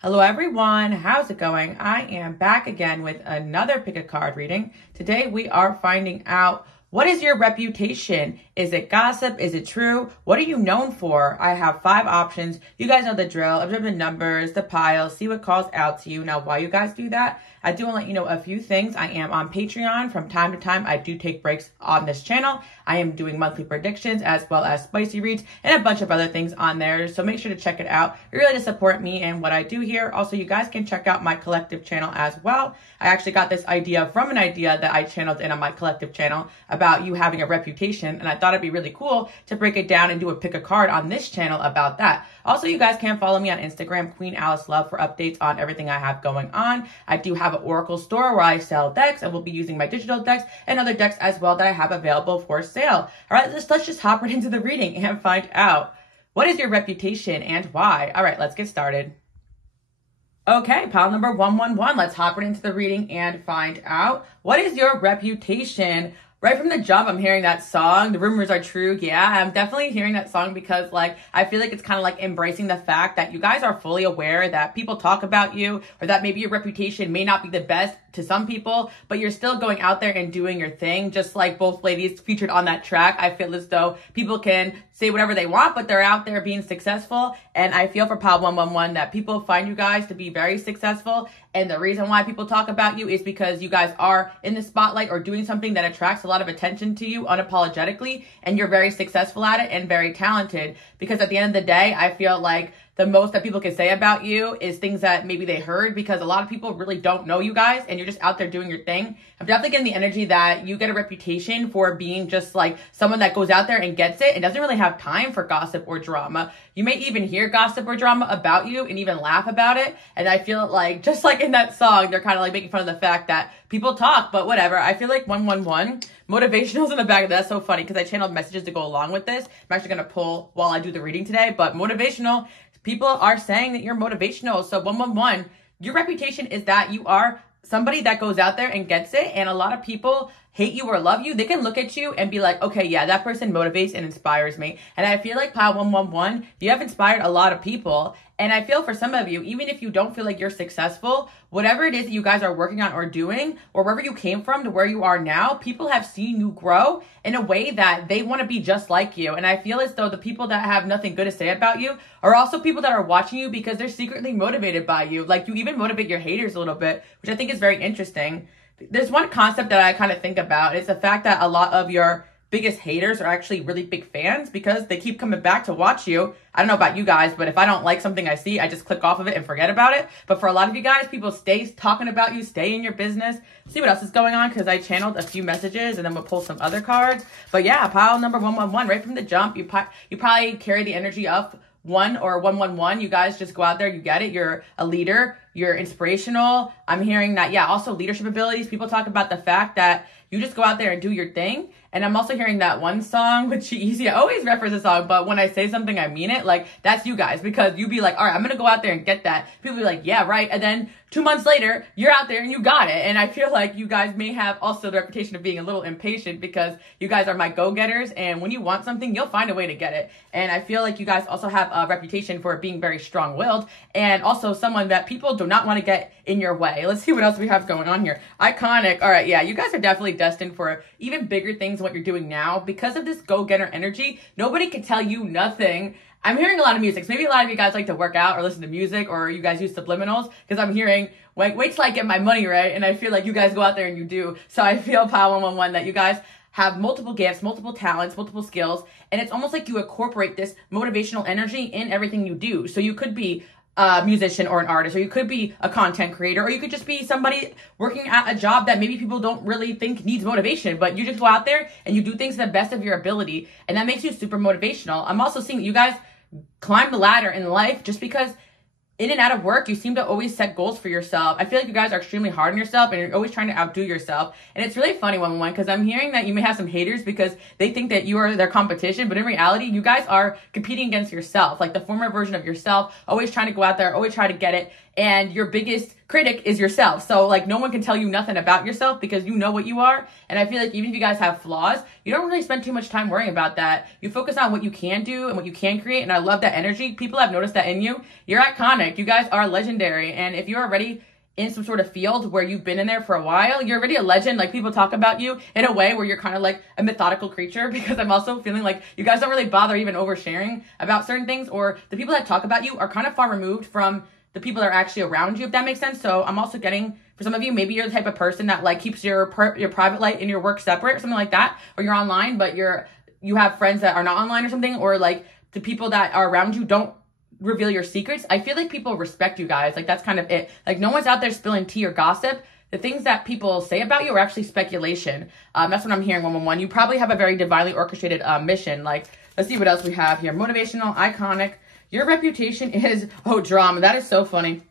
Hello everyone, how's it going? I am back again with another pick a card reading. Today we are finding out, what is your reputation? Is it gossip? Is it true? What are you known for? I have 5 options. You guys know the drill. Observe the numbers, the piles, see what calls out to you. Now, while you guys do that, I do want to let you know a few things. I am on Patreon. From time to time, I do take breaks on this channel. I am doing monthly predictions as well as spicy reads and a bunch of other things on there. So make sure to check it out. It really does support me and what I do here. Also, you guys can check out my collective channel as well. I actually got this idea from an idea that I channeled in on my collective channel about you having a reputation. And I thought it'd be really cool to break it down and do a pick a card on this channel about that. Also, you guys can follow me on Instagram, Queenalicelove, for updates on everything I have going on. I do have an Oracle store where I sell decks. I will be using my digital decks and other decks as well that I have available for sale. All right, let's just hop right into the reading and find out, what is your reputation and why? All right, let's get started. Okay, pile number 111. Let's hop right into the reading and find out, what is your reputation? Right from the jump, I'm hearing that song, The Rumors Are True. Yeah, I'm definitely hearing that song because, I feel like it's kind of like embracing the fact that you guys are fully aware that people talk about you, or that maybe your reputation may not be the best to some people, but you're still going out there and doing your thing. Just like both ladies featured on that track, I feel as though people can say whatever they want, but they're out there being successful. And I feel for pile 111 that people find you guys to be very successful. And the reason why people talk about you is because you guys are in the spotlight or doing something that attracts a lot of attention to you unapologetically. And you're very successful at it and very talented. Because at the end of the day, I feel like the most that people can say about you is things that maybe they heard, because a lot of people really don't know you guys and you're just out there doing your thing. I'm definitely getting the energy that you get a reputation for being just like someone that goes out there and gets it and doesn't really have time for gossip or drama. You may even hear gossip or drama about you and even laugh about it. And I feel like, just like in that song, they're kind of like making fun of the fact that people talk, but whatever. I feel like 111, motivational's in the back of that. That's so funny because I channeled messages to go along with this. I'm actually going to pull while I do the reading today, but motivational, people are saying that you're motivational. So 111, your reputation is that you are somebody that goes out there and gets it. And a lot of people hate you or love you. They can look at you and be like, okay, yeah, that person motivates and inspires me. And I feel like pile 111, you have inspired a lot of people. And I feel for some of you, even if you don't feel like you're successful, whatever it is that you guys are working on or doing, or wherever you came from to where you are now, people have seen you grow in a way that they want to be just like you. And I feel as though the people that have nothing good to say about you are also people that are watching you because they're secretly motivated by you. Like, you even motivate your haters a little bit, which I think is very interesting. There's one concept that I kind of think about. It's the fact that a lot of your biggest haters are actually really big fans because they keep coming back to watch you. I don't know about you guys, but if I don't like something I see, I just click off of it and forget about it. But for a lot of you guys, people stay talking about you, stay in your business. See what else is going on, because I channeled a few messages and then we'll pull some other cards. But yeah, pile number 111, right from the jump, you probably carry the energy of 1 or 111. You guys just go out there, you get it. You're a leader, you're inspirational. I'm hearing that, yeah, also leadership abilities. People talk about the fact that you just go out there and do your thing. And I'm also hearing that one song with G-Eazy. I always reference a song, but when I say something, I mean it. Like, that's you guys, because you be like, all right, I'm going to go out there and get that. People be like, yeah, right. And then 2 months later, you're out there and you got it. And I feel like you guys may have also the reputation of being a little impatient because you guys are my go-getters. And when you want something, you'll find a way to get it. And I feel like you guys also have a reputation for being very strong-willed and also someone that people do not want to get in your way. Let's see what else we have going on here. Iconic. All right, yeah, you guys are definitely destined for even bigger things than what you're doing now. Because of this go-getter energy, nobody can tell you nothing. I'm hearing a lot of music. So maybe a lot of you guys like to work out or listen to music, or you guys use subliminals, because I'm hearing, wait till I get my money right. And I feel like you guys go out there and you do. So I feel pile 111 that you guys have multiple gifts, multiple talents, multiple skills. And it's almost like you incorporate this motivational energy in everything you do. So you could be a musician or an artist, or you could be a content creator, or you could just be somebody working at a job that maybe people don't really think needs motivation, but you just go out there and you do things to the best of your ability, and that makes you super motivational. I'm also seeing that you guys climb the ladder in life just because in and out of work, you seem to always set goals for yourself. I feel like you guys are extremely hard on yourself and you're always trying to outdo yourself. And it's really funny, 111, because I'm hearing that you may have some haters because they think that you are their competition. But in reality, you guys are competing against yourself, like the former version of yourself, always trying to go out there, always try to get it. And your biggest critic is yourself. So like no one can tell you nothing about yourself because you know what you are. And I feel like even if you guys have flaws, you don't really spend too much time worrying about that. You focus on what you can do and what you can create. And I love that energy. People have noticed that in you. You're iconic. You guys are legendary. And if you're already in some sort of field where you've been in there for a while, you're already a legend. Like people talk about you in a way where you're kind of like a methodical creature, because I'm also feeling like you guys don't really bother even oversharing about certain things, or the people that talk about you are kind of far removed from the people that are actually around you, if that makes sense. So I'm also getting, for some of you, maybe you're the type of person that like keeps your private life and your work separate or something like that, or you're online, but you have friends that are not online or something, or like the people that are around you don't reveal your secrets. I feel like people respect you guys. Like that's kind of it. Like no one's out there spilling tea or gossip. The things that people say about you are actually speculation. That's what I'm hearing, 111. You probably have a very divinely orchestrated mission. Like, let's see what else we have here. Motivational, iconic. Your reputation is, drama. That is so funny.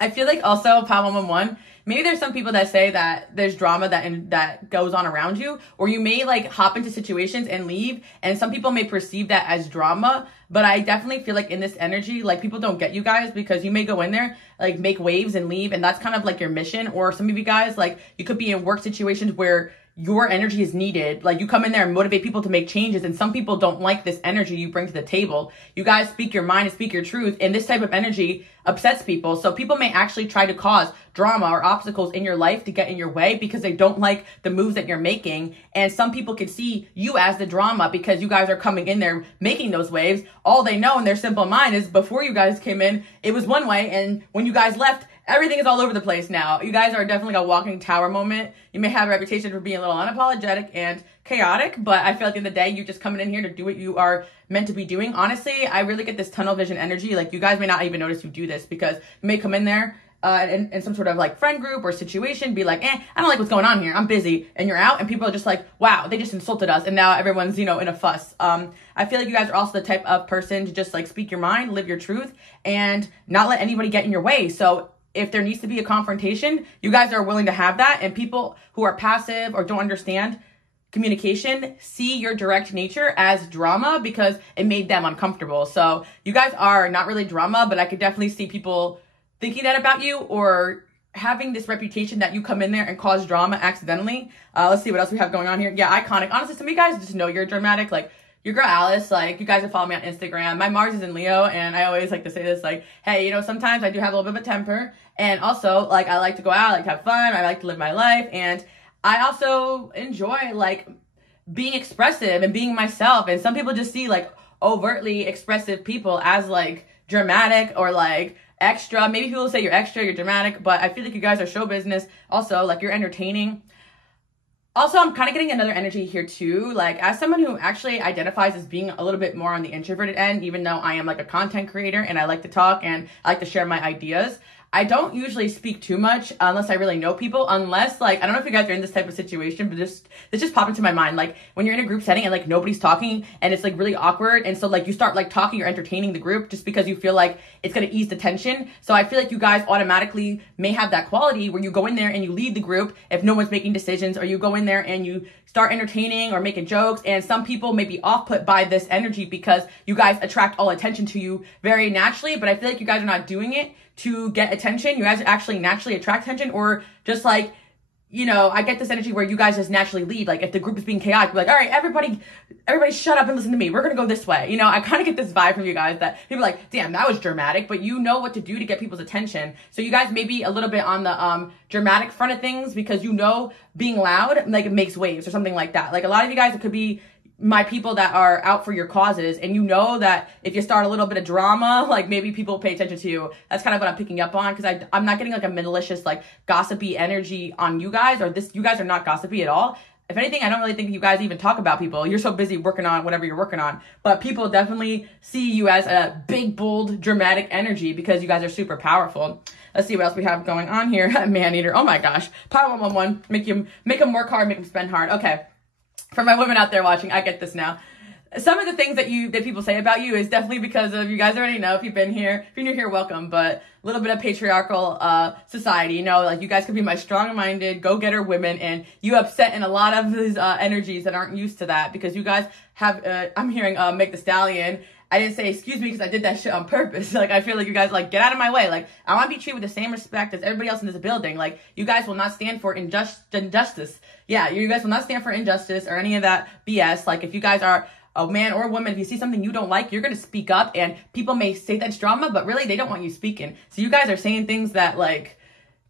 I feel like also, Pow 111, maybe there's some people that say that there's drama that goes on around you, or you may like hop into situations and leave, and some people may perceive that as drama. But I definitely feel like in this energy, like people don't get you guys, because you may go in there, like make waves and leave, and that's kind of like your mission. Or some of you guys, like you could be in work situations where your energy is needed. Like you come in there and motivate people to make changes, and some people don't like this energy you bring to the table. You guys speak your mind and speak your truth, and this type of energy upsets people. So people may actually try to cause drama or obstacles in your life to get in your way because they don't like the moves that you're making. And some people can see you as the drama because you guys are coming in there making those waves. All they know in their simple mind is before you guys came in, it was one way, and when you guys left, everything is all over the place now. You guys are definitely a walking tower moment. You may have a reputation for being a little unapologetic and chaotic, but I feel like in the day, you're just coming in here to do what you are meant to be doing. Honestly, I really get this tunnel vision energy. Like you guys may not even notice you do this, because you may come in there in some sort of like friend group or situation, be like, I don't like what's going on here, I'm busy, and you're out, and people are just like, wow, they just insulted us, and now everyone's, in a fuss. I feel like you guys are also the type of person to just like speak your mind, live your truth, and not let anybody get in your way. So if there needs to be a confrontation, you guys are willing to have that, and people who are passive or don't understand communication see your direct nature as drama because it made them uncomfortable. So you guys are not really drama, but I could definitely see people thinking that about you, or having this reputation that you come in there and cause drama accidentally. Let's see what else we have going on here. Yeah, iconic. Honestly, some of you guys just know you're dramatic. Like your girl Alice, like you guys can follow me on Instagram. My Mars is in Leo, and I always like to say this, like, hey, sometimes I do have a little bit of a temper, and also like I like to go out, I like to have fun, I like to live my life, and I also enjoy like being expressive and being myself. And some people just see like overtly expressive people as like dramatic or like extra. Maybe people say you're extra, you're dramatic, but I feel like you guys are show business. Also, like you're entertaining. Also, I'm kind of getting another energy here too. Like as someone who actually identifies as being a little bit more on the introverted end, even though I am like a content creator and I like to talk and I like to share my ideas, I don't usually speak too much unless I really know people, unless like, I don't know if you guys are in this type of situation, but this just popped into my mind. Like when you're in a group setting and like nobody's talking and it's like really awkward. And so like you start like talking or entertaining the group just because you feel like it's going to ease the tension. So I feel like you guys automatically may have that quality where you go in there and you lead the group if no one's making decisions, or you go in there and you start entertaining or making jokes. And some people may be off put by this energy because you guys attract all attention to you very naturally. But I feel like you guys are not doing it to get attention. You guys actually naturally attract attention, or just like, I get this energy where you guys just naturally lead. Like if the group is being chaotic, you're like, all right, everybody shut up and listen to me. We're going to go this way. I kind of get this vibe from you guys that people are like, damn, that was dramatic, but you know what to do to get people's attention. So you guys may be a little bit on the dramatic front of things because being loud, like it makes waves or something like that. Like a lot of you guys, it could be my people that are out for your causes, and that if you start a little bit of drama, like maybe people pay attention to you. That's kind of what I'm picking up on, because I'm not getting like a malicious, like gossipy energy on you guys, or you guys are not gossipy at all. If anything, I don't really think you guys even talk about people. You're so busy working on whatever you're working on, but people definitely see you as a big, bold, dramatic energy because you guys are super powerful. Let's see what else we have going on here. Man-eater. Oh my gosh. Power 111. Make them work hard, make them spend hard. Okay. For my women out there watching, I get this now. Some of the things that people say about you is definitely because of, you guys already know if you've been here. If you're new here, welcome. But a little bit of patriarchal society, like you guys could be my strong-minded, go-getter women, and you upset in a lot of these energies that aren't used to that, because you guys have, I'm hearing Meg the Stallion I didn't say excuse me because I did that shit on purpose. Like, I feel like you guys like, get out of my way. Like, I want to be treated with the same respect as everybody else in this building. Like, you guys will not stand for injustice. Yeah, you guys will not stand for injustice or any of that BS. Like, if you guys are a man or a woman, if you see something you don't like, you're going to speak up, and people may say that's drama, but really they don't want you speaking. So you guys are saying things that like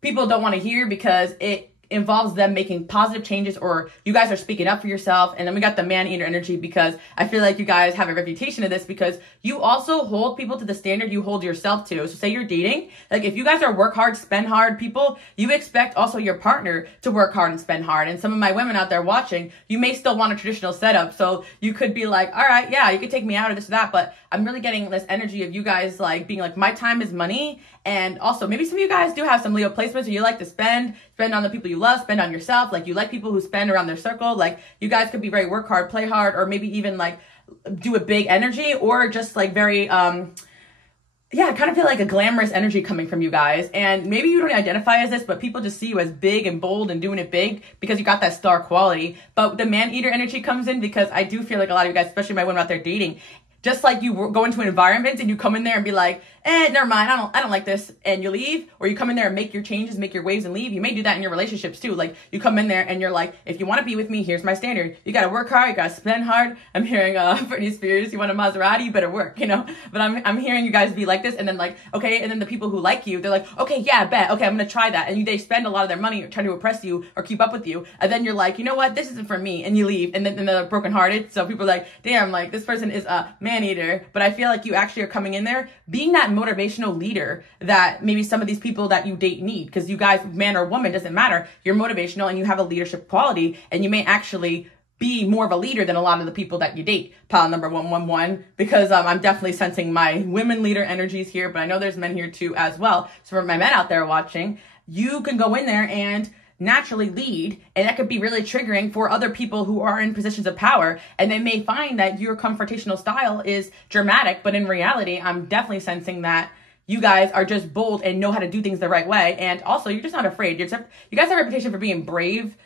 people don't want to hear because it involves them making positive changes, or you guys are speaking up for yourself. And then we got the man-eater energy, because I feel like you guys have a reputation of this because you also hold people to the standard you hold yourself to. So say you're dating, like if you guys are work hard, spend hard people, you expect also your partner to work hard and spend hard. And some of my women out there watching, you may still want a traditional setup. So you could be like, all right, yeah, you could take me out or this or that, but I'm really getting this energy of you guys like being like, my time is money. And also maybe some of you guys do have some Leo placements where you like to spend on the people you love, spend on yourself. Like you like people who spend around their circle. Like you guys could be very work hard, play hard, or maybe even like do a big energy, or just like very, yeah, I kind of feel like a glamorous energy coming from you guys. And maybe you don't identify as this, but people just see you as big and bold and doing it big because you got that star quality. But the man-eater energy comes in because I do feel like a lot of you guys, especially my women out there dating, just like you go into an environment and you come in there and be like, never mind, I don't like this, and you leave, or you come in there and make your changes, make your waves and leave. You may do that in your relationships too. Like you come in there and you're like, if you want to be with me, here's my standard. You got to work hard, you got to spend hard. I'm hearing Britney Spears, you want a Maserati, you better work, you know. But I'm hearing you guys be like this, and then like, okay, and then the people who like you, they're like, okay, yeah, bet, okay, I'm gonna try that, and they spend a lot of their money trying to impress you or keep up with you, and then you're like, you know what, this isn't for me, and you leave, and then they're brokenhearted. So people are like, damn, like this person is a man-eater. But I feel like you actually are coming in there being that motivational leader that maybe some of these people that you date need, because you guys, man or woman, doesn't matter. You're motivational and you have a leadership quality, and you may actually be more of a leader than a lot of the people that you date. Pile number 111, because I'm definitely sensing my women leader energies here, but I know there's men here too as well. So for my men out there watching, you can go in there and naturally lead, and that could be really triggering for other people who are in positions of power, and they may find that your confrontational style is dramatic, but in reality, I'm definitely sensing that you guys are just bold and know how to do things the right way. And also, you're just not afraid. You guys have a reputation for being brave,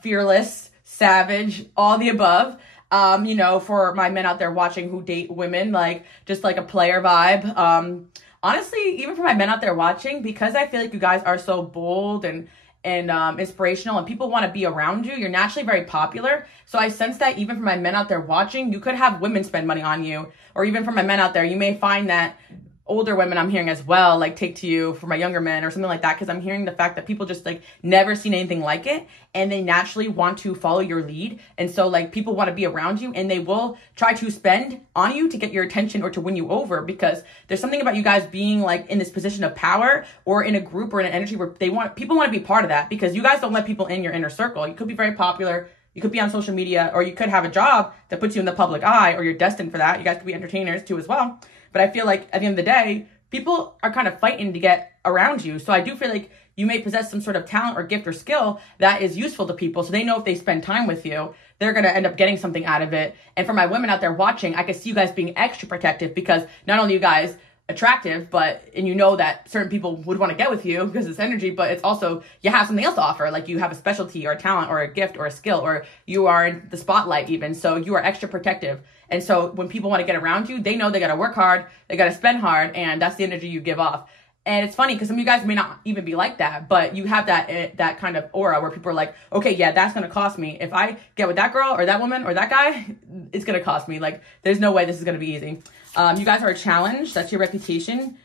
fearless, savage, all the above. You know, for my men out there watching who date women, like just like a player vibe. Honestly, even for my men out there watching, because I feel like you guys are so bold and inspirational, and people want to be around you, you're naturally very popular. So I sense that even for my men out there watching, you could have women spend money on you. Or even for my men out there, you may find that older women I'm hearing as well, like take to you for my younger men or something like that, because I'm hearing the fact that people just like never seen anything like it, and they naturally want to follow your lead. And so like people want to be around you, and they will try to spend on you to get your attention or to win you over, because there's something about you guys being like in this position of power or in a group or in an energy where people want to be part of that, because you guys don't let people in your inner circle. You could be very popular, you could be on social media, or you could have a job that puts you in the public eye, or you're destined for that. You guys could be entertainers too as well. But I feel like at the end of the day, people are kind of fighting to get around you. So I do feel like you may possess some sort of talent or gift or skill that is useful to people. So they know if they spend time with you, they're going to end up getting something out of it. And for my women out there watching, I can see you guys being extra protective, because not only you guys attractive, and you know that certain people would want to get with you because it's energy, but it's also you have something else to offer, like you have a specialty or a talent or a gift or a skill, or you are in the spotlight even, so you are extra protective. And so when people want to get around you, they know they got to work hard, they got to spend hard, and that's the energy you give off. And it's funny because some of you guys may not even be like that, but you have that kind of aura where people are like, okay, yeah, that's going to cost me. If I get with that girl or that woman or that guy, it's going to cost me. Like, there's no way this is going to be easy. You guys are a challenge. That's your reputation.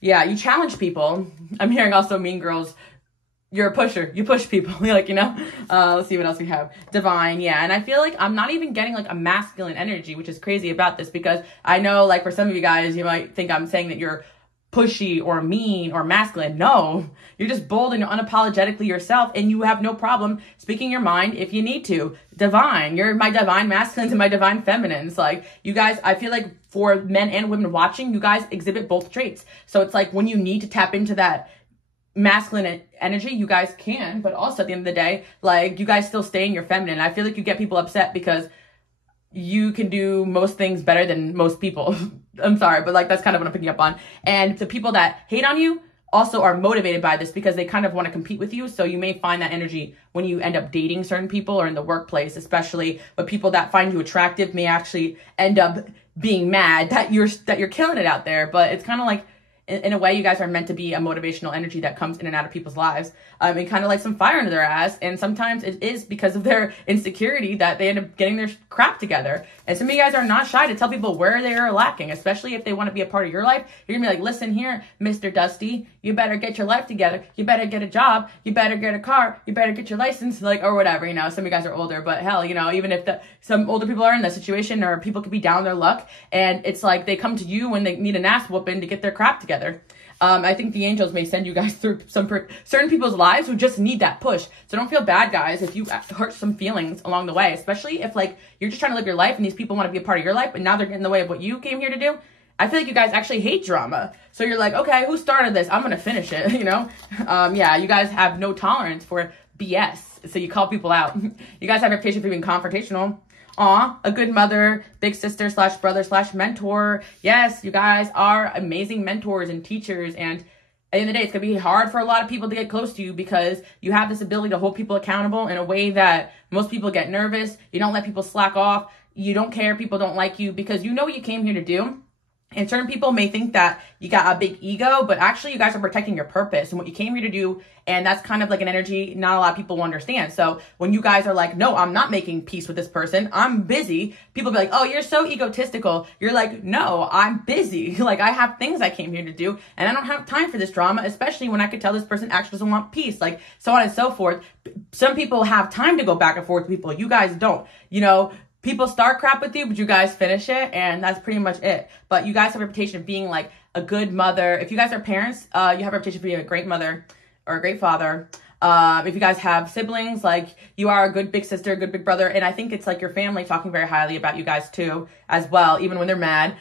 Yeah, you challenge people. I'm hearing also mean girls. You're a pusher. You push people. Like, you know, let's see what else we have. Divine. Yeah. And I feel like I'm not even getting like a masculine energy, which is crazy about this, because I know like for some of you guys, you might think I'm saying that you're pushy or mean or masculine. No, you're just bold and you're unapologetically yourself, and you have no problem speaking your mind if you need to. Divine. You're my divine masculines and my divine feminines. Like, you guys, I feel like for men and women watching, you guys exhibit both traits. So it's like when you need to tap into that masculine energy, you guys can, but also at the end of the day, like, you guys still stay in your feminine. I feel like you get people upset because you can do most things better than most people. I'm sorry, but like, that's kind of what I'm picking up on. And the people that hate on you, also are motivated by this because they kind of want to compete with you. So you may find that energy when you end up dating certain people or in the workplace, especially. But people that find you attractive may actually end up being mad that you're killing it out there. But it's kind of like, in a way, you guys are meant to be a motivational energy that comes in and out of people's lives, and kind of like some fire under their ass. And sometimes it is because of their insecurity that they end up getting their crap together. And some of you guys are not shy to tell people where they are lacking, especially if they want to be a part of your life. You're gonna be like, listen here, Mr. Dusty, you better get your life together. You better get a job. You better get a car. You better get your license, like, or whatever. You know, some of you guys are older, but hell, you know, even if some older people are in that situation, or people could be down their luck, and it's like they come to you when they need an ass whooping to get their crap together. I think the angels may send you guys through certain people's lives who just need that push. So don't feel bad, guys, if you hurt some feelings along the way, especially if like you're just trying to live your life and these people want to be a part of your life, but now they're getting in the way of what you came here to do. I feel like you guys actually hate drama. So you're like, okay, who started this? I'm going to finish it, you know? Yeah, you guys have no tolerance for BS. So you call people out. You guys have a reputation for being confrontational. Aw, a good mother, big sister / brother / mentor. Yes, you guys are amazing mentors and teachers. And at the end of the day, it's going to be hard for a lot of people to get close to you because you have this ability to hold people accountable in a way that most people get nervous. You don't let people slack off. You don't care if people don't like you because you know what you came here to do. And certain people may think that you got a big ego, but actually you guys are protecting your purpose and what you came here to do. And that's kind of like an energy not a lot of people will understand. So when you guys are like, no, I'm not making peace with this person, I'm busy, people be like, oh, you're so egotistical. You're like, no, I'm busy. Like, I have things I came here to do and I don't have time for this drama, especially when I could tell this person actually doesn't want peace, like so on and so forth. Some people have time to go back and forth with people. You guys don't, you know. People start crap with you, but you guys finish it, and that's pretty much it. But you guys have a reputation of being like a good mother. If you guys are parents, you have a reputation of being a great mother or a great father. If you guys have siblings, like you are a good big sister, a good big brother. And I think it's like your family talking very highly about you guys too, as well, even when they're mad,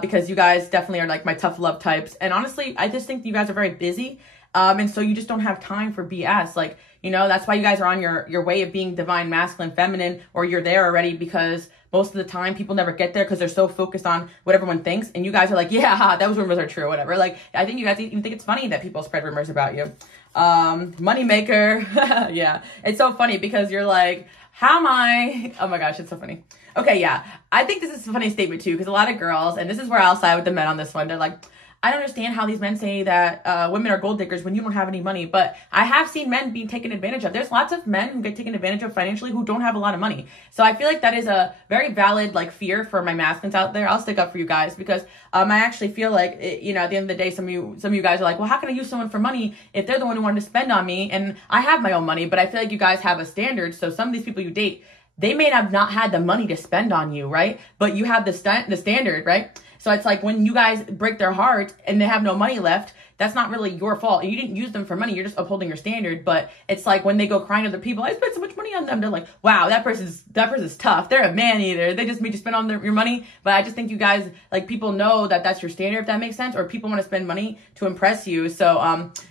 because you guys definitely are like my tough love types. And honestly, I just think you guys are very busy. And so you just don't have time for BS. Like, you know, that's why you guys are on your way of being divine, masculine, feminine, or you're there already, because most of the time people never get there because they're so focused on what everyone thinks. And you guys are like, yeah, those rumors are true or whatever. Like, I think you guys even think it's funny that people spread rumors about you. Money maker. Yeah. It's so funny because you're like, how am I? Oh my gosh, it's so funny. Okay. Yeah. I think this is a funny statement too, because a lot of girls, and this is where I'll side with the men on this one. They're like, I don't understand how these men say that women are gold diggers when you don't have any money. But I have seen men being taken advantage of. There's lots of men who get taken advantage of financially who don't have a lot of money. So I feel like that is a very valid like fear for my masculines out there. I'll stick up for you guys because I actually feel like, you know, at the end of the day, some of you guys are like, well, how can I use someone for money if they're the one who wanted to spend on me? And I have my own money, but I feel like you guys have a standard. So some of these people you date, they may have not had the money to spend on you, right? But you have the standard, right? So it's like when you guys break their heart and they have no money left, that's not really your fault. And you didn't use them for money. You're just upholding your standard. But it's like when they go crying to other people, I spent so much money on them. They're like, wow, that person's tough. They're a man eater. They just made you spend on your money. But I just think you guys, like, people know that that's your standard, if that makes sense, or people want to spend money to impress you. So,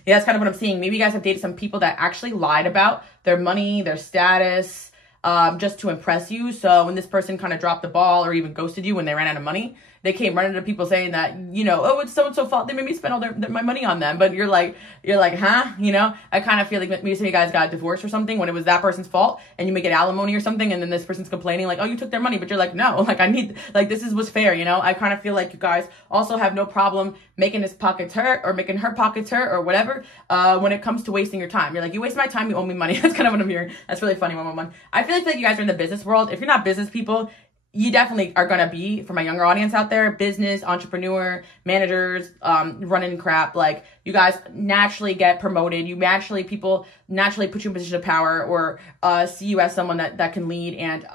yeah, that's kind of what I'm seeing. Maybe you guys have dated some people that actually lied about their money, their status, just to impress you. So when this person kind of dropped the ball or even ghosted you when they ran out of money, they came running to people saying that, you know, oh, it's so-and-so fault. They made me spend all my money on them. But you're like, huh? You know, I kind of feel like maybe some of you guys got divorced or something when it was that person's fault and you may get alimony or something. And then this person's complaining like, oh, you took their money. But you're like, no, like this was fair. You know, I kind of feel like you guys also have no problem making his pockets hurt or making her pockets hurt or whatever. When it comes to wasting your time, you're like, you waste my time, you owe me money. That's kind of what I'm hearing. That's really funny. 111. I feel like you guys are in the business world. If you're not business people, you definitely are going to be, for my younger audience out there, business, entrepreneur, managers, running crap. Like, you guys naturally get promoted. People naturally put you in a position of power or see you as someone that can lead. And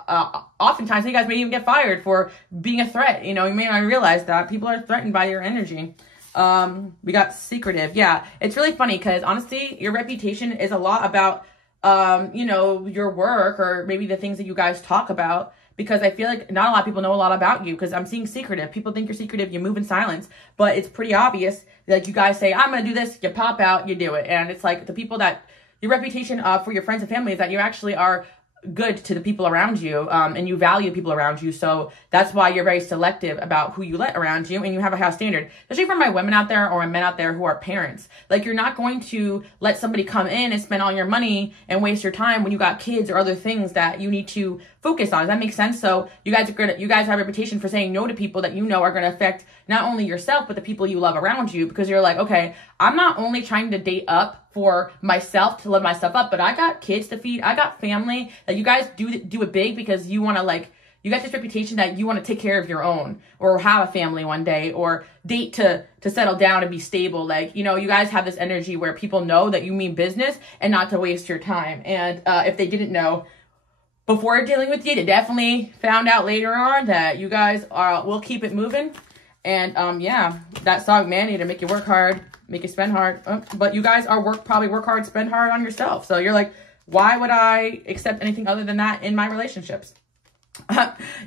oftentimes, you guys may even get fired for being a threat. You know, you may not realize that people are threatened by your energy. We got secretive. Yeah, it's really funny because, honestly, your reputation is a lot about, you know, your work or maybe the things that you guys talk about. Because I feel like not a lot of people know a lot about you because I'm seeing secretive. People think you're secretive. You move in silence. But it's pretty obvious. Like, you guys say, I'm going to do this. You pop out. You do it. And it's like the people that your reputation for your friends and family is that you actually are good to the people around you, and you value people around you. So that's why you're very selective about who you let around you, and you have a high standard, especially for my women out there or men out there who are parents. Like, you're not going to let somebody come in and spend all your money and waste your time when you got kids or other things that you need to focus on. Does that make sense? So you guys have a reputation for saying no to people that you know are going to affect not only yourself, but the people you love around you, because you're like, okay, I'm not only trying to date up for myself to live myself up, but I got kids to feed, I got family. Like, you guys do it big because you want to, like, you got this reputation that you want to take care of your own or have a family one day or date to settle down and be stable. Like, you know, you guys have this energy where people know that you mean business and not to waste your time. And if they didn't know before dealing with you, they definitely found out later on that you guys will keep it moving. And yeah, that song Manny to make you work hard, make you spend hard. But you guys probably work hard, spend hard on yourself. So you're like, why would I accept anything other than that in my relationships?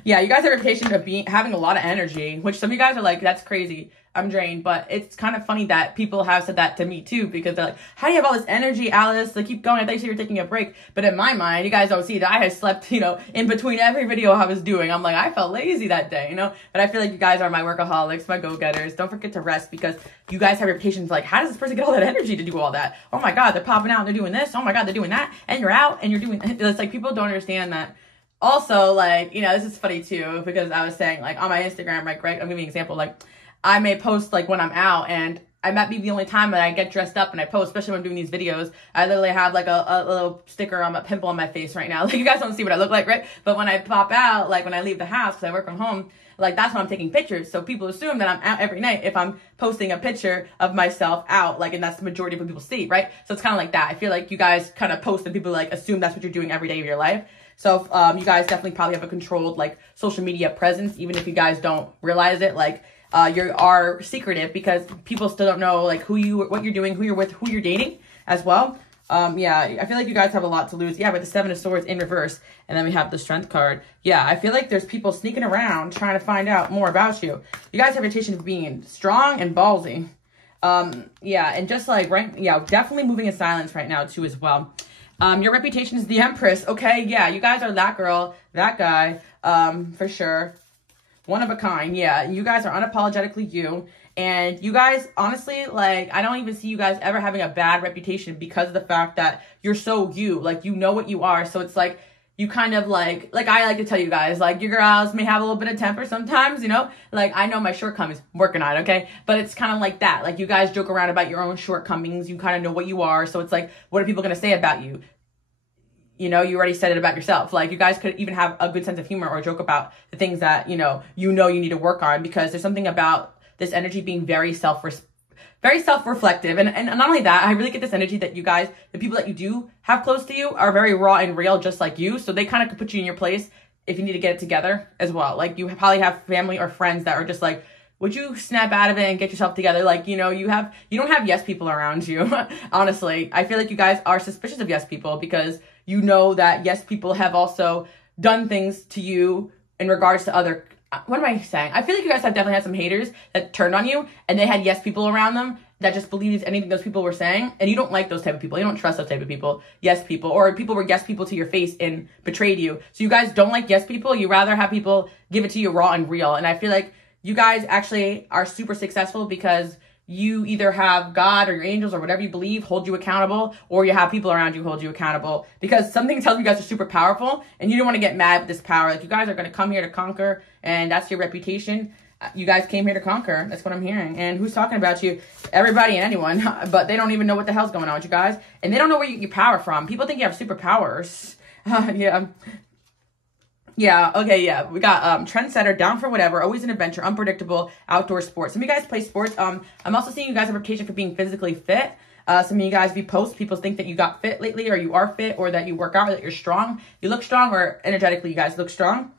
Yeah, you guys have a reputation of having a lot of energy, which some of you guys are like, that's crazy, I'm drained. But it's kind of funny that people have said that to me too, because they're like, how do you have all this energy, Alice? Like, keep going. I thought you said you were taking a break. But in my mind, you guys don't see that I had slept, you know, in between every video I was doing. I'm like, I felt lazy that day, you know. But I feel like you guys are my workaholics, my go-getters. Don't forget to rest, because you guys have reputations like, how does this person get all that energy to do all that? Oh my God, they're popping out and they're doing this. Oh my God, they're doing that. And you're out and you're doing, it's like, people don't understand that. Also, like, you know, this is funny too, because I was saying, like, on my Instagram, right, I'm giving you an example, like, I may post, like, when I'm out, and I might be the only time that I get dressed up and I post, especially when I'm doing these videos. I literally have, like, a little sticker on a pimple on my face right now. Like, you guys don't see what I look like, right? But when I pop out, like, when I leave the house, because I work from home, like, that's when I'm taking pictures. So people assume that I'm out every night if I'm posting a picture of myself out, like, and that's the majority of what people see, right? So it's kind of like that. I feel like you guys kind of post and people, like, assume that's what you're doing every day of your life. So you guys definitely probably have a controlled, like, social media presence, even if you guys don't realize it. Like, you are secretive because people still don't know, like, what you're doing, who you're with, who you're dating as well. Yeah, I feel like you guys have a lot to lose. Yeah, with the Seven of Swords in reverse, and then we have the Strength card. Yeah, I feel like there's people sneaking around trying to find out more about you. You guys have a reputation of being strong and ballsy. Yeah, and just like, right, yeah, definitely moving in silence right now too as well. Your reputation is the Empress. Okay, yeah, you guys are that girl, that guy, for sure. One of a kind, yeah. You guys are unapologetically you. And you guys, honestly, like, I don't even see you guys ever having a bad reputation because of the fact that you're so you. Like, you know what you are. So it's like, you kind of like I like to tell you guys, like, your girls may have a little bit of temper sometimes, you know? Like, I know my shortcomings, I'm working on it, okay? But it's kind of like that. Like, you guys joke around about your own shortcomings. You kind of know what you are. So it's like, what are people going to say about you? You know, you already said it about yourself. Like, you guys could even have a good sense of humor or joke about the things that, you know you need to work on, because there's something about this energy being very self-reflective. And not only that, I really get this energy that you guys, the people that you do have close to you, are very raw and real, just like you. So they kind of could put you in your place if you need to get it together as well. Like, you probably have family or friends that are just like, would you snap out of it and get yourself together? Like, you know, you don't have yes people around you. Honestly, I feel like you guys are suspicious of yes people, because you know that yes people have also done things to you in regards to other, what am I saying? I feel like you guys have definitely had some haters that turned on you, and they had yes people around them that just believed anything those people were saying, and you don't like those type of people. You don't trust those type of people, yes people, or people were yes people to your face and betrayed you. So you guys don't like yes people. You rather have people give it to you raw and real. And I feel like you guys actually are super successful because you either have God or your angels or whatever you believe hold you accountable, or you have people around you hold you accountable, because something tells you guys are super powerful and you don't want to get mad with this power. Like, you guys are going to come here to conquer, and that's your reputation. You guys came here to conquer. That's what I'm hearing. And who's talking about you? Everybody and anyone, but they don't even know what the hell's going on with you guys, and they don't know where you get your power from. People think you have superpowers. Yeah. Yeah, okay, yeah. We got trendsetter, down for whatever, always an adventure, unpredictable, outdoor sports. Some of you guys play sports. I'm also seeing you guys have a reputation for being physically fit. Some of you guys, if you post, people think that you got fit lately, or you are fit, or that you work out, or that you're strong. You look strong, or energetically you guys look strong.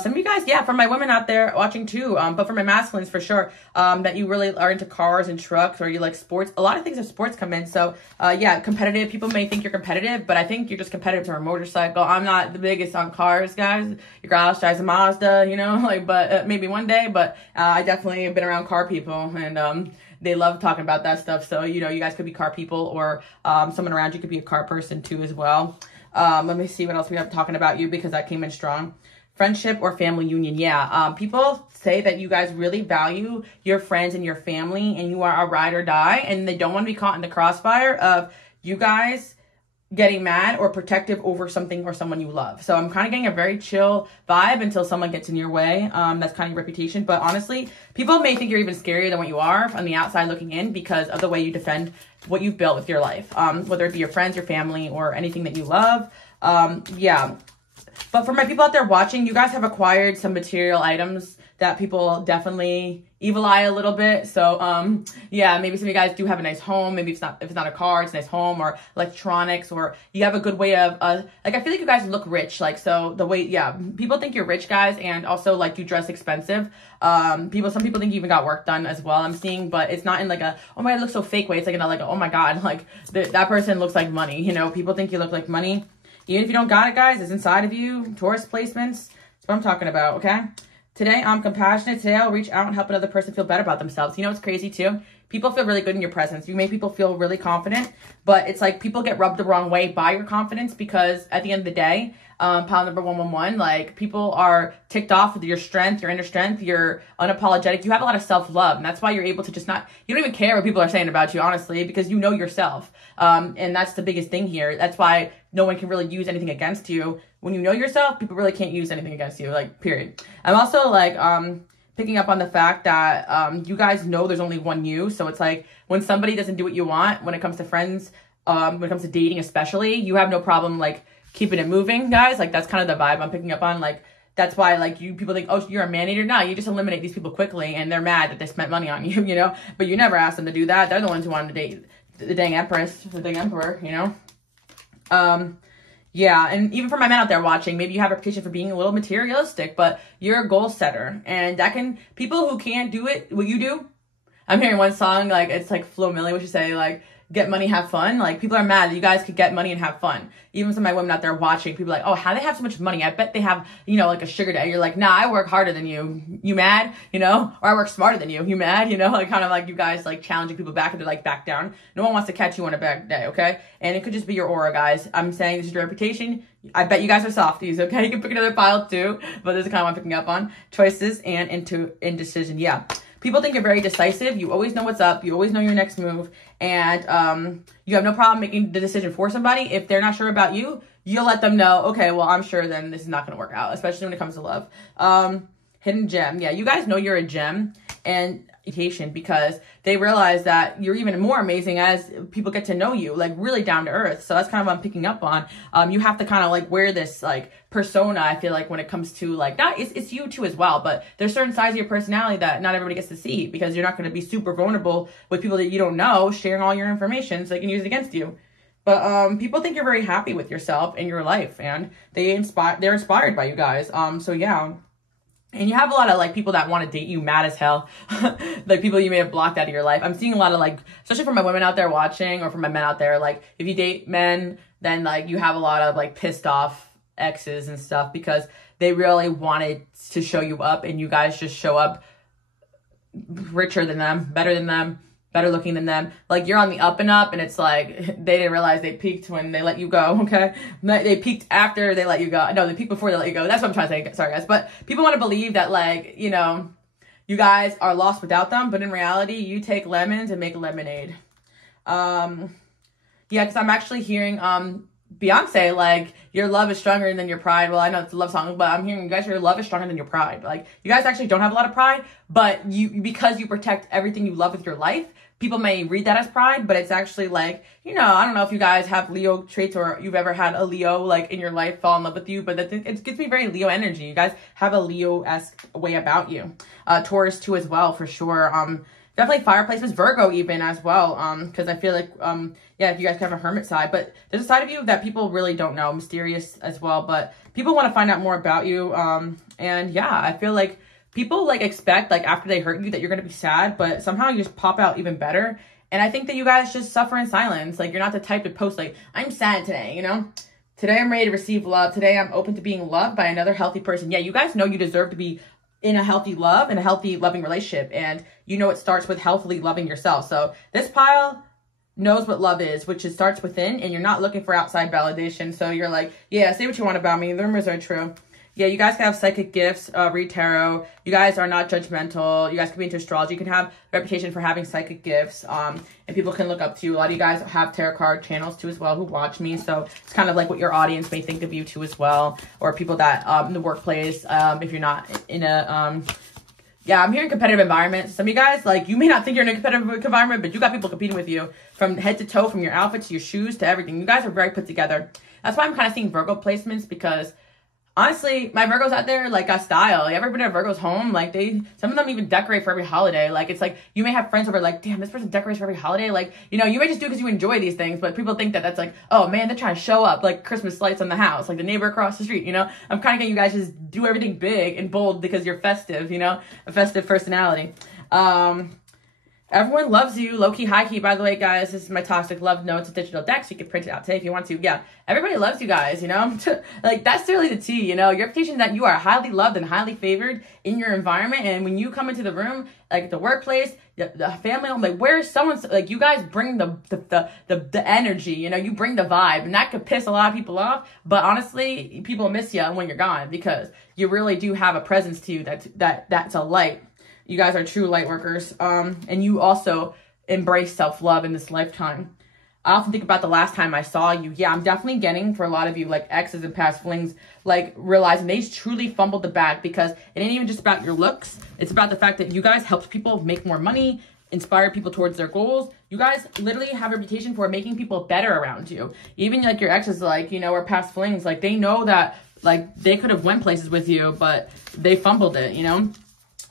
Some of you guys, yeah, for my women out there watching too, but for my masculines for sure, that you really are into cars and trucks, or you like sports. A lot of things of sports come in. So, yeah, competitive. People may think you're competitive, but I think you're just competitive to a motorcycle. I'm not the biggest on cars, guys. Your girl drives a Mazda, you know, like, but maybe one day. But I definitely have been around car people, and they love talking about that stuff. So, you know, you guys could be car people, or someone around you could be a car person too as well. Let me see what else we have talking about you, because that came in strong. Friendship or family union. Yeah. People say that you guys really value your friends and your family, and you are a ride or die, and they don't want to be caught in the crossfire of you guys getting mad or protective over something or someone you love. So I'm kind of getting a very chill vibe until someone gets in your way. That's kind of your reputation. But honestly, people may think you're even scarier than what you are on the outside looking in, because of the way you defend what you've built with your life, whether it be your friends, your family, or anything that you love. Yeah. But for my people out there watching, you guys have acquired some material items that people definitely evil eye a little bit. So, yeah, maybe some of you guys do have a nice home. Maybe if it's not a car, it's a nice home, or electronics, or you have a good way of, like, I feel like you guys look rich. Like, so the way, yeah, people think you're rich, guys, and also, like, you dress expensive. Some people think you even got work done as well, I'm seeing, but it's not in like a, oh my God, it looks so fake way. It's like, oh my God, like, that person looks like money. You know, people think you look like money. Even if you don't got it, guys, it's inside of you. Taurus placements. That's what I'm talking about, okay? Today, I'm compassionate. Today, I'll reach out and help another person feel better about themselves. You know what's crazy, too? People feel really good in your presence. You make people feel really confident, but it's like people get rubbed the wrong way by your confidence, because at the end of the day, pile number 111, like, people are ticked off with your strength, your inner strength. You're unapologetic. You have a lot of self-love, and that's why you're able to just not, you don't even care what people are saying about you, honestly, because you know yourself. And that's the biggest thing here. That's why no one can really use anything against you. When you know yourself, people really can't use anything against you, like, period. I'm also, like, picking up on the fact that you guys know there's only one you. So it's like, when somebody doesn't do what you want, when it comes to friends, when it comes to dating especially, you have no problem, like, keeping it moving, guys. Like, that's kind of the vibe I'm picking up on. Like, that's why, like, people think, oh, you're a man-eater. No, you just eliminate these people quickly, and they're mad that they spent money on you, you know? But you never asked them to do that. They're the ones who wanted to date the dang empress, the dang emperor, you know? Yeah, and even for my men out there watching, maybe you have a reputation for being a little materialistic, but you're a goal setter. And that can, people who can't do it, what you do, I'm hearing one song, like, it's like Flo Milli, which you say, like, get money, have fun. Like, people are mad that you guys could get money and have fun. Even some of my women out there watching, people are like, oh, how do they have so much money? I bet they have, you know, like a sugar daddy. You're like, nah, I work harder than you. You mad? You know? Or I work smarter than you. You mad? You know? Like, kind of like you guys, like, challenging people back, and they're like, back down. No one wants to catch you on a bad day, okay? And it could just be your aura, guys. I'm saying this is your reputation. I bet you guys are softies, okay? You can pick another pile too, but this is kind of what I'm picking up on. Choices and indecision. Yeah. People think you're very decisive. You always know what's up. You always know your next move. And you have no problem making the decision for somebody. If they're not sure about you, you'll let them know, okay, well, I'm sure then this is not going to work out, especially when it comes to love. Hidden gem. Yeah, you guys know you're a gem. And because they realize that you're even more amazing as people get to know you, like, really down to earth. So that's kind of what I'm picking up on. You have to kind of, like, wear this, like, persona, I feel like, when it comes to, like, not, it's you too as well, but there's certain sides of your personality that not everybody gets to see, because you're not going to be super vulnerable with people that you don't know, sharing all your information so they can use it against you. But people think you're very happy with yourself and your life, and they're inspired by you guys. So yeah. And you have a lot of, like, people that want to date you mad as hell. Like, people you may have blocked out of your life. I'm seeing a lot of, like, especially for my women out there watching, or for my men out there, like, if you date men, then, like, you have a lot of, like, pissed off exes and stuff, because they really wanted to show you up, and you guys just show up richer than them, better looking than them. Like, you're on the up and up, and it's like, they didn't realize they peaked when they let you go, okay? They peaked after they let you go. No, they peaked before they let you go. That's what I'm trying to say. Sorry, guys. But people want to believe that, like, you know, you guys are lost without them, but in reality, you take lemons and make lemonade. Yeah, because I'm actually hearing Beyonce, like, your love is stronger than your pride. Well, I know it's a love song, but I'm hearing you guys, your love is stronger than your pride. Like, you guys actually don't have a lot of pride, but because you protect everything you love with your life, people may read that as pride, but it's actually, like, you know, I don't know if you guys have Leo traits, or you've ever had a Leo, like, in your life fall in love with you, but it gives me very Leo energy. You guys have a Leo-esque way about you. Taurus too as well, for sure. Definitely fire placements, Virgo even as well, because I feel like, yeah, if you guys have a hermit side, but there's a side of you that people really don't know, mysterious as well, but people want to find out more about you, and yeah, I feel like people, like, expect, like, after they hurt you that you're going to be sad, but somehow you just pop out even better. And I think that you guys just suffer in silence. Like, you're not the type to post, like, I'm sad today, you know? Today I'm ready to receive love. Today I'm open to being loved by another healthy person. Yeah, you guys know you deserve to be in a healthy love, in a healthy, loving relationship. And you know it starts with healthily loving yourself. So this pile, knows what love is, which is starts within, and you're not looking for outside validation. So you're like, yeah, say what you want about me. The rumors are true. Yeah, you guys can have psychic gifts, read tarot. You guys are not judgmental. You guys can be into astrology. You can have a reputation for having psychic gifts, and people can look up to you. A lot of you guys have tarot card channels too as well who watch me, so it's kind of like what your audience may think of you too as well, or people that in the workplace, if you're not in a yeah, I'm here in competitive environments. Some of you guys, like, you may not think you're in a competitive environment, but you got people competing with you from head to toe, from your outfit to your shoes to everything. You guys are very put together. That's why I'm kind of seeing Virgo placements, because honestly, my Virgos out there, like, got style. You ever been to a Virgo's home? Like, some of them even decorate for every holiday. Like, it's like, you may have friends over, like, damn, this person decorates for every holiday. Like, you know, you may just do it because you enjoy these things, but people think that that's like, oh, man, they're trying to show up, like, Christmas lights on the house, like the neighbor across the street, you know? I'm kind of getting you guys just do everything big and bold because you're festive, you know? A festive personality. Everyone loves you, low-key, high-key. By the way, guys, this is my Toxic Love Notes, a digital deck, so you can print it out today if you want to. Yeah, everybody loves you guys, you know? Like, that's really the tea, you know? Your reputation that you are highly loved and highly favored in your environment, and when you come into the room, like the workplace, the family home, like, where's someone's, like, you guys bring the energy, you know? You bring the vibe, and that could piss a lot of people off, but honestly, people miss you when you're gone because you really do have a presence to you that's a light. You guys are true light workers, and you also embrace self-love in this lifetime. I often think about the last time I saw you. Yeah, I'm definitely getting, for a lot of you, like, exes and past flings, like, realizing they truly fumbled the bag, because it ain't even just about your looks. It's about the fact that you guys helped people make more money, inspire people towards their goals. You guys literally have a reputation for making people better around you. Even, like, your exes, like, you know, or past flings, like, they know that, like, they could have went places with you, but they fumbled it, you know?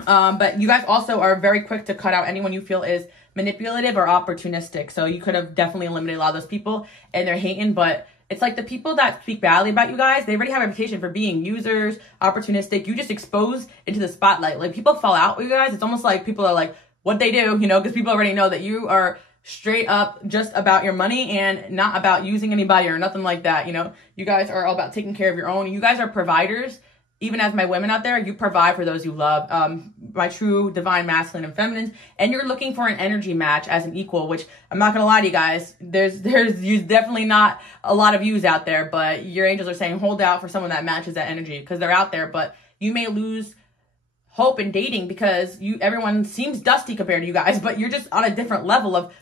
But you guys also are very quick to cut out anyone you feel is manipulative or opportunistic. So you could have definitely eliminated a lot of those people, and they're hating, but it's like the people that speak badly about you guys, they already have a reputation for being users, opportunistic. You just expose into the spotlight. Like, people fall out with you guys. It's almost like people are like, what they do, you know, because people already know that you are straight up just about your money and not about using anybody or nothing like that. You know, you guys are all about taking care of your own. You guys are providers. Even as my women out there, you provide for those you love, my true divine masculine and feminine, and you're looking for an energy match as an equal, which I'm not gonna lie to you guys, there's definitely not a lot of yous out there, but your angels are saying hold out for someone that matches that energy, because they're out there, but you may lose hope in dating because everyone seems dusty compared to you guys, but you're just on a different level of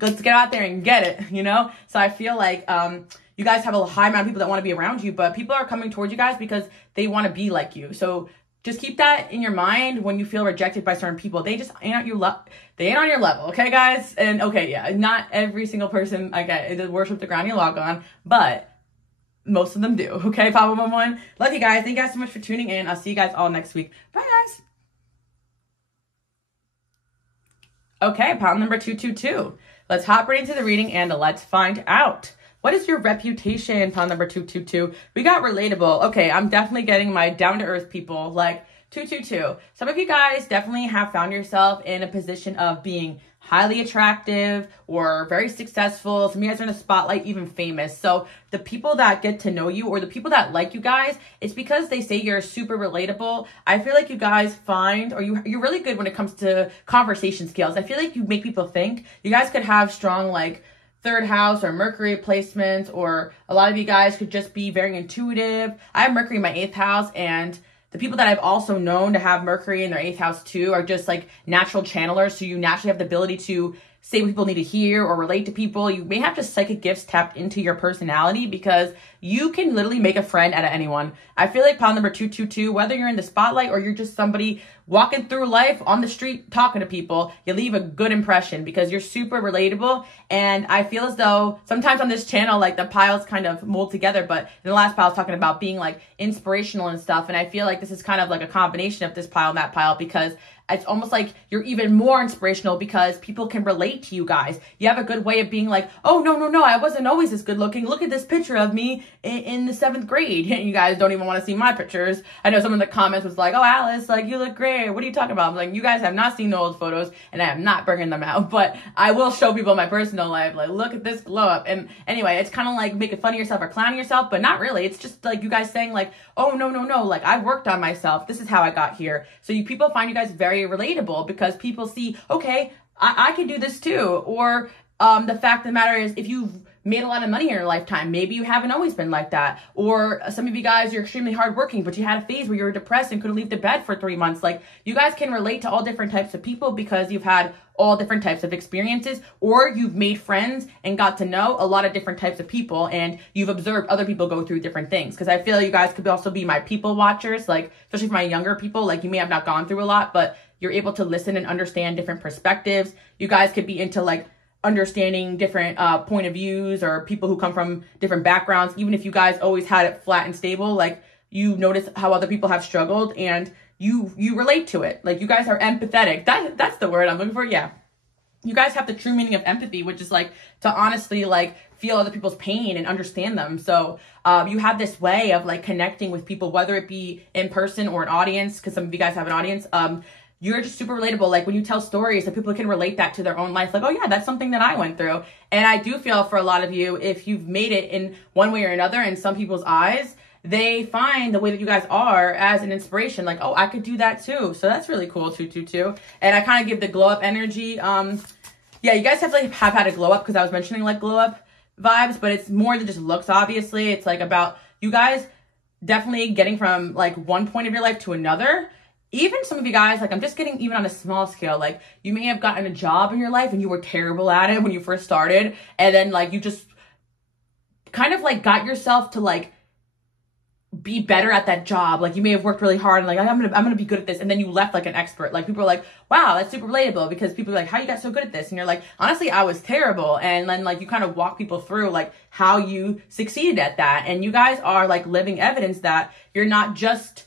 let's get out there and get it, you know? So I feel like you guys have a high amount of people that want to be around you, but people are coming towards you guys because they want to be like you. So just keep that in your mind when you feel rejected by certain people. They just ain't on your they ain't on your level, okay, guys? And okay, yeah, not every single person, okay, it does worship the ground you walk on, but most of them do, okay? 5111. Love you guys. Thank you guys so much for tuning in. I'll see you guys all next week. Bye, guys. Okay, pile number 222. Let's hop right into the reading and let's find out. What is your reputation, pile number 222? We got relatable. Okay, I'm definitely getting my down-to-earth people, like 222. Some of you guys definitely have found yourself in a position of being highly attractive or very successful. Some of you guys are in the spotlight, even famous. So the people that get to know you or the people that like you guys, it's because they say you're super relatable. I feel like you guys find, or you're really good when it comes to conversation skills. I feel like you make people think. You guys could have strong, like, third house or Mercury placements, or a lot of you guys could just be very intuitive. I have Mercury in my 8th house, and the people that I've also known to have Mercury in their 8th house too are just like natural channelers. So you naturally have the ability to say what people need to hear or relate to people. You may have just psychic gifts tapped into your personality because you can literally make a friend out of anyone. I feel like pile number 222, whether you're in the spotlight or you're just somebody walking through life on the street talking to people, you leave a good impression because you're super relatable. And I feel as though sometimes on this channel, like, the piles kind of mold together, but in the last pile I was talking about being like inspirational and stuff. And I feel like this is kind of like a combination of this pile and that pile, because it's almost like you're even more inspirational because people can relate to you guys. You have a good way of being like, oh, no, I wasn't always this good looking. Look at this picture of me in the 7th grade. And you guys don't even want to see my pictures. I know someone in the comments was like, oh, Alice, like, you look great. What are you talking about? I'm like, you guys have not seen the old photos, and I am not bringing them out. But I will show people my personal life, like, look at this glow up. And anyway, it's kind of like making fun of yourself or clowning yourself, but not really. It's just like you guys saying like, oh, no, like, I worked on myself. This is how I got here. So people find you guys very relatable because people see, okay, I can do this too. Or The fact of the matter is, if you've made a lot of money in your lifetime, maybe you haven't always been like that. Or some of you guys, you're extremely hardworking, but you had a phase where you were depressed and couldn't leave the bed for 3 months. Like, you guys can relate to all different types of people because you've had all different types of experiences, or you've made friends and got to know a lot of different types of people, and you've observed other people go through different things. Because I feel you guys could also be my people watchers, like, especially for my younger people. Like, you may have not gone through a lot, but you're able to listen and understand different perspectives. You guys could be into, like, understanding different point of views, or people who come from different backgrounds. Even if you guys always had it flat and stable, like, you notice how other people have struggled, and you relate to it. Like, you guys are empathetic. That's the word I'm looking for. Yeah. You guys have the true meaning of empathy, which is like to honestly like feel other people's pain and understand them. So you have this way of like connecting with people, whether it be in person or an audience, because some of you guys have an audience. You're just super relatable. Like, when you tell stories, that people can relate that to their own life. Like, oh yeah, that's something that I went through. And I do feel for a lot of you, if you've made it in one way or another in some people's eyes, they find the way that you guys are as an inspiration. Like, oh, I could do that too. So that's really cool, 222. And I kind of give the glow up energy. Yeah, you guys definitely have had a glow up, because I was mentioning like glow up vibes, but it's more than just looks, obviously. It's like about you guys definitely getting from like one point of your life to another. Even some of you guys, like, I'm just getting even on a small scale, like, you may have gotten a job in your life and you were terrible at it when you first started. And then like, you just kind of like got yourself to like be better at that job. Like, you may have worked really hard and like, I'm gonna be good at this. And then you left like an expert. Like, people are like, wow, that's super relatable, because people are like, how you got so good at this? And you're like, honestly, I was terrible. And then like, you kind of walk people through like how you succeeded at that. And you guys are like living evidence that you're not just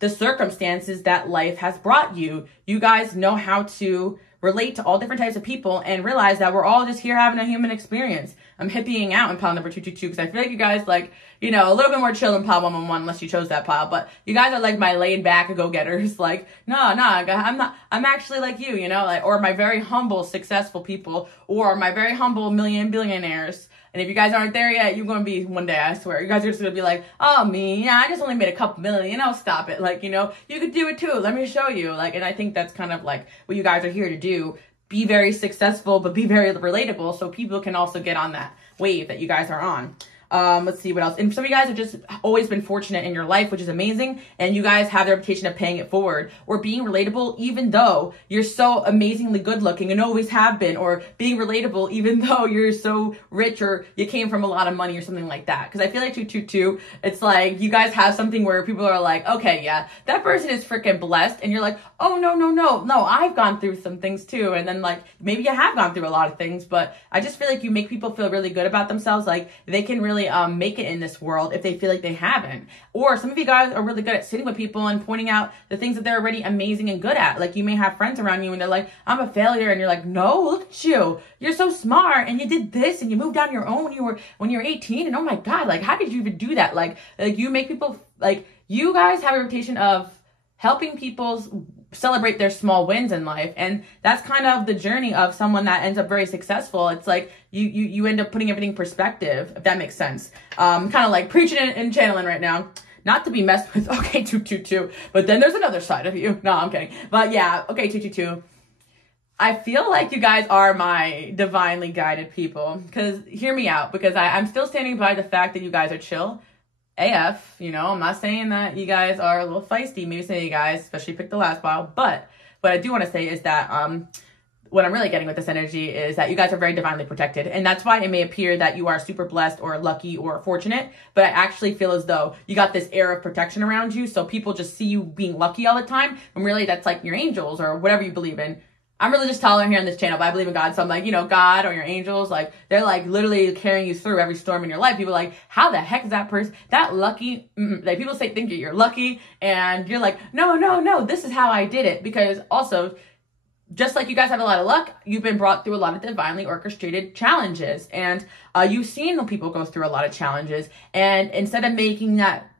the circumstances that life has brought you. You guys know how to relate to all different types of people and realize that we're all just here having a human experience. I'm hippieing out in pile number 222, because I feel like you guys like, you know, a little bit more chill than pile 111, unless you chose that pile. But you guys are like my laid back go-getters. Like, no, I'm actually like you know, like, or my very humble, successful people, or my very humble billionaires. And if you guys aren't there yet, you're going to be one day, I swear. You guys are just going to be like, oh, me, yeah, I just only made a couple million, you know, stop it. Like, you know, you could do it too. Let me show you. Like, and I think that's kind of like what you guys are here to do. Be very successful, but be very relatable, so people can also get on that wave that you guys are on. Let's see what else. And some of you guys have just always been fortunate in your life, which is amazing. And you guys have the reputation of paying it forward, or being relatable, even though you're so amazingly good looking and always have been, or being relatable, even though you're so rich, or you came from a lot of money or something like that. Cause I feel like 222, it's like you guys have something where people are like, okay, yeah, that person is freaking blessed. And you're like, oh, no, I've gone through some things too. And then like, maybe you have gone through a lot of things, but I just feel like you make people feel really good about themselves. Like, they can really make it in this world if they feel like they haven't. Or some of you guys are really good at sitting with people and pointing out the things that they're already amazing and good at. Like, you may have friends around you and they're like, I'm a failure. And you're like, no, look at you. You're so smart. And you did this and you moved on your own when you were 18. And oh my God, like, how did you even do that? Like you make people, like, you guys have a reputation of helping people celebrate their small wins in life. And that's kind of the journey of someone that ends up very successful. It's like you end up putting everything in perspective, if that makes sense. Kind of like preaching and channeling right now. Not to be messed with, okay, 222, but then there's another side of you. No, I'm kidding. But yeah, okay, 222. I feel like you guys are my divinely guided people, because hear me out, because I'm still standing by the fact that you guys are chill AF, you know. I'm not saying that you guys are a little feisty, maybe some of you guys, especially pick the last pile, but what I do want to say is that what I'm really getting with this energy is that you guys are very divinely protected, and that's why it may appear that you are super blessed or lucky or fortunate, but I actually feel as though you got this air of protection around you, so people just see you being lucky all the time, and really that's like your angels or whatever you believe in. I'm religious tolerant here on this channel, but I believe in God. So I'm like, you know, God or your angels, like, they're like literally carrying you through every storm in your life. People are like, how the heck is that person that lucky? Like, people think you're lucky, and you're like, no, this is how I did it. Because also, just like you guys have a lot of luck, you've been brought through a lot of divinely orchestrated challenges. And you've seen when people go through a lot of challenges. And instead of making that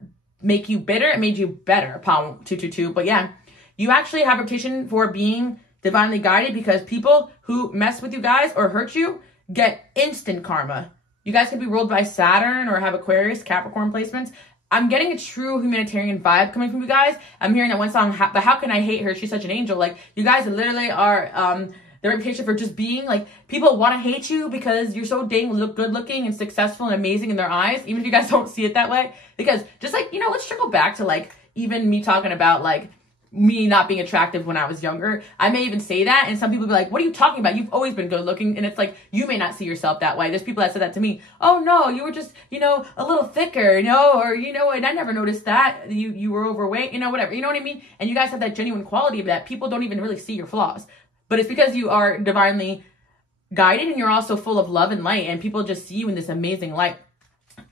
make you bitter, it made you better, pound 222. But yeah, you actually have a reputation for being divinely guided, because people who mess with you guys or hurt you get instant karma. You guys could be ruled by Saturn or have Aquarius, Capricorn placements. I'm getting a true humanitarian vibe coming from you guys. I'm hearing that one song, but how can I hate her? She's such an angel. Like, you guys literally are the reputation for just being like, people want to hate you because you're so dang good looking and successful and amazing in their eyes, even if you guys don't see it that way. Because just like, you know, let's trickle back to like even me talking about like me not being attractive when I was younger. I may even say that, and some people be like, what are you talking about? You've always been good looking. And it's like, you may not see yourself that way. There's people that said that to me. Oh no, you were just, you know, a little thicker, you know, or, you know, and I never noticed that you were overweight, you know, whatever, you know what I mean? And you guys have that genuine quality of that people don't even really see your flaws, but it's because you are divinely guided and you're also full of love and light, and people just see you in this amazing light.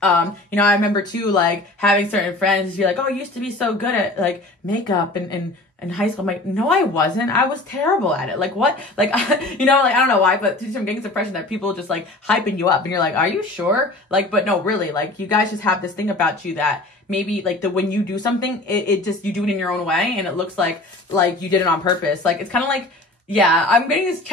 You know, I remember too, like having certain friends be like, oh, you used to be so good at like makeup and in high school. I'm like, no, I wasn't. I was terrible at it. Like what? Like, you know, like, I don't know why, but I'm getting this impression that people just like hyping you up and you're like, are you sure? Like, but no, really, like you guys just have this thing about you that maybe like when you do something, it just, you do it in your own way and it looks like you did it on purpose. Like, it's kind of like, yeah, I'm getting this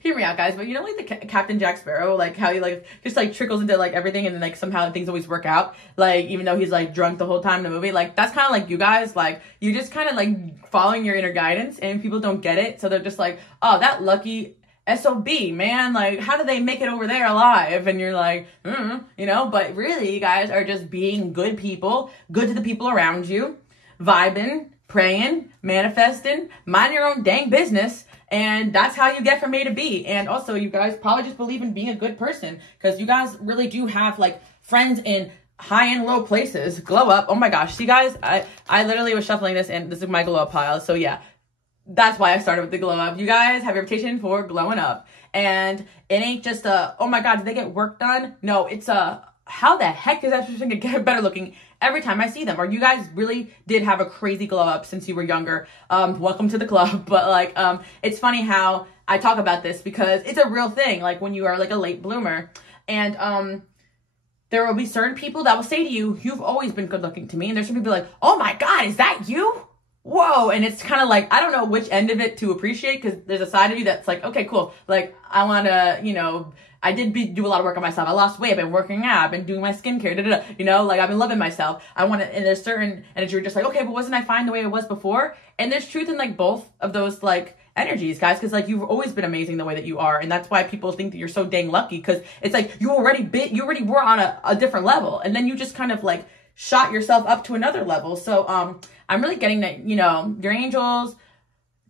hear me out guys, but you know, like the Captain Jack Sparrow, like how he like just like trickles into like everything and then like somehow things always work out, like even though he's like drunk the whole time in the movie. Like that's kind of like you guys, like you just kind of like following your inner guidance, and people don't get it, so they're just like, oh, that lucky SOB, man, like how did they make it over there alive? And you're like, you know, but really you guys are just being good people, good to the people around you, vibing, praying, manifesting, mind your own dang business, and that's how you get from A to B. And also, you guys probably just believe in being a good person, because you guys really do have like friends in high and low places. Glow up. Oh my gosh. See guys, I literally was shuffling this and this is my glow up pile. So yeah, that's why I started with the glow up. You guys have a reputation for glowing up, and it ain't just a, oh my God, did they get work done? No, it's a, how the heck is that person gonna get better looking every time I see them? Or you guys really did have a crazy glow up since you were younger. Welcome to the club. But like, it's funny how I talk about this because it's a real thing. Like when you are like a late bloomer, and there will be certain people that will say to you, you've always been good looking to me. And there's some people like, oh my God, is that you? Whoa. And it's kind of like, I don't know which end of it to appreciate, because there's a side of you that's like, okay, cool. Like I want to, you know, I did do a lot of work on myself. I lost weight. I've been working out. I've been doing my skincare. You know, like I've been loving myself. I want to, and there's certain energy you're just like, okay, but wasn't I fine the way I was before? And there's truth in like both of those like energies, guys, because like you've always been amazing the way that you are, and that's why people think that you're so dang lucky, because it's like you already were on a different level, and then you just kind of like shot yourself up to another level. So I'm really getting that, you know, your angels,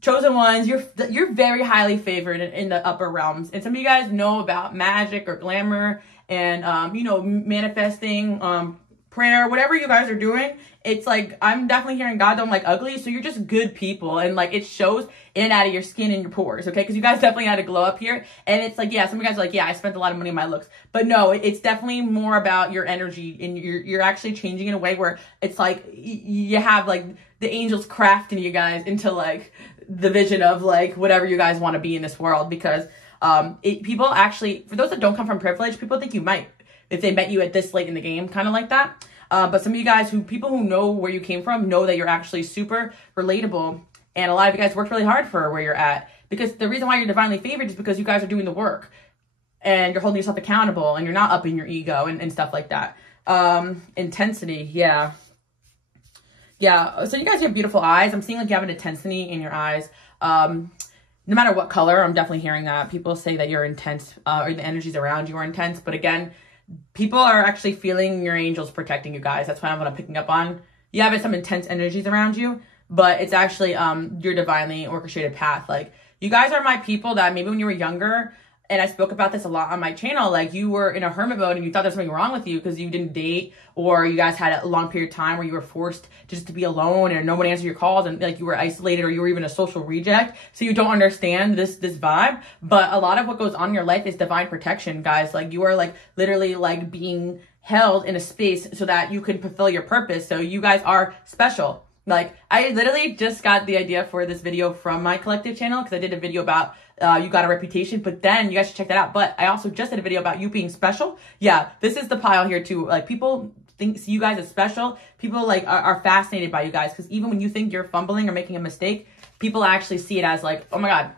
chosen ones, you're very highly favored in the upper realms. And some of you guys know about magic or glamour and you know, manifesting, prayer, whatever you guys are doing. It's like, I'm definitely hearing God don't like ugly. So you're just good people, and like it shows in and out of your skin and your pores, okay? Because you guys definitely had a glow up here. And it's like, yeah, some of you guys are like, yeah, I spent a lot of money on my looks, but no, it's definitely more about your energy, and you're actually changing in a way where it's like you have like the angels crafting you guys into like the vision of like whatever you guys want to be in this world. Because people actually, for those that don't come from privilege, people think you might, if they met you at this late in the game, kind of like that. But some of you guys people who know where you came from know that you're actually super relatable. And a lot of you guys worked really hard for where you're at, because the reason why you're divinely favored is because you guys are doing the work and you're holding yourself accountable and you're not upping your ego and stuff like that. Intensity. Yeah. Yeah. So you guys have beautiful eyes. I'm seeing like you have an intensity in your eyes. No matter what color, I'm definitely hearing that. People say that you're intense, or the energies around you are intense. But again, people are actually feeling your angels protecting you guys. That's what I'm picking up on. You have some intense energies around you, but it's actually your divinely orchestrated path. Like, you guys are my people that maybe when you were younger, and I spoke about this a lot on my channel, like you were in a hermit mode and you thought there's something wrong with you because you didn't date, or you guys had a long period of time where you were forced just to be alone and no one answered your calls, and like you were isolated, or you were even a social reject. So you don't understand this vibe. But a lot of what goes on in your life is divine protection, guys. Like you are like literally like being held in a space so that you can fulfill your purpose. So you guys are special. Like, I literally just got the idea for this video from my collective channel, because I did a video about you got a reputation, but then you guys should check that out. But I also just did a video about you being special. Yeah, this is the pile here too. Like, people see you guys as special. People like are fascinated by you guys, because even when you think you're fumbling or making a mistake, people actually see it as like, oh my God,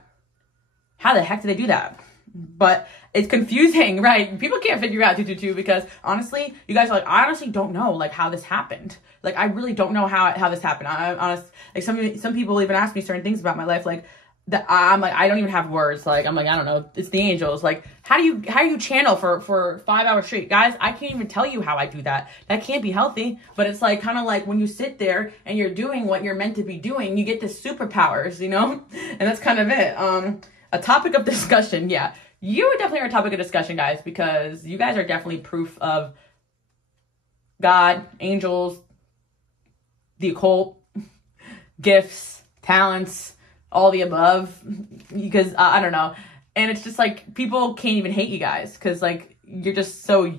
how the heck did they do that? But it's confusing, right? People can't figure out 222, because honestly, you guys are like, I honestly don't know like how this happened. Like, I really don't know how this happened. I'm honest. Like some people even ask me certain things about my life. Like, that I'm like, I don't even have words. Like, I'm like, I don't know. It's the angels. Like, how do you channel for 5 hours straight? Guys, I can't even tell you how I do that. That can't be healthy. But it's like, kind of like when you sit there and you're doing what you're meant to be doing, you get the superpowers, you know? And that's kind of it. A topic of discussion. Yeah. You definitely are a topic of discussion, guys, because you guys are definitely proof of God, angels, the occult, gifts, talents, all the above, because I don't know. And it's just like, people can't even hate you guys because like, you're just so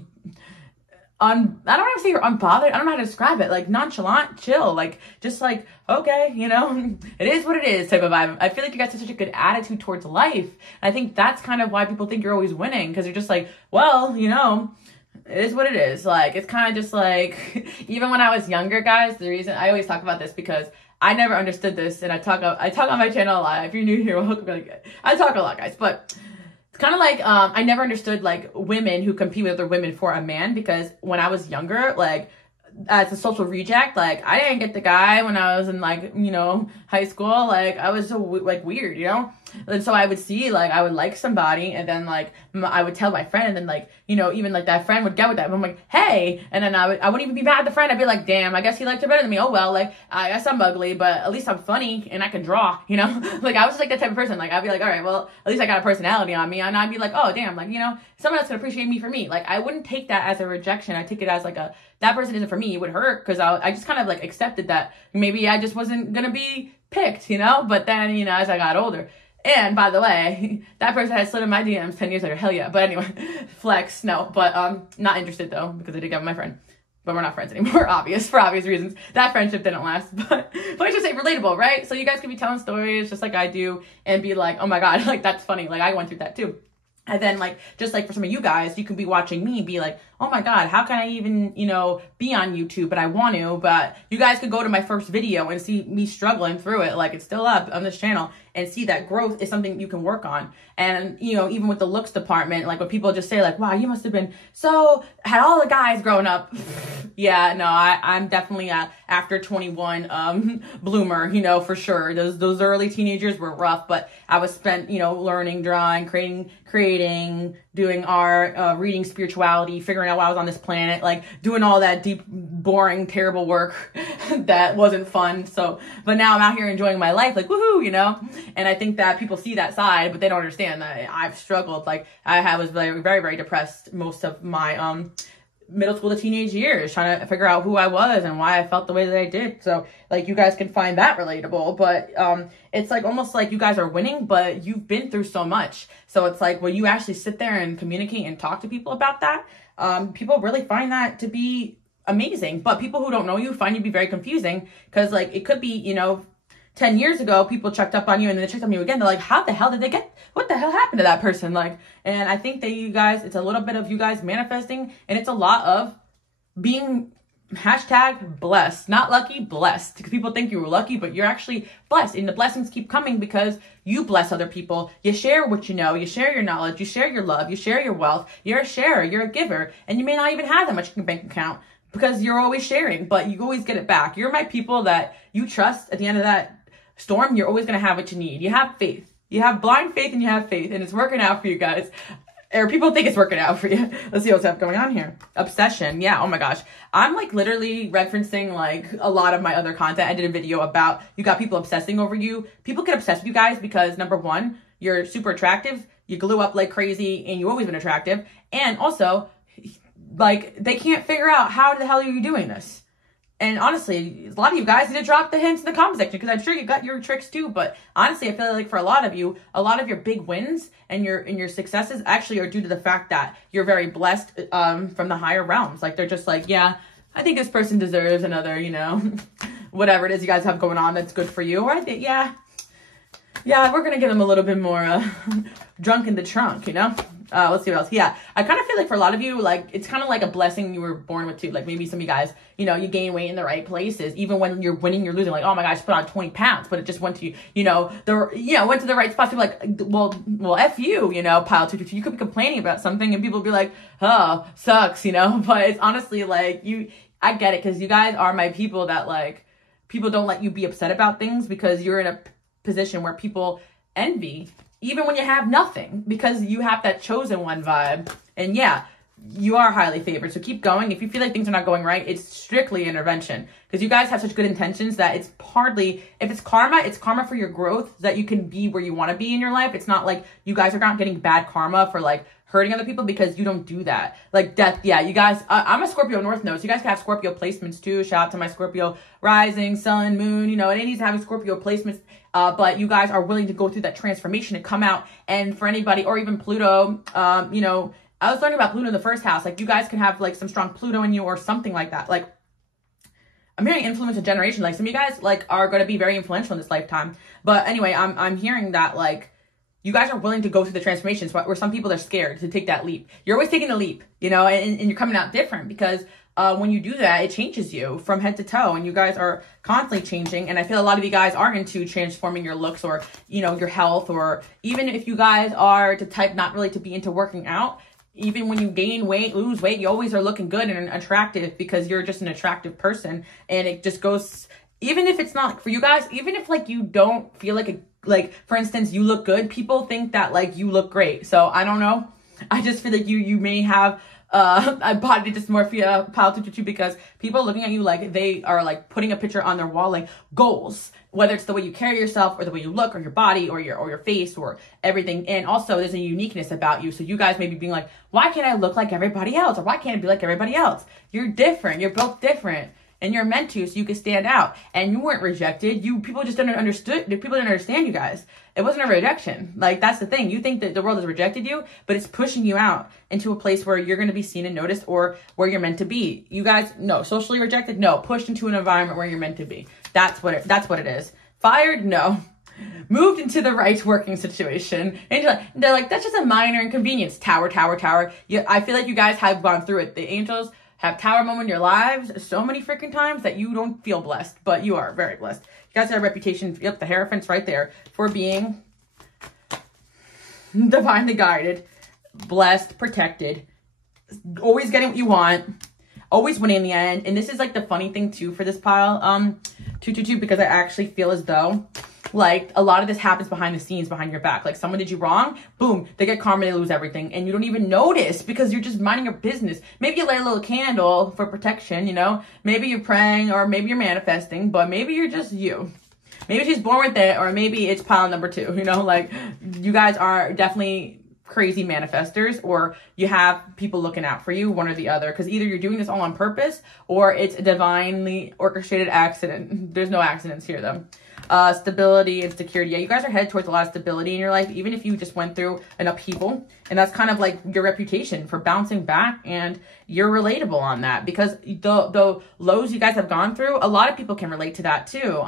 I don't want to say you're unbothered. I don't know how to describe it. Like nonchalant, chill, like just like, okay, you know, it is what it is type of vibe. I feel like you guys have such a good attitude towards life. And I think that's kind of why people think you're always winning, because you're just like, well, you know, it is what it is. Like, it's kind of just like, even when I was younger, guys, the reason I always talk about this because I never understood this, and I talk on my channel a lot. If you're new here, welcome. I talk a lot, guys, but it's kind of like I never understood like women who compete with other women for a man, because when I was younger, like as a social reject, like I didn't get the guy when I was in like, you know, high school. Like I was so like weird, you know. And so I would see, like, I would like somebody, and then, like, I would tell my friend, and then, like, you know, even, like, that friend would get with that. And I'm like, hey, and then I wouldn't even be mad at the friend. I'd be like, damn, I guess he liked her better than me. Oh, well, like, I guess I'm ugly, but at least I'm funny, and I can draw, you know? Like, I was just, like, that type of person. Like, I'd be like, all right, well, at least I got a personality on me, and I'd be like, oh, damn, like, you know, someone else can appreciate me for me. Like, I wouldn't take that as a rejection. I take it as, like, that person isn't for me. It would hurt, because I just kind of, like, accepted that maybe I just wasn't gonna be picked, you know? But then, you know, as I got older. And by the way, that person had slid in my DMs 10 years later. Hell yeah. But anyway, flex. No, but not interested though, because I did get with my friend. But we're not friends anymore, for obvious reasons. That friendship didn't last. But I should say relatable, right? So you guys can be telling stories just like I do and be like, oh my God, like that's funny. Like I went through that too. And then like, just like for some of you guys, you can be watching me be like, oh my God, how can I even, you know, be on YouTube? But I want to, but you guys could go to my first video and see me struggling through it. Like it's still up on this channel, and see that growth is something you can work on. And, you know, even with the looks department, like when people just say like, wow, you must have been had all the guys growing up. Yeah, no, I'm definitely after 21 bloomer, you know, for sure. Those early teenagers were rough, but I was spent, you know, learning, drawing, creating, doing art, reading spirituality, figuring out why I was on this planet, like doing all that deep, boring, terrible work that wasn't fun. So, but now I'm out here enjoying my life, like woohoo, you know? And I think that people see that side, but they don't understand that I've struggled. Like I was very, very, very depressed most of my middle school to teenage years, trying to figure out who I was and why I felt the way that I did. So like you guys can find that relatable, but it's like almost like you guys are winning, but you've been through so much. So it's like when you actually sit there and communicate and talk to people about that, people really find that to be amazing. But people who don't know you find you to be very confusing, because like it could be, you know, 10 years ago, people checked up on you and then they checked on you again. They're like, how the hell did they what the hell happened to that person? Like, and I think that you guys, it's a little bit of you guys manifesting, and it's a lot of being #blessed, not lucky, blessed. Because people think you were lucky, but you're actually blessed. And the blessings keep coming because you bless other people. You share what you know, you share your knowledge, you share your love, you share your wealth. You're a sharer, you're a giver, and you may not even have that much in your bank account because you're always sharing, but you always get it back. You're my people that you trust. At the end of that storm, you're always going to have what you need. You have faith. You have blind faith and you have faith, and it's working out for you guys. Or people think it's working out for you. Let's see what's going on here. Obsession. Yeah. Oh my gosh. I'm like literally referencing like a lot of my other content. I did a video about you got people obsessing over you. People get obsessed with you guys because number one, you're super attractive. You glue up like crazy and you've always been attractive. And also like they can't figure out how the hell are you doing this? And honestly, a lot of you guys need to drop the hints in the comment section, because I'm sure you got your tricks too. But honestly, I feel like for a lot of you, a lot of your big wins and your successes actually are due to the fact that you're very blessed from the higher realms. Like they're just like, yeah, I think this person deserves another, you know, whatever it is you guys have going on that's good for you. Or I think, yeah, we're gonna give them a little bit more drunk in the trunk, you know. Let's see what else. Yeah, I kind of feel like for a lot of you, like, it's kind of like a blessing you were born with too. Like maybe some of you guys, you know, you gain weight in the right places. Even when you're winning, you're losing. Like, oh my gosh, put on 20 pounds, but it just went to, you know, went to the right spots. People like, well, F you, you know, pile 222. You could be complaining about something and people will be like, oh, sucks, you know. But it's honestly like I get it, because you guys are my people that like, people don't let you be upset about things because you're in a position where people envy, even when you have nothing, because you have that chosen one vibe. And yeah, you are highly favored. So keep going. If you feel like things are not going right, it's strictly intervention, because you guys have such good intentions that it's hardly, if it's karma for your growth, so that you can be where you want to be in your life. It's not like you guys are not getting bad karma for like hurting other people, because you don't do that. Like death, yeah, you guys, I'm a Scorpio North Node, so you guys can have Scorpio placements too. Shout out to my Scorpio rising, sun, moon, you know, it needs to have Scorpio placements. But you guys are willing to go through that transformation and come out. And for anybody, or even Pluto, you know, I was learning about Pluto in the first house. Like you guys can have like some strong Pluto in you or something like that. Like I'm hearing influence a generation. Like some of you guys like are going to be very influential in this lifetime. But anyway, I'm hearing that like you guys are willing to go through the transformations, where some people are scared to take that leap. You're always taking the leap, you know, and you're coming out different, because when you do that, it changes you from head to toe, and you guys are constantly changing. And I feel a lot of you guys are into transforming your looks, or, you know, your health, or even if you guys are the type not really to be into working out, even when you gain weight, lose weight, you always are looking good and attractive, because you're just an attractive person. And it just goes, even if it's not for you guys, even if like you don't feel like for instance, you look good, people think that like you look great. So I don't know. I just feel like you may have body dysmorphia, pile 222, because people looking at you like they are like putting a picture on their wall, like goals, whether it's the way you carry yourself or the way you look, or your body, or your face, or everything. And also there's a uniqueness about you. So you guys may be being like, why can't I look like everybody else? Or why can't I be like everybody else? You're different. You're both different. And you're meant to, so you can stand out. And you weren't rejected. People just didn't understand. People didn't understand you guys. It wasn't a rejection. Like, that's the thing. You think that the world has rejected you, but it's pushing you out into a place where you're going to be seen and noticed, or where you're meant to be. You guys, no. Socially rejected? No. Pushed into an environment where you're meant to be. That's what it is. Fired? No. Moved into the right working situation. And they're like, that's just a minor inconvenience. Tower. Yeah, I feel like you guys have gone through it. The angels have tower moment in your lives so many freaking times that you don't feel blessed, but you are very blessed. You guys have a reputation, yep, the Hierophant's right there, for being divinely guided, blessed, protected, always getting what you want, always winning in the end. And this is like the funny thing too for this pile, 222, because I actually feel as though like a lot of this happens behind the scenes, behind your back. Like someone did you wrong, boom, they get karma, they lose everything, and you don't even notice, because you're just minding your business. Maybe you light a little candle for protection, you know, maybe you're praying, or maybe you're manifesting, but maybe you're just you. Maybe she's born with it, or maybe it's pile number 2, you know, like you guys are definitely crazy manifestors, or you have people looking out for you, one or the other, because either you're doing this all on purpose, or it's a divinely orchestrated accident. There's no accidents here though. Stability and security. Yeah, you guys are headed towards a lot of stability in your life, even if you just went through an upheaval. And that's kind of like your reputation for bouncing back, and you're relatable on that, because the lows you guys have gone through, a lot of people can relate to that too.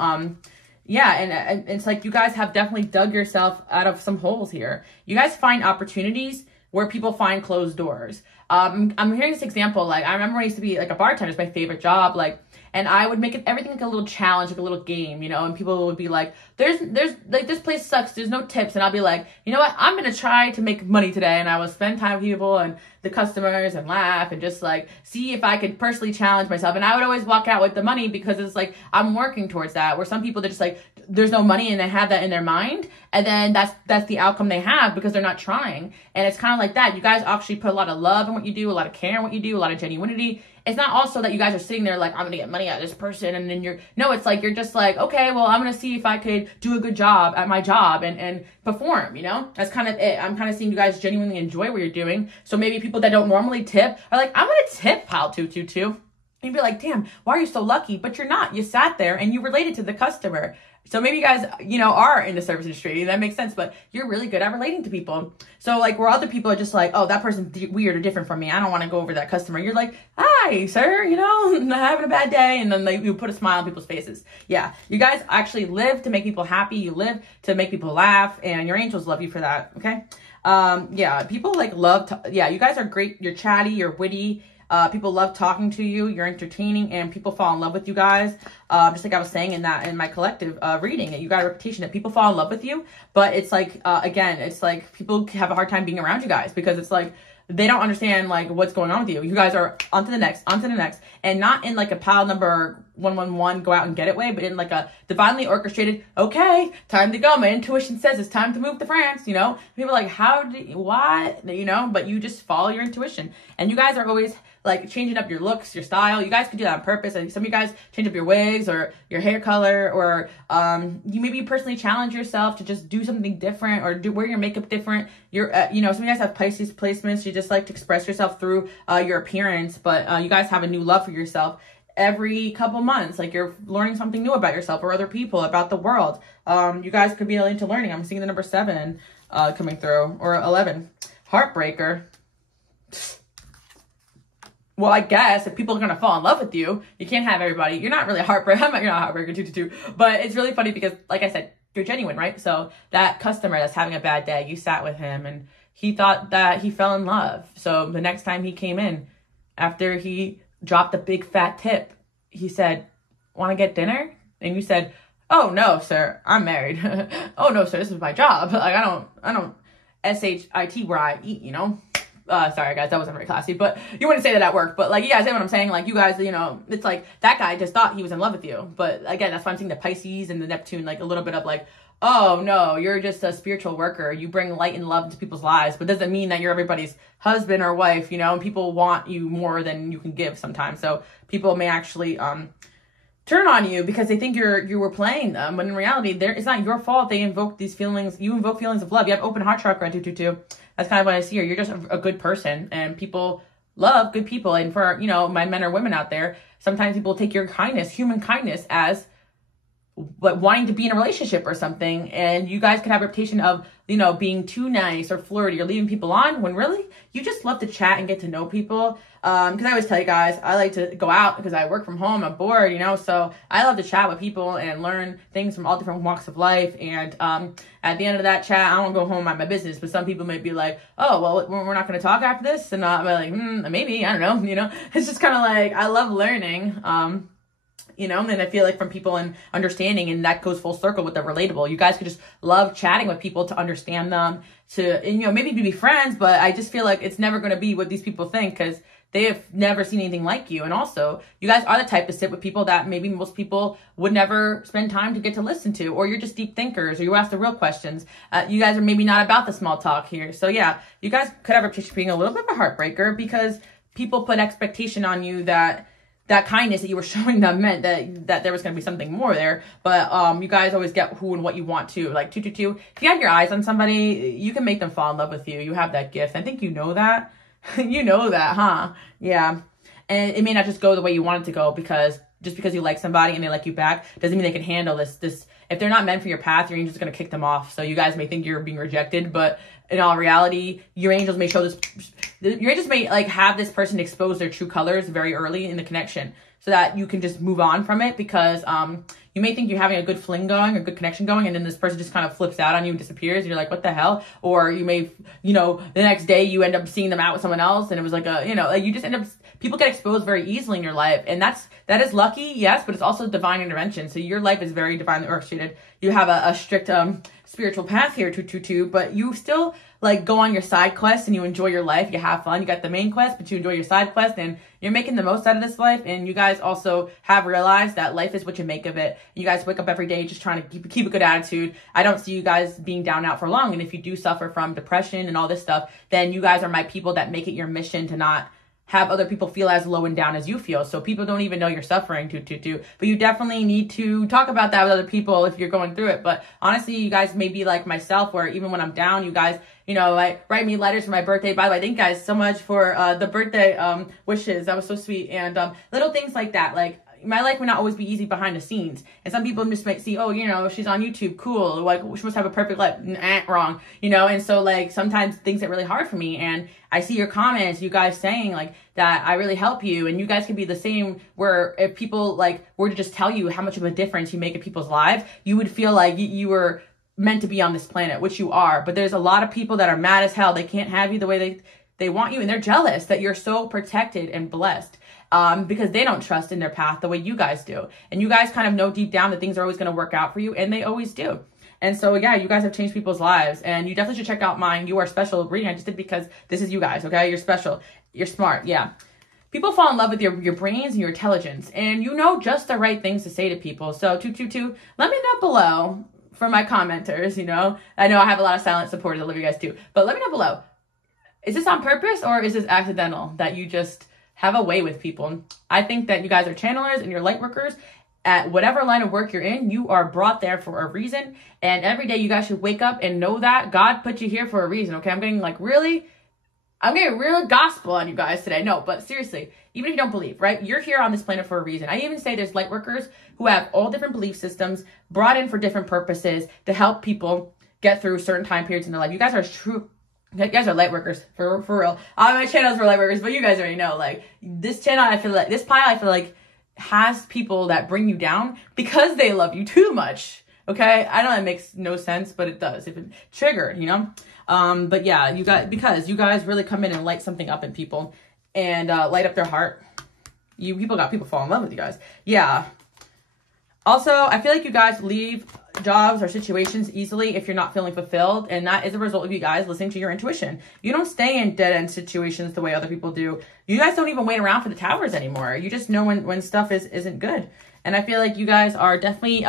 Yeah, and it's like you guys have definitely dug yourself out of some holes here. You guys find opportunities where people find closed doors. I'm hearing this example, like I remember when I used to be like a bartender, it's my favorite job, like, and I would make everything like a little challenge, like a little game, you know, and people would be like, there's like, this place sucks, there's no tips. And I'll be like, you know what, I'm going to try to make money today. And I would spend time with people and the customers and laugh and just like see if I could personally challenge myself. And I would always walk out with the money, because it's like, I'm working towards that. Where some people, they're just like, there's no money, and they have that in their mind. And then that's the outcome they have, because they're not trying. And it's kind of like that. You guys actually put a lot of love in what you do, a lot of care in what you do, a lot of genuinity. It's not also that you guys are sitting there like, I'm going to get money out of this person. And then it's like, you're just like, okay, well, I'm going to see if I could do a good job at my job and perform, you know? That's kind of it. I'm kind of seeing you guys genuinely enjoy what you're doing. So maybe people that don't normally tip are like, I'm going to tip pile 222. And you'd be like, damn, why are you so lucky? But you're not. You sat there and you related to the customer. So maybe you guys, you know, are in the service industry. That makes sense, but you're really good at relating to people. So like where other people are just like, oh, that person's weird or different from me, I don't want to go over that customer. You're like, hi, sir, you know, I'm having a bad day. And then you put a smile on people's faces. Yeah, you guys actually live to make people happy. You live to make people laugh, and your angels love you for that, okay? Yeah, people like love, yeah, you guys are great. You're chatty, you're witty. People love talking to you. You're entertaining, and people fall in love with you guys. Just like I was saying in my collective reading, you got a reputation that people fall in love with you. But it's like, again, it's like people have a hard time being around you guys, because it's like they don't understand like what's going on with you. You guys are onto the next, and not in like a pile number 111 go out and get it way, but in like a divinely orchestrated, okay, time to go. My intuition says it's time to move to France, you know? People are like, what? You know, but you just follow your intuition. And you guys are always like changing up your looks, your style. You guys could do that on purpose. And some of you guys change up your wigs or your hair color, or you maybe personally challenge yourself to just do something different, or wear your makeup different. You're, you know, some of you guys have Pisces placements. You just like to express yourself through your appearance, but you guys have a new love for yourself every couple months. Like you're learning something new about yourself or other people, about the world. You guys could be into learning. I'm seeing the number 7 coming through, or 11. Heartbreaker. Well, I guess if people are going to fall in love with you, you can't have everybody. You're not really a heartbreaker. You're not a heartbreaker 222. But it's really funny because, like I said, you're genuine, right? So that customer that's having a bad day, you sat with him and he thought that he fell in love. So the next time he came in, after he dropped a big fat tip, he said, want to get dinner? And you said, oh no, sir, I'm married. Oh no, sir, this is my job. Like I don't SHIT where I eat, you know? Sorry guys, that wasn't very classy, but you wouldn't say that at work. But like, you guys know what I'm saying? Like you guys, you know, it's like that guy just thought he was in love with you. But again, that's why I'm seeing the Pisces and the Neptune, like a little bit of like, oh no, you're just a spiritual worker. You bring light and love into people's lives, but doesn't mean that you're everybody's husband or wife, you know, and people want you more than you can give sometimes. So people may actually, turn on you because they think you were playing them, when in reality, it's not your fault. They invoke these feelings. You invoke feelings of love. You have open heart chakra, 222. That's kind of what I see here. You're just a good person, and people love good people. And for, you know, my men or women out there, sometimes people take your kindness, human kindness, as but wanting to be in a relationship or something. And you guys could have a reputation of, you know, being too nice or flirty or leaving people on, when really you just love to chat and get to know people. Because I always tell you guys, I like to go out because I work from home, I'm bored, you know, so I love to chat with people and learn things from all different walks of life. And at the end of that chat, I won't go home on my business, but some people might be like, oh, well, we're not going to talk after this. And I'm like, maybe, I don't know, you know, it's just kind of like, I love learning. You know, and I feel like from people and understanding, and that goes full circle with the relatable. You guys could just love chatting with people to understand them, and, you know, maybe be friends, but I just feel like it's never going to be what these people think because they have never seen anything like you. And also, you guys are the type to sit with people that maybe most people would never spend time to get to listen to, or you're just deep thinkers, or you ask the real questions. You guys are maybe not about the small talk here. So yeah, you guys could have a reputation being a little bit of a heartbreaker because people put expectation on you that kindness that you were showing them meant that there was going to be something more there. But you guys always get who and what you want to. Like 222, if you have your eyes on somebody, you can make them fall in love with you. You have that gift. I think you know that. You know that, huh? Yeah. And it may not just go the way you want it to go, because just because you like somebody and they like you back doesn't mean they can handle this. If they're not meant for your path, you're just going to kick them off. So you guys may think you're being rejected, but in all reality, your angels may show this. Your angels may like have this person expose their true colors very early in the connection, so that you can just move on from it. Because you may think you're having a good fling going or good connection going, and then this person just kind of flips out on you and disappears. And you're like, what the hell? Or you may, you know, the next day you end up seeing them out with someone else, and it was like a, you know, like you just end up. People get exposed very easily in your life, and that is lucky, yes, but it's also divine intervention. So your life is very divinely orchestrated. You have a strict spiritual path here, 222, but you still like go on your side quest and you enjoy your life. You have fun. You got the main quest, but you enjoy your side quest, and you're making the most out of this life. And you guys also have realized that life is what you make of it. You guys wake up every day just trying to keep a good attitude. I don't see you guys being down out for long. And if you do suffer from depression and all this stuff, then you guys are my people that make it your mission to not have other people feel as low and down as you feel. So people don't even know you're suffering, 222. But you definitely need to talk about that with other people if you're going through it. But honestly, you guys may be like myself, where even when I'm down, you guys, you know, like write me letters for my birthday. By the way, thank you guys so much for the birthday wishes. That was so sweet. And little things like that, like, my life may not always be easy behind the scenes. And some people just might see, oh, you know, she's on YouTube, cool. Like, she must have a perfect life. Wrong. You know, and so, like, sometimes things get really hard for me. And I see your comments, you guys saying, like, that I really help you. And you guys can be the same, where if people, like, were to just tell you how much of a difference you make in people's lives, you would feel like you were meant to be on this planet, which you are. But there's a lot of people that are mad as hell. They can't have you the way they want you. And they're jealous that you're so protected and blessed. Because they don't trust in their path the way you guys do. And you guys kind of know deep down that things are always going to work out for you, and they always do. And so, yeah, you guys have changed people's lives, and you definitely should check out mine. You Are Special reading I just did, because this is you guys, okay? You're special. You're smart, yeah. people fall in love with your brains and your intelligence, and you know just the right things to say to people. So 222, let me know below for my commenters, you know. I know I have a lot of silent supporters. I love you guys too. But let me know below. Is this on purpose or is this accidental that you just have a way with people? I think that you guys are channelers and you're light workers. At whatever line of work you're in, you are brought there for a reason. And every day you guys should wake up and know that God put you here for a reason, okay? I'm getting real gospel on you guys today. No, but seriously, even if you don't believe, right? You're here on this planet for a reason. I even say there's light workers who have all different belief systems brought in for different purposes to help people get through certain time periods in their life. You guys are true. You guys are light workers, for real. All my channels for light workers, but you guys already know, like, this channel, I feel like, this pile, I feel like, has people that bring you down because they love you too much, okay? I know that makes no sense, but it does. If it's triggered, you know? But yeah, because you guys really come in and light something up in people and light up their heart. People fall in love with you guys. Yeah. Also, I feel like you guys leave jobs or situations easily if you're not feeling fulfilled, and that is a result of you guys listening to your intuition. You don't stay in dead-end situations the way other people do. You guys don't even wait around for the towers anymore. You just know when stuff isn't good. And I feel like you guys are definitely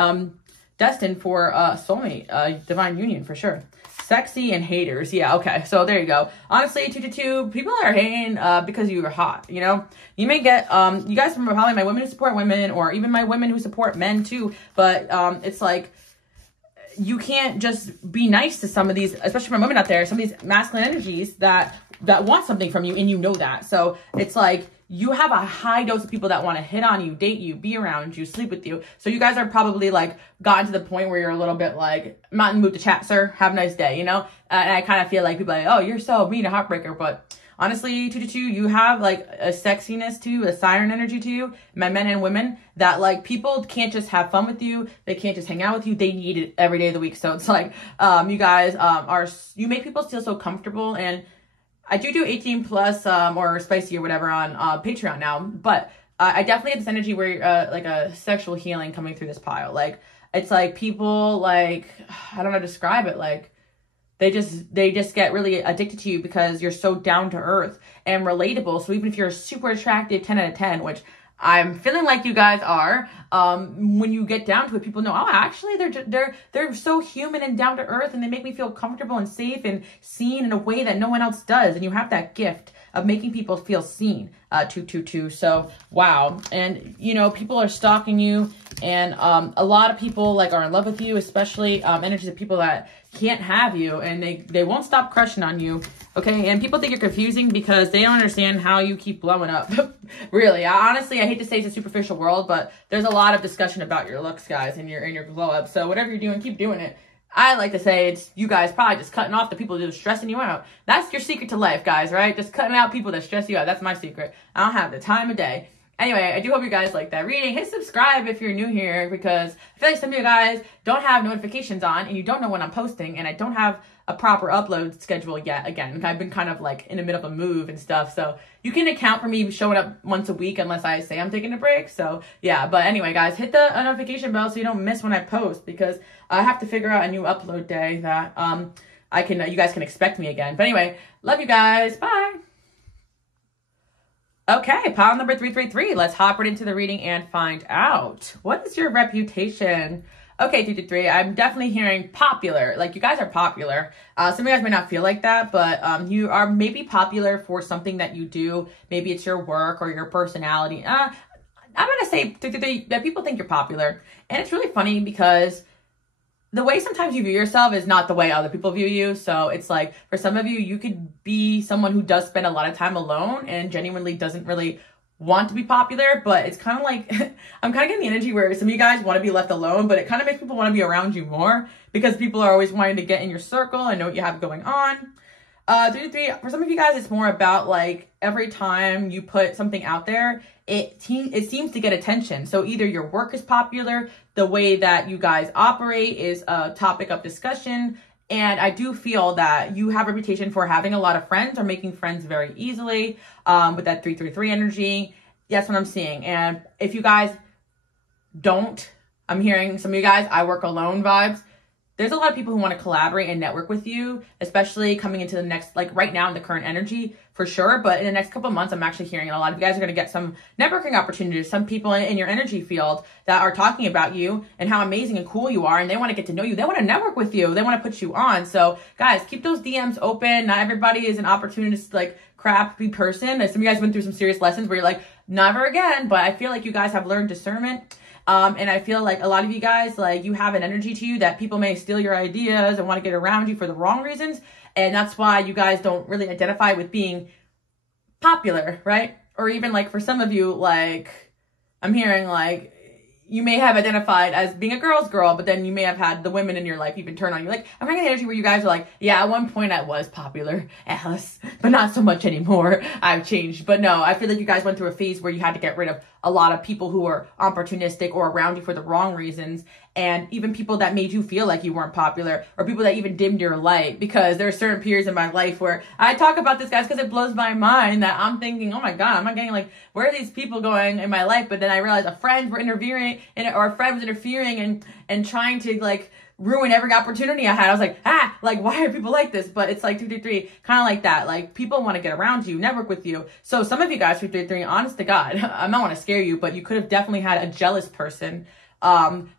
destined for a soulmate, divine union for sure. Sexy and haters. Yeah, okay. So there you go. Honestly, 222, people are hating because you are hot, you know? You may get, you guys are probably my women who support women, or even my women who support men too, but it's like, you can't just be nice to some of these, especially from women out there, some of these masculine energies that want something from you, and you know that. So it's like, you have a high dose of people that want to hit on you, date you, be around you, sleep with you. So you guys are probably like gotten to the point where you're a little bit like, I'm not in the mood to chat, sir. Have a nice day, you know? And I kind of feel like people are like, oh, you're so mean, a heartbreaker. But honestly, 222, you have like a sexiness to you, a siren energy to you, men and women, that like people can't just have fun with you. They can't just hang out with you. They need it every day of the week. So it's like, you guys you make people feel so comfortable. And I do 18 plus or spicy or whatever on Patreon now, but I definitely have this energy where like a sexual healing coming through this pile. Like, it's like people like, I don't know how to describe it. Like, they just get really addicted to you because you're so down to earth and relatable. So even if you're a super attractive 10 out of 10, which I'm feeling like you guys are, when you get down to it, people know, oh, actually they're so human and down to earth, and they make me feel comfortable and safe and seen in a way that no one else does. And you have that gift of making people feel seen, 222. So, wow. And, you know, people are stalking you, and a lot of people like are in love with you, especially energies of people that can't have you, and they won't stop crushing on you, okay? And people think you're confusing because they don't understand how you keep blowing up. Really, honestly, I hate to say it's a superficial world, but there's a lot of discussion about your looks, guys, and your glow up. So whatever you're doing, keep doing it. I like to say it's you guys probably just cutting off the people that are stressing you out. That's your secret to life, guys, right? Just cutting out people that stress you out. That's my secret. I don't have the time of day. Anyway, I do hope you guys like that reading. Hit subscribe if you're new here, because I feel like some of you guys don't have notifications on and you don't know when I'm posting, and I don't have a proper upload schedule yet. Again, I've been kind of like in the middle of a move and stuff, so you can account for me showing up once a week unless I say I'm taking a break. So yeah, but anyway, guys, hit the notification bell so you don't miss when I post, because I have to figure out a new upload day that you guys can expect me again. But anyway, love you guys. Bye. Okay, pile number 333. Let's hop right into the reading and find out. What is your reputation? Okay, 333. I'm definitely hearing popular. Like, you guys are popular. Some of you guys may not feel like that, but you are maybe popular for something that you do. Maybe it's your work or your personality. I'm going to say 333 that people think you're popular. And it's really funny because the way sometimes you view yourself is not the way other people view you. So it's like, for some of you, you could be someone who does spend a lot of time alone and genuinely doesn't really want to be popular. But it's kind of like, I'm kind of getting the energy where some of you guys want to be left alone, but it kind of makes people want to be around you more because people are always wanting to get in your circle and know what you have going on. 333, for some of you guys, it's more about like every time you put something out there, it seems to get attention. So either your work is popular, the way that you guys operate is a topic of discussion, and I do feel that you have a reputation for having a lot of friends or making friends very easily with that 333 energy. That's what I'm seeing. And if you guys don't, I'm hearing some of you guys, I work alone vibes. there's a lot of people who want to collaborate and network with you, especially coming into the next, like right now in the current energy for sure. But in the next couple of months, I'm actually hearing a lot of you guys are going to get some networking opportunities, some people in your energy field that are talking about you and how amazing and cool you are. And they want to get to know you. They want to network with you. They want to put you on. So guys, keep those DMs open. Not everybody is an opportunist, like crappy person. Some of you guys went through some serious lessons where you're like, never again. But I feel like you guys have learned discernment. And I feel like a lot of you guys, like you have an energy to you that people may steal your ideas and want to get around you for the wrong reasons. And that's why you guys don't really identify with being popular, right? Or even like for some of you, like I'm hearing like you may have identified as being a girl's girl, but then you may have had the women in your life even turn on you. Like, I'm getting the energy where you guys are like, yeah, at one point I was popular, Alice, but not so much anymore. I've changed. But no, I feel like you guys went through a phase where you had to get rid of a lot of people who were opportunistic or around you for the wrong reasons. And even people that made you feel like you weren't popular, or people that even dimmed your light, because there are certain periods in my life where I talk about this, guys, because it blows my mind that I'm thinking, oh my God, I'm not getting like, where are these people going in my life? But then I realized a friend were interfering or a friend was interfering and trying to like ruin every opportunity I had. I was like, like, why are people like this? But it's like 233, kind of like that. Like, people want to get around you, network with you. So some of you guys, 233, honest to God, I don't want to scare you, but you could have definitely had a jealous person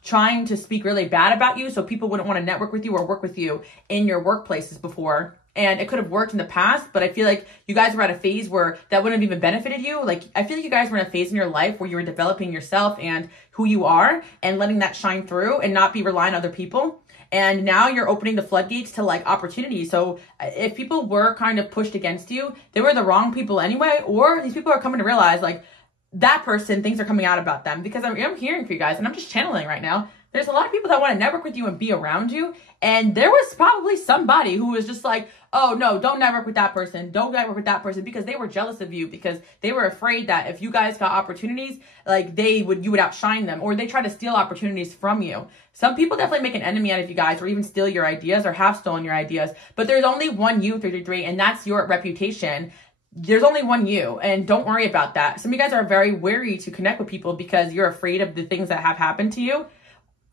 trying to speak really bad about you so people wouldn't want to network with you or work with you in your workplaces before. And it could have worked in the past, but I feel like you guys were at a phase where that wouldn't have even benefited you. Like, I feel like you guys were in a phase in your life where you were developing yourself and who you are and letting that shine through and not be relying on other people. And now you're opening the floodgates to like opportunities. So if people were kind of pushed against you, they were the wrong people anyway, or these people are coming to realize like that person, things are coming out about them, because I'm hearing for you guys and I'm just channeling right now. There's a lot of people that want to network with you and be around you. And there was probably somebody who was just like, oh no, don't network with that person. Don't network with that person, because they were jealous of you, because they were afraid that if you guys got opportunities, like you would outshine them, or they try to steal opportunities from you. Some people definitely make an enemy out of you guys, or even steal your ideas, or have stolen your ideas. But there's only one you, 33, and that's your reputation. There's only one you, and don't worry about that. Some of you guys are very wary to connect with people because you're afraid of the things that have happened to you,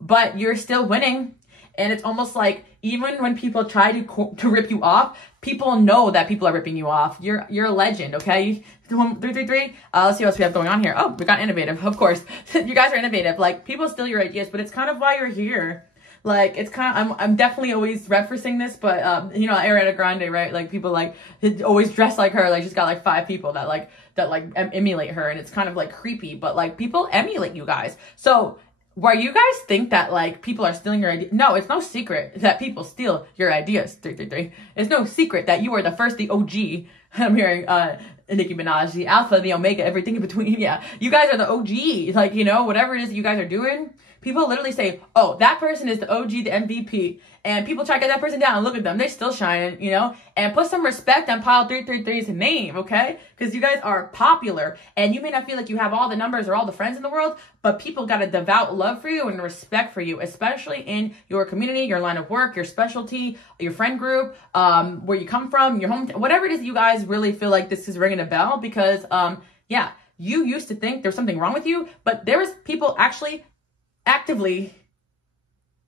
but you're still winning. And it's almost like even when people try to rip you off, people know that people are ripping you off. You're a legend, okay? 333. Let's see what else we have going on here. Oh, we got innovative, of course. You guys are innovative. Like, people steal your ideas, but it's kind of why you're here. Like, it's kind of, I'm definitely always referencing this, but, you know, Ariana Grande, right? Like, people, like, always dress like her. Like, she's got, like, 5 people that emulate her, and it's kind of, like, creepy. But, like, people emulate you guys. So, where you guys think that, like, people are stealing your ideas, no, it's no secret that people steal your ideas, 333. It's no secret that you are the first, the OG. I'm hearing, Nicki Minaj, the alpha, the omega, everything in between. Yeah, you guys are the OG. Like, you know, whatever it is that you guys are doing, people literally say, oh, that person is the OG, the MVP. And people try to get that person down and look at them. They're still shining, you know? And put some respect on Pile 333's name, okay? Because you guys are popular. And you may not feel like you have all the numbers or all the friends in the world, but people got a devout love for you and respect for you, especially in your community, your line of work, your specialty, your friend group, where you come from, your home, whatever it is you guys really feel like this is ringing a bell. Because, yeah, you used to think there's something wrong with you, but there was people actually actively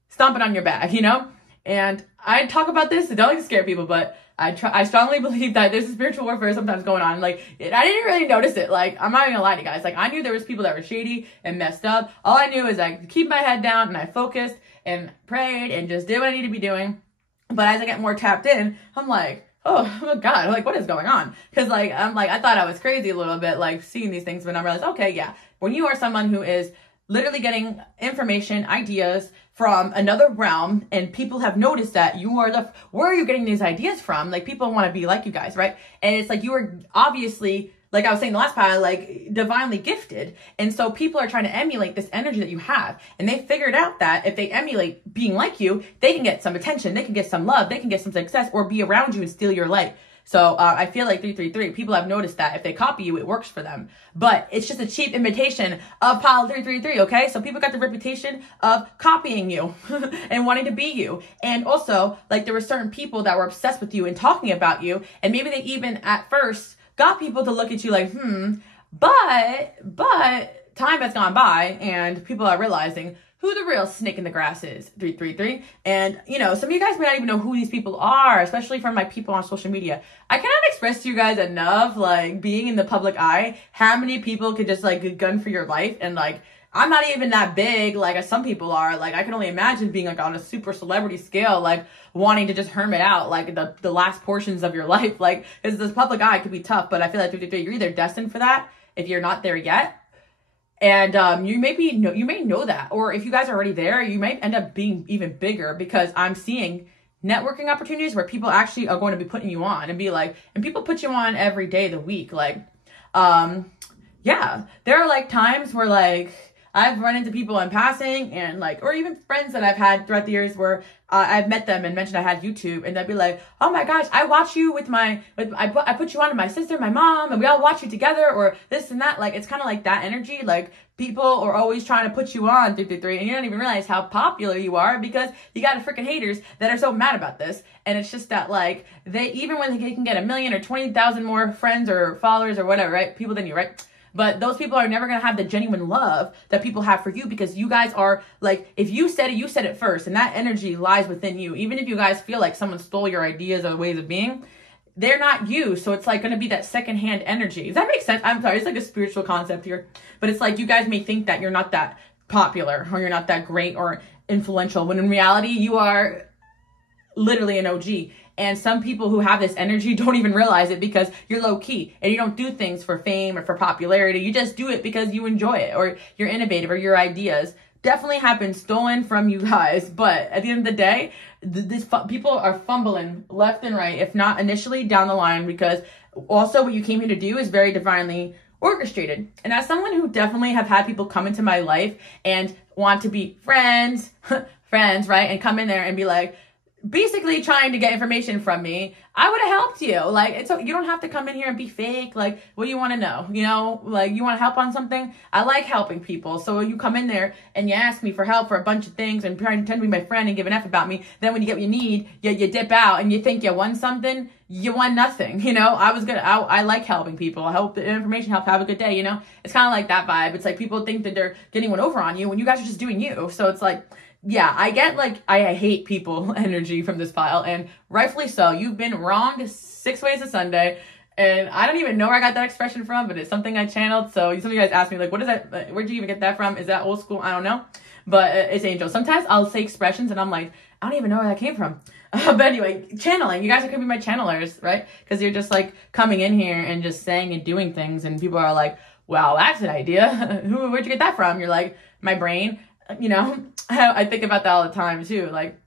stomping on your back, you know? And I talk about this, so don't like to scare people, but I strongly believe that there's a spiritual warfare sometimes going on. Like, I didn't really notice it. Like, I'm not even gonna lie to you guys. Like, I knew there was people that were shady and messed up. All I knew is I keep my head down and I focused and prayed and just did what I need to be doing. But as I get more tapped in, I'm like, oh my God, like, what is going on? Because, like, I thought I was crazy a little bit, like, seeing these things, but I realized, okay, yeah, when you are someone who is literally getting information, ideas from another realm, and people have noticed that you are where are you getting these ideas from? Like, people want to be like you guys, right? And it's like, you are obviously, like I was saying the last part, like, divinely gifted. And so people are trying to emulate this energy that you have. And they figured out that if they emulate being like you, they can get some attention, they can get some love, they can get some success, or be around you and steal your light. So I feel like 333, people have noticed that if they copy you, it works for them. But it's just a cheap imitation of Pile 333, okay? So people got the reputation of copying you and wanting to be you. And also, like, there were certain people that were obsessed with you and talking about you. And maybe they even at first got people to look at you like, but time has gone by and people are realizing who the real snake in the grass is, 333. And, you know, some of you guys may not even know who these people are, especially from my people on social media. I cannot express to you guys enough, like, being in the public eye, how many people could just, like, gun for your life. And, like, I'm not even that big, like, as some people are. Like, I can only imagine being, like, on a super celebrity scale, like, wanting to just hermit out, like, the last portions of your life. Like, because this public eye could be tough, but I feel like 333, you're either destined for that if you're not there yet. And you may know that, or if you guys are already there, you might end up being even bigger, because I'm seeing networking opportunities where people actually are going to be putting you on and be like, and people put you on every day of the week. Like, yeah, there are like times where like I've run into people in passing and like, or even friends that I've had throughout the years where I've met them and mentioned I had YouTube, and they'd be like, oh my gosh, I watch you I put you on to my sister, my mom, and we all watch you together, or this and that. Like, it's kind of like that energy. Like, people are always trying to put you on 333, and you don't even realize how popular you are because you got freaking haters that are so mad about this. And it's just that, like, they, even when they can get 1 million or 20,000 more friends or followers or whatever, right? People than you, right? But those people are never going to have the genuine love that people have for you, because you guys are like, if you said it first, and that energy lies within you. Even if you guys feel like someone stole your ideas or ways of being, they're not you. So it's like going to be that secondhand energy. Does that make sense? I'm sorry. It's like a spiritual concept here, but it's like you guys may think that you're not that popular or you're not that great or influential, when in reality you are literally an OG. And some people who have this energy don't even realize it, because you're low key and you don't do things for fame or for popularity. You just do it because you enjoy it, or you're innovative, or your ideas definitely have been stolen from you guys. But at the end of the day, people are fumbling left and right, if not initially, down the line, because also what you came here to do is very divinely orchestrated. And as someone who definitely have had people come into my life and want to be friends, right? And come in there and be like, basically trying to get information from me, I would have helped you. Like, you don't have to come in here and be fake. Like, what do you want to know? You know, like, you want help on something? I like helping people. So you come in there and you ask me for help for a bunch of things and try to pretend to be my friend and give an F about me. Then when you get what you need, you dip out and you think you won something. You won nothing. You know, I like helping people. I hope the information help have a good day. You know, it's kind of like that vibe. It's like people think that they're getting one over on you when you guys are just doing you. So it's like, yeah, I get like, I hate people energy from this file, and rightfully so. You've been wronged 6 ways to Sunday, and I don't even know where I got that expression from, but it's something I channeled. So some of you guys ask me like, what is that? Where'd you even get that from? Is that old school? I don't know, but it's Angel. Sometimes I'll say expressions and I'm like, I don't even know where that came from. But anyway, channeling. You guys are going to be my channelers, right? Because you're just like coming in here and just saying and doing things, and people are like, wow, that's an idea. Where'd you get that from? You're like, my brain. You know, I think about that all the time too. Like,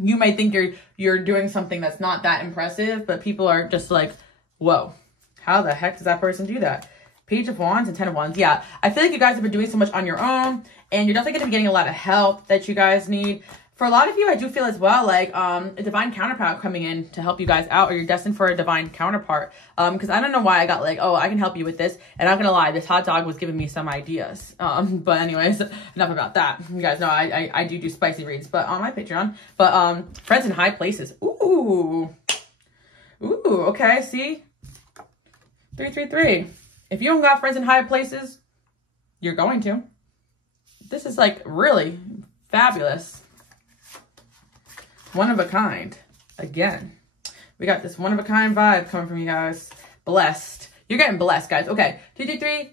you might think you're doing something that's not that impressive, but people are just like, whoa, how the heck does that person do that? Page of Wands and 10 of Wands. Yeah, I feel like you guys have been doing so much on your own, and you're definitely going to be getting a lot of help that you guys need. For a lot of you, I do feel as well like a divine counterpart coming in to help you guys out, or you're destined for a divine counterpart. Because I don't know why I got like, oh, I can help you with this. And I'm not going to lie, this hot dog was giving me some ideas. But anyways, enough about that. You guys know I do spicy reads, but on my Patreon. But friends in high places. Ooh, okay, see? 333. If you don't got friends in high places, you're going to. This is like really fabulous. One of a kind. Again, we got this one of a kind vibe coming from you guys. Blessed. You're getting blessed, guys. Okay, 223.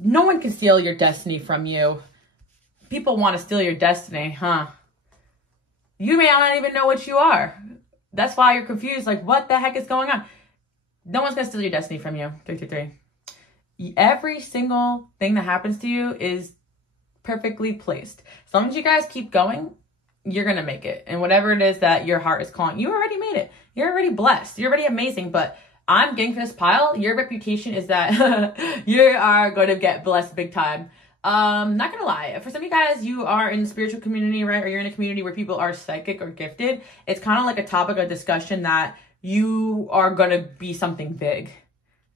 No one can steal your destiny from you. People want to steal your destiny, huh? You may not even know what you are. That's why you're confused. Like, what the heck is going on? No one's going to steal your destiny from you. 323. Every single thing that happens to you is perfectly placed. As long as you guys keep going, you're going to make it. And whatever it is that your heart is calling, you already made it. You're already blessed. You're already amazing. But I'm getting for this pile, your reputation is that you are going to get blessed big time. Not going to lie. For some of you guys, you are in the spiritual community, right? Or you're in a community where people are psychic or gifted. It's kind of like a topic of discussion that you are going to be something big.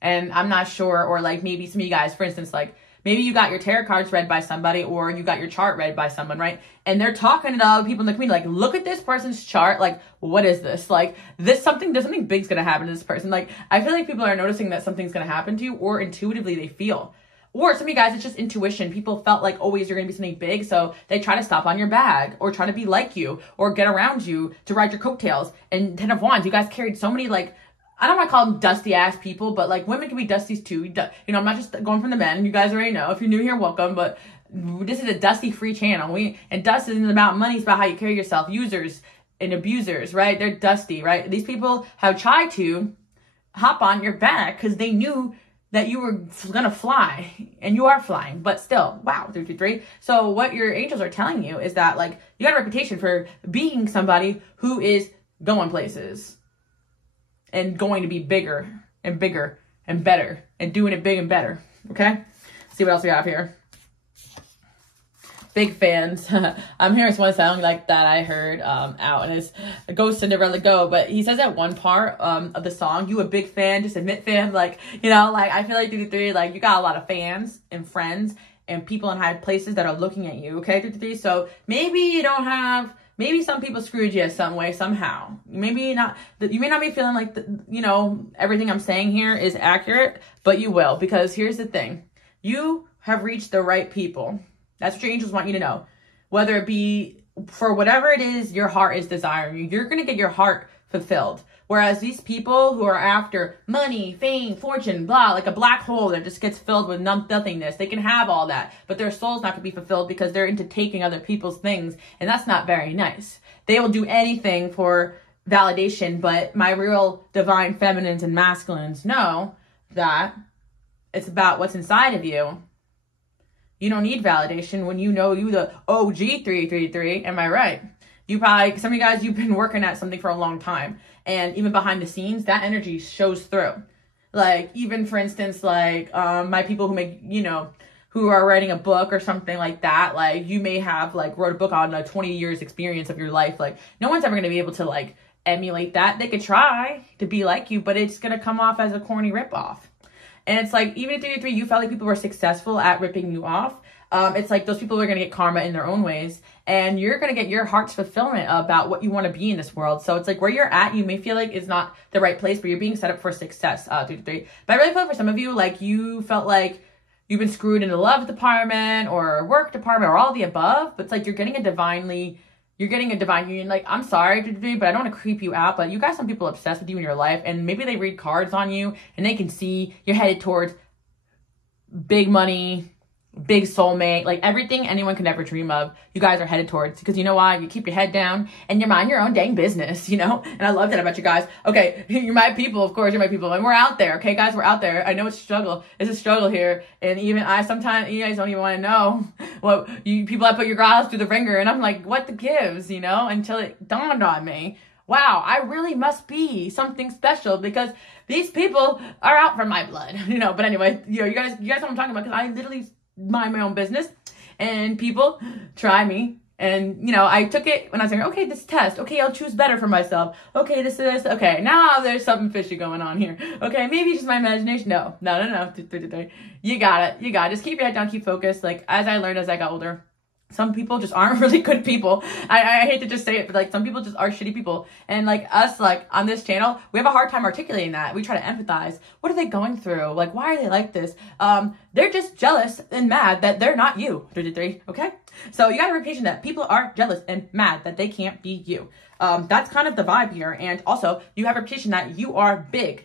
And I'm not sure, or like maybe some of you guys, for instance, like, maybe you got your tarot cards read by somebody, or you got your chart read by someone, right? And they're talking to the other people in the community, like, look at this person's chart. Like, what is this? Like, there's something big's going to happen to this person. Like, I feel like people are noticing that something's going to happen to you, or intuitively they feel. Or some of you guys, it's just intuition. People felt like always you're going to be something big, so they try to stop on your bag or try to be like you or get around you to ride your coattails. And 10 of Wands, you guys carried so many, like, I don't want to call them dusty ass people, but like women can be dusties too. You know, I'm not just going from the men. You guys already know. If you're new here, welcome. But this is a dusty free channel. And dust isn't about money. It's about how you carry yourself. Users and abusers, right? They're dusty, right? These people have tried to hop on your back because they knew that you were gonna fly, and you are flying, but still, wow, 323. So what your angels are telling you is that, like, you got a reputation for being somebody who is going places and going to be bigger and bigger and better and doing it big and better. Okay, let's see what else we have here. Big fans. I'm hearing one sound like that I heard out, and it's Go Cinderella Go. But he says at one part of the song, you a big fan, just admit fan. Like, you know, like I feel like 323, like you got a lot of fans and friends and people in high places that are looking at you. Okay, 323. So maybe you don't have. Maybe some people screwed you some way, somehow. Maybe not. You may not be feeling like, you know, everything I'm saying here is accurate, but you will. Because here's the thing. You have reached the right people. That's what your angels want you to know. Whether it be for whatever it is your heart is desiring, you're going to get your heart fulfilled. Whereas these people who are after money, fame, fortune, blah, like a black hole that just gets filled with nothingness, they can have all that, but their soul's not going to be fulfilled because they're into taking other people's things, and that's not very nice. They will do anything for validation, but my real divine feminines and masculines know that it's about what's inside of you. You don't need validation when you know you the OG 333. Am I right? You probably, some of you guys, you've been working at something for a long time. And even behind the scenes, that energy shows through. Like, even for instance, like my people who make, you know, who are writing a book or something like that. Like, you may have, like, wrote a book on a 20 years experience of your life. Like, no one's ever going to be able to, like, emulate that. They could try to be like you, but it's going to come off as a corny ripoff. And it's like, even at 333, you felt like people were successful at ripping you off. It's like those people are going to get karma in their own ways. And you're going to get your heart's fulfillment about what you want to be in this world. So it's like where you're at, you may feel like it's not the right place, but you're being set up for success, 333. But I really feel like for some of you, like you felt like you've been screwed in the love department or work department or all the above. But it's like you're getting a divine union. Like, I'm sorry, but I don't want to creep you out, but you got some people obsessed with you in your life, and maybe they read cards on you and they can see you're headed towards big money, big soulmate, like everything anyone can ever dream of, you guys are headed towards. Because you know why? You keep your head down and you mind your own dang business, you know? And I love that about you guys. Okay, you're my people, of course, you're my people. And we're out there, okay, guys? We're out there. I know it's a struggle. It's a struggle here. And even sometimes, you guys don't even want to know what people I put your girls through the ringer. And I'm like, what the gives, you know? Until it dawned on me. Wow, I really must be something special because these people are out for my blood, you know? But anyway, you know, you guys know what I'm talking about, because I literally mind my own business, and people try me, and you know, I took it when I was like, okay, this test, okay, I'll choose better for myself, okay, this, okay, now there's something fishy going on here, okay, maybe it's just my imagination. No, you got it, just keep your head down, keep focused. Like, as I learned as I got older, some people just aren't really good people. I hate to just say it, but like some people just are shitty people. And like us, like on this channel, we have a hard time articulating that. We try to empathize. What are they going through? Like, why are they like this? They're just jealous and mad that they're not you. 333, okay? So you got a reputation that people are jealous and mad that they can't be you. That's kind of the vibe here. And also, you have a reputation that you are big.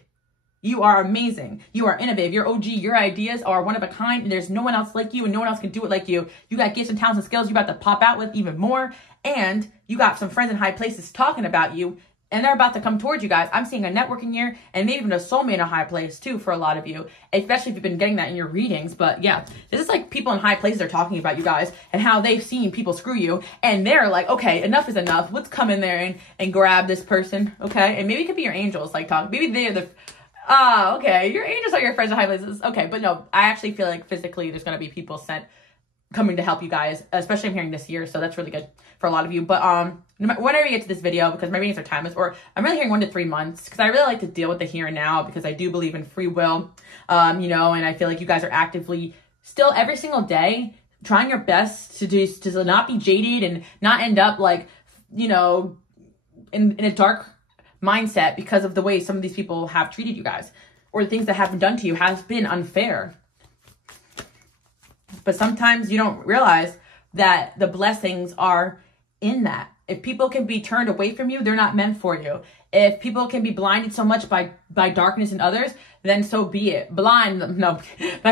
You are amazing. You are innovative. You're OG. Your ideas are one of a kind, and there's no one else like you, and no one else can do it like you. You got gifts and talents and skills you're about to pop out with even more, and you got some friends in high places talking about you, and they're about to come towards you guys. I'm seeing a networking year, and maybe even a soulmate in a high place too for a lot of you, especially if you've been getting that in your readings. But yeah, this is like people in high places are talking about you guys and how they've seen people screw you, and they're like, okay, enough is enough. Let's come in there and grab this person, okay? And maybe it could be your angels, like talking. Maybe they're the... Oh, okay. Your angels are your friends in high places. Okay, but no, I actually feel like physically there's going to be people sent coming to help you guys, especially I'm hearing this year, so that's really good for a lot of you. But whenever you get to this video, because my readings are timeless, or I'm really hearing 1 to 3 months, because I really like to deal with the here and now, because I do believe in free will, you know, and I feel like you guys are actively still every single day trying your best to not be jaded and not end up like, you know, in a dark mindset because of the way some of these people have treated you guys, or the things that have been done to you has been unfair. But sometimes you don't realize that the blessings are in that. If people can be turned away from you, they're not meant for you. If people can be blinded so much by darkness in others, then so be it. Blind them. No. You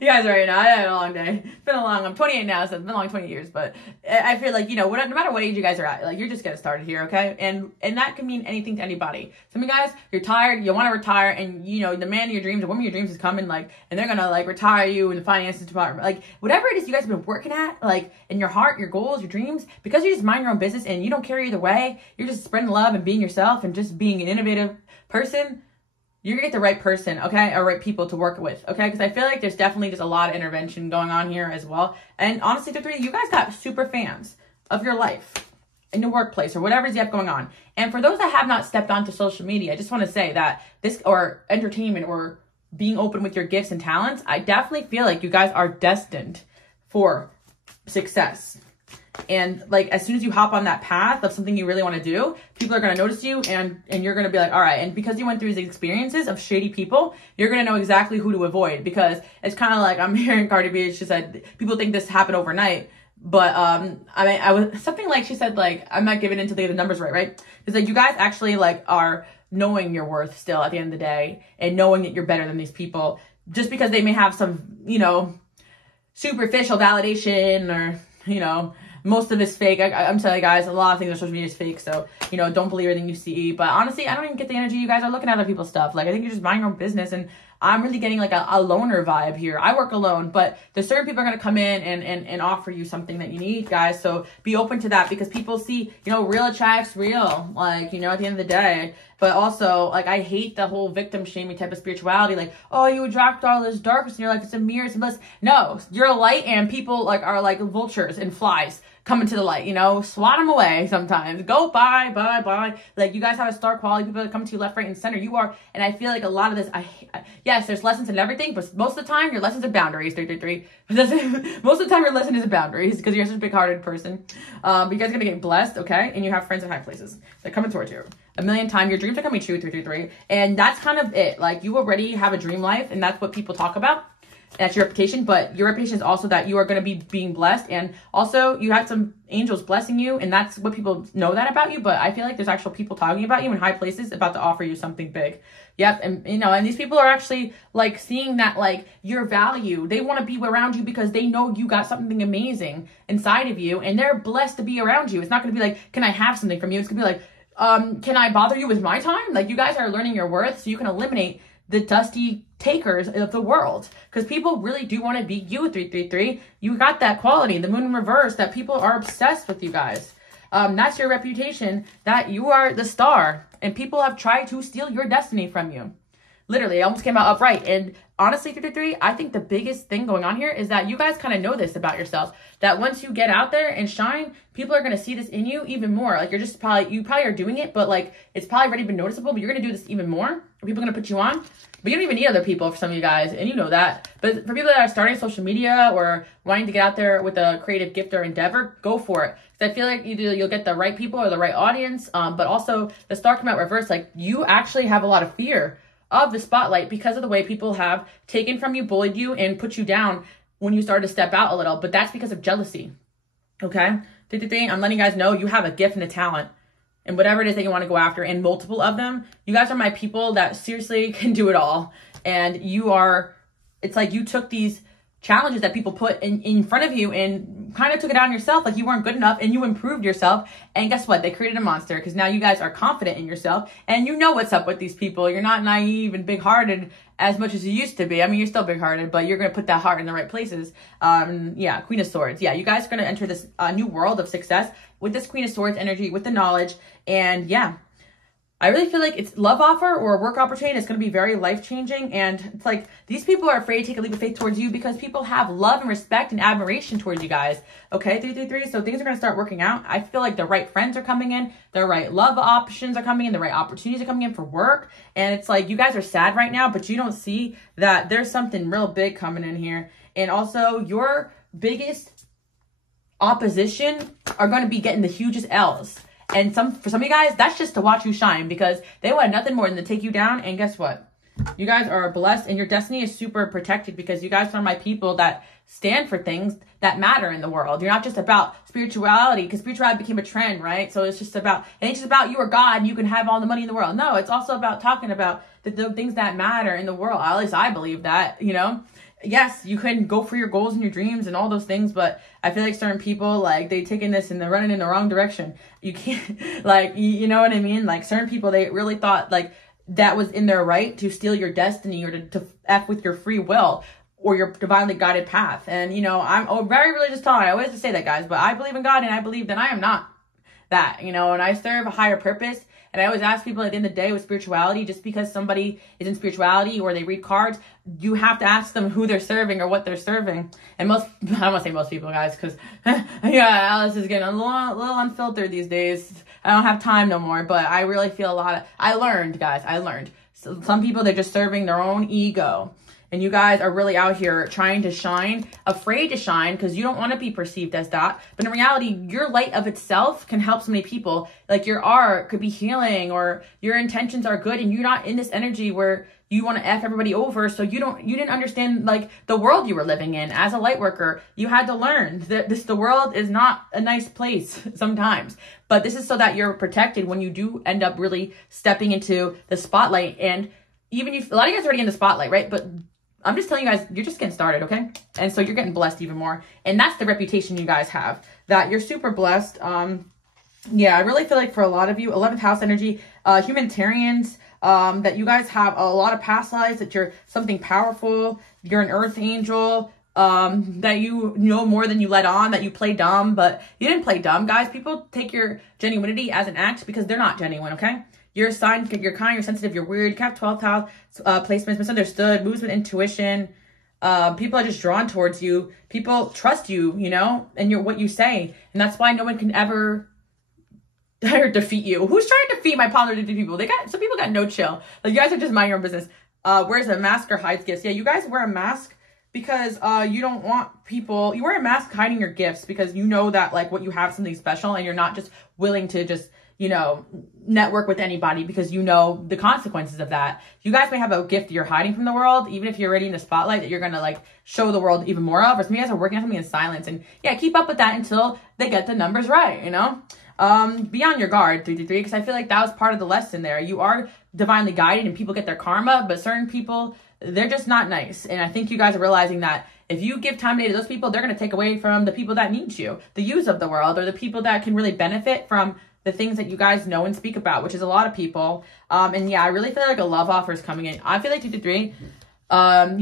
guys are right now. I had a long day. It's been a long, I'm 28 now, so it's been a long 20 years. But I feel like, no matter what age you guys are at, like, you're just getting started here, okay? And that can mean anything to anybody. Some of you guys, you're tired, you want to retire, and, the man of your dreams, the woman of your dreams is coming, like, and they're going to, like, retire you in the finances department. Like, whatever it is you guys have been working at, like, in your heart, your goals, your dreams, because you just mind your own business and you don't care either way, you're just spreading love and being yourself and just being an innovative person, you're gonna get the right person, okay, or right people to work with, okay? Because I feel like there's definitely just a lot of intervention going on here as well. And honestly, you guys got super fans of your life in the workplace or whatever you have going on. And for those that have not stepped onto social media, I just want to say that this, or entertainment, or being open with your gifts and talents, I definitely feel like you guys are destined for success. And like, as soon as you hop on that path of something you really want to do, people are going to notice you, and you're going to be like, all right. And because you went through these experiences of shady people, you're going to know exactly who to avoid, because it's kind of like, I'm hearing Cardi B, she said, people think this happened overnight. But, I was something like, she said, like, I'm not giving into the numbers right? It's like, you guys actually like are knowing your worth still at the end of the day, and knowing that you're better than these people, just because they may have some, superficial validation, or, most of it's fake. I'm telling you guys, a lot of things on social media is fake. So, don't believe everything you see. But honestly, I don't even get the energy you guys are looking at other people's stuff. Like, I think you're just minding your own business. And I'm really getting like a loner vibe here. I work alone, but there's certain people are going to come in and offer you something that you need, guys. So be open to that, because people see, real attracts real, like, at the end of the day. But also, like, I hate the whole victim shaming type of spirituality. Like, oh, you attract all this darkness in your life. It's a mirror, it's a bliss. No, you're a light, and people like are like vultures and flies coming to the light, swat them away sometimes. Go bye. Like, you guys have a star quality. People that come to you left, right, and center. You are, and I feel like a lot of this, yes, there's lessons in everything, but most of the time, your lessons are boundaries, 333. Most of the time, your lesson is boundaries, because you're such a big-hearted person. But you guys are going to get blessed, okay? And you have friends in high places. They're coming towards you. A million times, your dreams are coming true, 333. And that's kind of it. Like, you already have a dream life, and that's what people talk about. That's your reputation, but your reputation is also that you are going to be being blessed, and also you have some angels blessing you, and that's what people know that about you. But I feel like there's actual people talking about you in high places about to offer you something big. Yep. And and these people are actually like seeing that, like, your value. They want to be around you because they know you got something amazing inside of you, and they're blessed to be around you. It's not going to be like, can I have something from you? It's going to be like, can I bother you with my time? Like, you guys are learning your worth, so you can eliminate the dusty takers of the world, because people really do want to be you, 333. You got that quality, the moon in reverse, that people are obsessed with you guys. That's your reputation, that you are the star, and people have tried to steal your destiny from you. Literally, it almost came out upright. And honestly, 333, I think the biggest thing going on here is that you guys kind of know this about yourself, that once you get out there and shine, people are going to see this in you even more. Like, you probably are doing it, but like, it's probably already been noticeable, but you're going to do this even more. People are going to put you on, but you don't even need other people for some of you guys, and you know that. But for people that are starting social media or wanting to get out there with a creative gift or endeavor, go for it. Because I feel like you'll get the right people or the right audience, but also the star came out reverse. Like, you actually have a lot of fear of the spotlight because of the way people have taken from you, bullied you, and put you down when you started to step out a little. But that's because of jealousy. Okay? I'm letting you guys know you have a gift and a talent, and whatever it is that you want to go after, and multiple of them. You guys are my people that seriously can do it all. And it's like you took these challenges that people put in front of you and kind of took it on yourself, like you weren't good enough, and you improved yourself. And guess what? They created a monster, because now you guys are confident in yourself, and you know what's up with these people. You're not naive and big-hearted as much as you used to be. I mean, you're still big-hearted, but you're going to put that heart in the right places. Yeah, Queen of Swords. Yeah, you guys are going to enter this new world of success with this Queen of Swords energy, with the knowledge. And yeah, I really feel like it's love offer or a work opportunity that's going to be very life-changing. And it's like, these people are afraid to take a leap of faith towards you because people have love and respect and admiration towards you guys. Okay, 333. So things are going to start working out. I feel like the right friends are coming in. The right love options are coming in. The right opportunities are coming in for work. And it's like, you guys are sad right now, but you don't see that there's something real big coming in here. And also, your biggest opposition are going to be getting the hugest L's. And for some of you guys, that's just to watch you shine, because they want nothing more than to take you down. And guess what? You guys are blessed and your destiny is super protected because you guys are my people that stand for things that matter in the world. You're not just about spirituality, because spirituality became a trend, right? So it's just about, it ain't just about you or God and you can have all the money in the world. No, it's also about talking about the things that matter in the world. At least I believe that, you know? Yes, you can go for your goals and your dreams and all those things, but I feel like certain people, like, they taking this and they're running in the wrong direction. You can't, like, you know what I mean? Like, certain people, they really thought, like, that was in their right to steal your destiny or to F with your free will or your divinely guided path. And, you know, I'm a very religious taught. I always say that, guys, but I believe in God and I believe that I am not that, you know, and I serve a higher purpose. And I always ask people at the end of the day with spirituality, just because somebody is in spirituality or they read cards, you have to ask them who they're serving or what they're serving. And most, I don't want to say most people, guys, because, yeah, Alice is getting a little unfiltered these days. I don't have time no more, but I really feel a lot of, I learned, guys, I learned. So some people, they're just serving their own ego. And you guys are really out here trying to shine, afraid to shine because you don't want to be perceived as that. But in reality, your light of itself can help so many people. Like your art could be healing or your intentions are good and you're not in this energy where you want to F everybody over. So you didn't understand like the world you were living in as a light worker. You had to learn that the world is not a nice place sometimes. But this is so that you're protected when you do end up really stepping into the spotlight. And even if a lot of you guys are already in the spotlight, right? But I'm just telling you guys, you're just getting started, okay? And so you're getting blessed even more. And that's the reputation you guys have, that you're super blessed. Yeah, I really feel like for a lot of you, 11th house energy, humanitarians, that you guys have a lot of past lives, that you're something powerful, you're an earth angel, that you know more than you let on, that you play dumb, but you didn't play dumb, guys. People take your genuinity as an act because they're not genuine, okay? You're a sign, you're kind, you're sensitive, you're weird. You have 12th house placements, misunderstood, moves with intuition. People are just drawn towards you. People trust you, you know, and what you say. And that's why no one can ever defeat you. Who's trying to defeat my positive people? Some people got no chill. Like, you guys are just mind your own business. Wears a mask or hides gifts. Yeah, you guys wear a mask because you don't want people, you wear a mask hiding your gifts because you know that like what you have something special and you're not just willing to just, you know, network with anybody because you know the consequences of that. You guys may have a gift you're hiding from the world, even if you're already in the spotlight, that you're going to like show the world even more of. Or some of you guys are working on something in silence. And yeah, keep up with that until they get the numbers right, you know? Be on your guard, 333, because I feel like that was part of the lesson there. You are divinely guided and people get their karma, but certain people, they're just not nice. And I think you guys are realizing that if you give time to those people, they're going to take away from the people that need you, the yous of the world, or the people that can really benefit from the things that you guys know and speak about, which is a lot of people. And yeah, I really feel like a love offer is coming in. I feel like 223,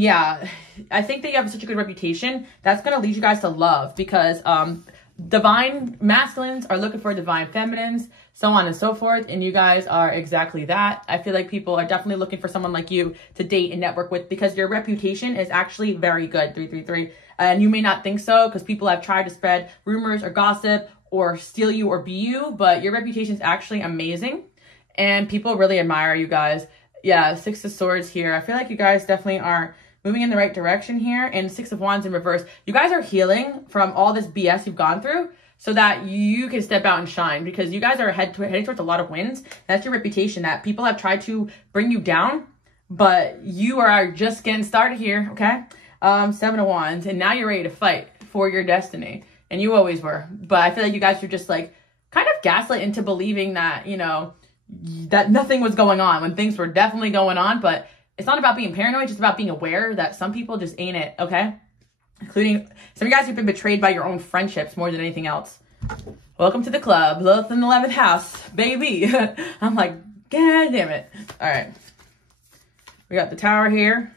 yeah, I think that you have such a good reputation. That's going to lead you guys to love because divine masculines are looking for divine feminines, so on and so forth. And you guys are exactly that. I feel like people are definitely looking for someone like you to date and network with because your reputation is actually very good, 333. And you may not think so because people have tried to spread rumors or gossip or steal you or be you, but your reputation is actually amazing and people really admire you guys. Yeah, 6 of Swords here. I feel like you guys definitely are moving in the right direction here. And 6 of Wands in reverse. You guys are healing from all this BS you've gone through so that you can step out and shine because you guys are heading towards a lot of wins. That's your reputation, that people have tried to bring you down, but you are just getting started here, okay? 7 of Wands, and now you're ready to fight for your destiny. And you always were. But I feel like you guys were just like kind of gaslit into believing that, you know, that nothing was going on when things were definitely going on. But it's not about being paranoid, it's just about being aware that some people just ain't it, okay? Including some of you guys who've been betrayed by your own friendships more than anything else. Welcome to the club. Lilith in the 11th house, baby. I'm like, God damn it. All right. We got the Tower here.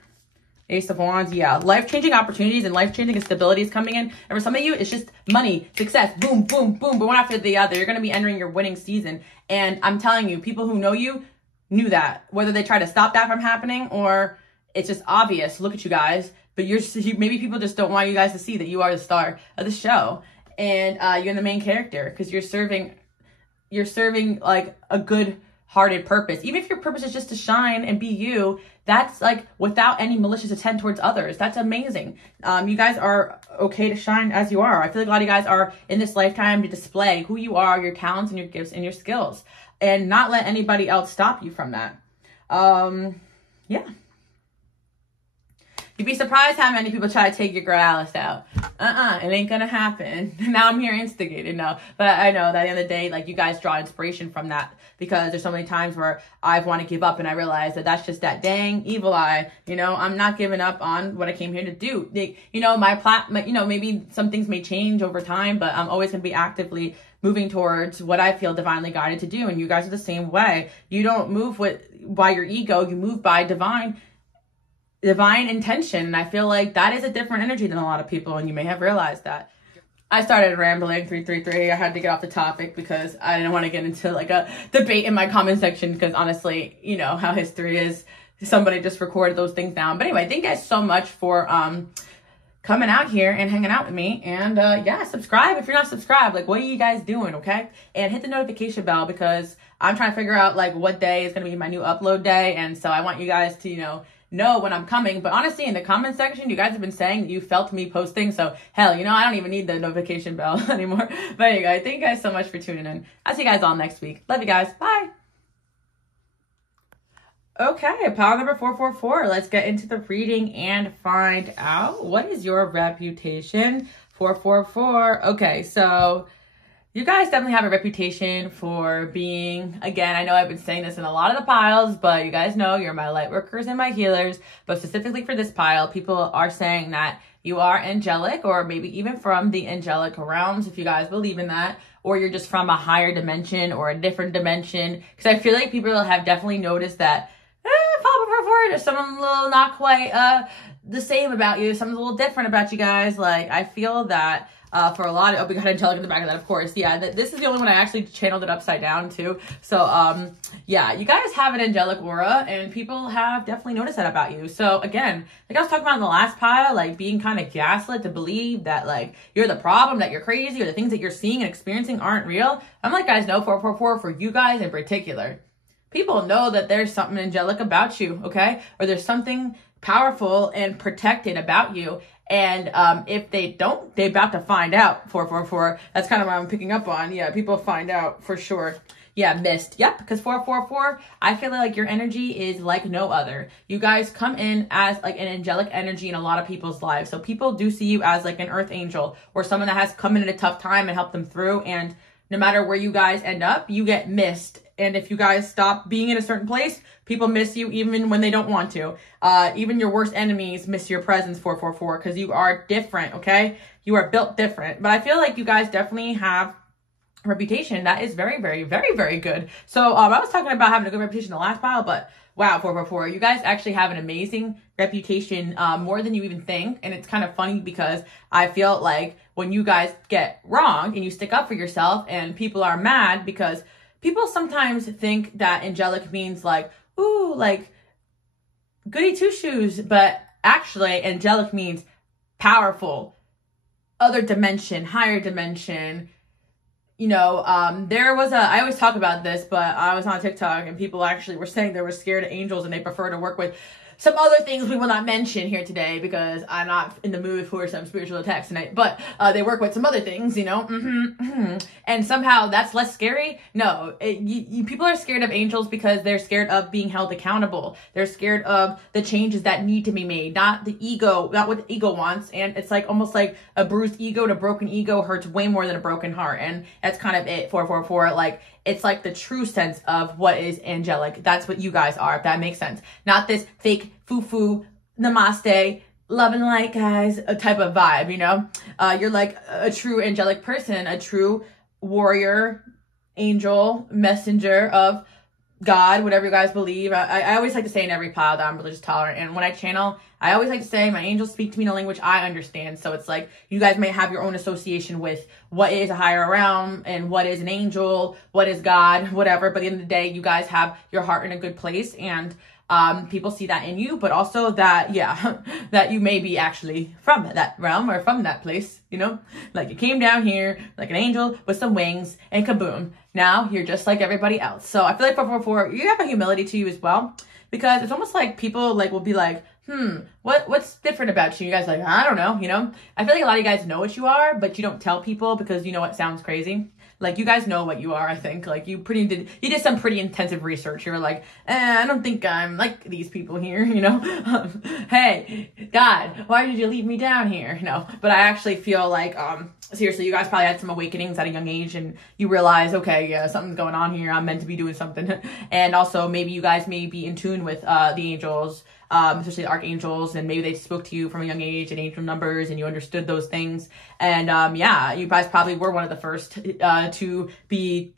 Ace of Wands, yeah. Life-changing opportunities and life-changing stabilities coming in. And for some of you, it's just money, success, boom, boom, boom, but one after the other. You're going to be entering your winning season. And I'm telling you, people who know you knew that. Whether they try to stop that from happening or it's just obvious. Look at you guys. But maybe people just don't want you guys to see that you are the star of the show. And you're the main character because you're serving like a good-hearted purpose. Even if your purpose is just to shine and be you, that's like without any malicious intent towards others. That's amazing. You guys are okay to shine as you are. I feel like a lot of you guys are in this lifetime to display who you are, your talents and your gifts and your skills, and not let anybody else stop you from that. Yeah. You'd be surprised how many people try to take your girl Alice out. It ain't gonna happen. Now I'm here instigated. No, but I know that at the end of the day, like, you guys draw inspiration from that, because there's so many times where I've want to give up and I realize that that's just that dang evil eye. You know, I'm not giving up on what I came here to do. You know, maybe some things may change over time, but I'm always gonna be actively moving towards what I feel divinely guided to do. And you guys are the same way. You don't move by your ego, you move by divine intention. And I feel like that is a different energy than a lot of people, and you may have realized that. I started rambling 333. I had to get off the topic because I didn't want to get into like a debate in my comment section, because honestly, you know how history is. Somebody just recorded those things down. But anyway, thank you guys so much for coming out here and hanging out with me. And yeah, subscribe if you're not subscribed. Like, what are you guys doing, okay? And hit the notification bell, because I'm trying to figure out like what day is going to be my new upload day. And so I want you guys to, know when I'm coming. But honestly, in the comment section, you guys have been saying that you felt me posting. So hell, I don't even need the notification bell anymore. But anyway, thank you guys so much for tuning in. I'll see you guys all next week. Love you guys. Bye. Okay, pile number 444. Let's get into the reading and find out, what is your reputation? 444. Okay, so you guys definitely have a reputation for being, again, I know I've been saying this in a lot of the piles, but you guys know you're my light workers and my healers. But specifically for this pile, people are saying that you are angelic, or maybe even from the angelic realms, if you guys believe in that, or you're just from a higher dimension or a different dimension. Because I feel like people have definitely noticed that there's something a little not quite the same about you. Something's a little different about you guys. Like, I feel that for a lot of, we got angelic in the back of that, of course. Yeah, this is the only one I actually channeled it upside down too. So yeah, you guys have an angelic aura, and people have definitely noticed that about you. So again, like I was talking about in the last pile, like being kind of gaslit to believe that like you're the problem, that you're crazy, or the things that you're seeing and experiencing aren't real. I'm like, guys, no, 444 for you guys in particular. People know that there's something angelic about you, okay? Or there's something powerful and protected about you. And if they don't, they're about to find out. 444. That's kind of what I'm picking up on. Yeah, people find out for sure. Yeah, missed. Yep, because 444, I feel like your energy is like no other. You guys come in as like an angelic energy in a lot of people's lives. So people do see you as like an earth angel, or someone that has come in at a tough time and helped them through. And no matter where you guys end up, you get missed. And if you guys stop being in a certain place, people miss you even when they don't want to. Even your worst enemies miss your presence, 444, because you are different, okay? You are built different. But I feel like you guys definitely have a reputation that is very, very, very, very good. So I was talking about having a good reputation in the last pile, but wow, 444, you guys actually have an amazing reputation, more than you even think. And it's kind of funny because I feel like when you guys get wrong and you stick up for yourself and people are mad, because people sometimes think that angelic means like, ooh, like goody two shoes, but actually angelic means powerful, other dimension, higher dimension. There was I always talk about this, but I was on TikTok and people actually were saying they were scared of angels and they prefer to work with some other things we will not mention here today because I'm not in the mood for some spiritual attacks tonight. But they work with some other things, and somehow that's less scary. No, people are scared of angels because they're scared of being held accountable. They're scared of the changes that need to be made, not the ego, not what the ego wants. And it's like almost like a bruised ego and a broken ego hurts way more than a broken heart. And that's kind of it, 444. Like, it's like the true sense of what is angelic. That's what you guys are, if that makes sense. Not this fake foo-foo, namaste, love and light, guys, a type of vibe, You're like a true angelic person, a true warrior, angel, messenger of God, whatever you guys believe. I always like to say in every pile that I'm religious tolerant. And when I channel, I always like to say my angels speak to me in a language I understand. So it's like you guys may have your own association with what is a higher realm and what is an angel, what is God, whatever. But at the end of the day, you guys have your heart in a good place. And people see that in you, but also that, that you may be actually from that realm or from that place, like you came down here like an angel with some wings and kaboom. Now you're just like everybody else. So I feel like 444, you have a humility to you as well, because it's almost like people like will be like, what's different about you? You guys are like, I don't know, I feel like a lot of you guys know what you are, but you don't tell people because what sounds crazy. Like, you guys know what you are, I think. Like, you did some pretty intensive research. You were like, I don't think I'm like these people here, you know? Hey, God, why did you leave me down here? No, but I actually feel like, seriously, you guys probably had some awakenings at a young age and you realize, okay, yeah, something's going on here. I'm meant to be doing something. And also maybe you guys may be in tune with the angels, especially the archangels, and maybe they spoke to you from a young age and angel numbers and you understood those things. And yeah, you guys probably were one of the first to be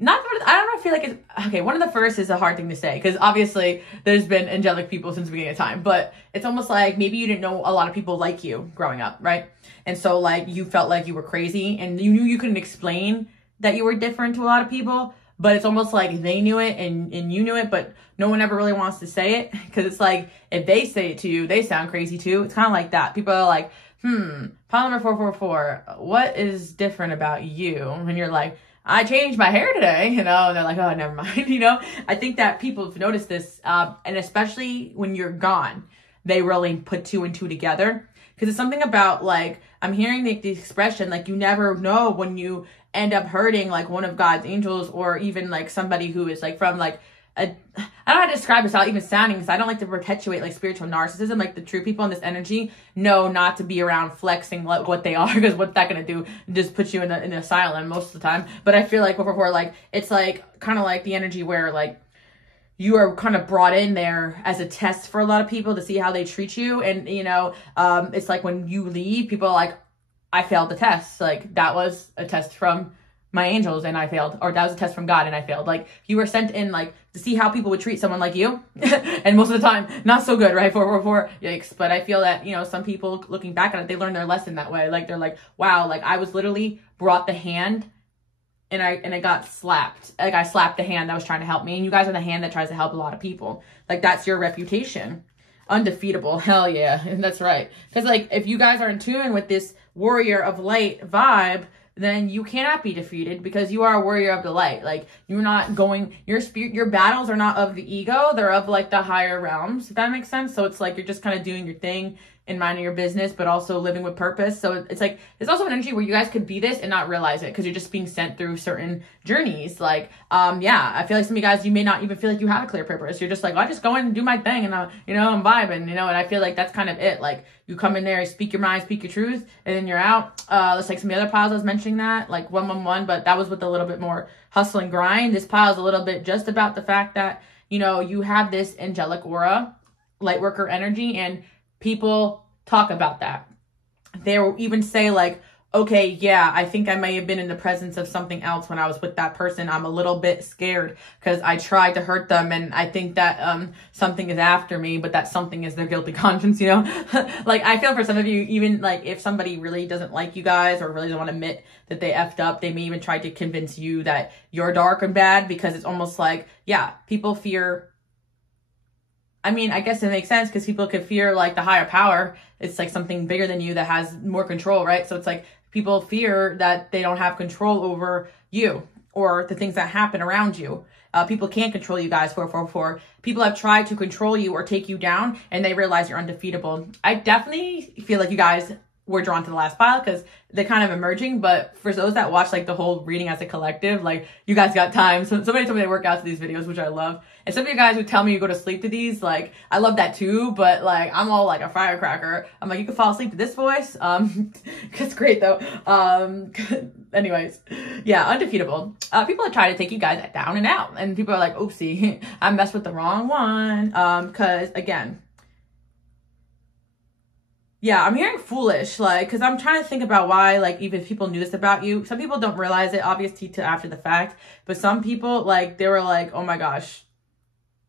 not, I don't know, I feel like it's, okay, one of the first is a hard thing to say, because obviously there's been angelic people since the beginning of time, but it's almost like maybe you didn't know a lot of people like you growing up, right? And so like you felt like you were crazy and you knew you couldn't explain that you were different to a lot of people, but it's almost like they knew it and you knew it, but no one ever really wants to say it, because it's like if they say it to you, they sound crazy too. It's kind of like that. People are like, pile number 444, what is different about you? And you're like, I changed my hair today, you know, and they're like, oh, never mind, you know. I think that people have noticed this, and especially when you're gone, they really put two and two together, because it's something about, like, I'm hearing the expression, like, you never know when you end up hurting, like, one of God's angels, or even, like, somebody who is, like, from, like, I don't know how to describe this without even sounding, because I don't like to perpetuate like spiritual narcissism. Like, the true people in this energy know not to be around flexing what they are, because what's that going to do? Just put you in the asylum most of the time. But I feel like before, like, it's like kind of like the energy where like you are kind of brought in there as a test for a lot of people to see how they treat you. And, you know, it's like when you leave, people are like, I failed the test. Like, that was a test from my angels and I failed, or that was a test from God and I failed. Like, you were sent in like to see how people would treat someone like you. And most of the time, not so good, right? 444, yikes. But I feel that, you know, some people looking back on it, they learn their lesson that way. Like, they're like, wow, like I was literally brought the hand and I got slapped. Like, I slapped the hand that was trying to help me. And you guys are the hand that tries to help a lot of people. Like, that's your reputation. Undefeatable. Hell yeah. And that's right. Because like, if you guys are in tune with this warrior of light vibe, then you cannot be defeated, because you are a warrior of the light. Like, you're not going, your battles are not of the ego, they're of like the higher realms, if that makes sense. So it's like you're just kind of doing your thing and minding your business, but also living with purpose. So it's like, it's also an energy where you guys could be this and not realize it, because you're just being sent through certain journeys. Like, yeah, I feel like some of you guys, you may not even feel like you have a clear purpose. You're just like, well, I just go in and do my thing and you know, I'm vibing, you know, and I feel like that's kind of it. Like, you come in there, speak your mind, speak your truth, and then you're out. Let's like some of the other piles I was mentioning that, like 111, but that was with a little bit more hustle and grind. This pile is a little bit just about the fact that, you know, you have this angelic aura, light worker energy, and people talk about that. They will even say like, okay, yeah, I think I may have been in the presence of something else when I was with that person. I'm a little bit scared because I tried to hurt them, and I think that something is after me, but that something is their guilty conscience, you know? Like, I feel for some of you, even like if somebody really doesn't like you guys or really doesn't want to admit that they effed up, they may even try to convince you that you're dark and bad, because it's almost like, yeah, people fear. I mean, I guess it makes sense, because people could fear like the higher power. It's like something bigger than you that has more control, right? So it's like people fear that they don't have control over you or the things that happen around you. People can't control you guys, 444. People have tried to control you or take you down, and they realize you're undefeatable. I definitely feel like you guys were drawn to the last pile, because they're kind of emerging. But for those that watch like the whole reading as a collective, like, you guys got time. So somebody told me they work out to these videos, which I love. And some of you guys who tell me you go to sleep to these, like, I love that too, but like, I'm all like a firecracker. I'm like, you can fall asleep to this voice. It's great though. Anyways, yeah, undefeatable. People are trying to take you guys down and out, and people are like, oopsie, I messed with the wrong one. Cause again, yeah, I'm hearing foolish, like, because I'm trying to think about why, like, even if people knew this about you. Some people don't realize it, obviously, till after the fact. But some people, like, they were like, oh my gosh,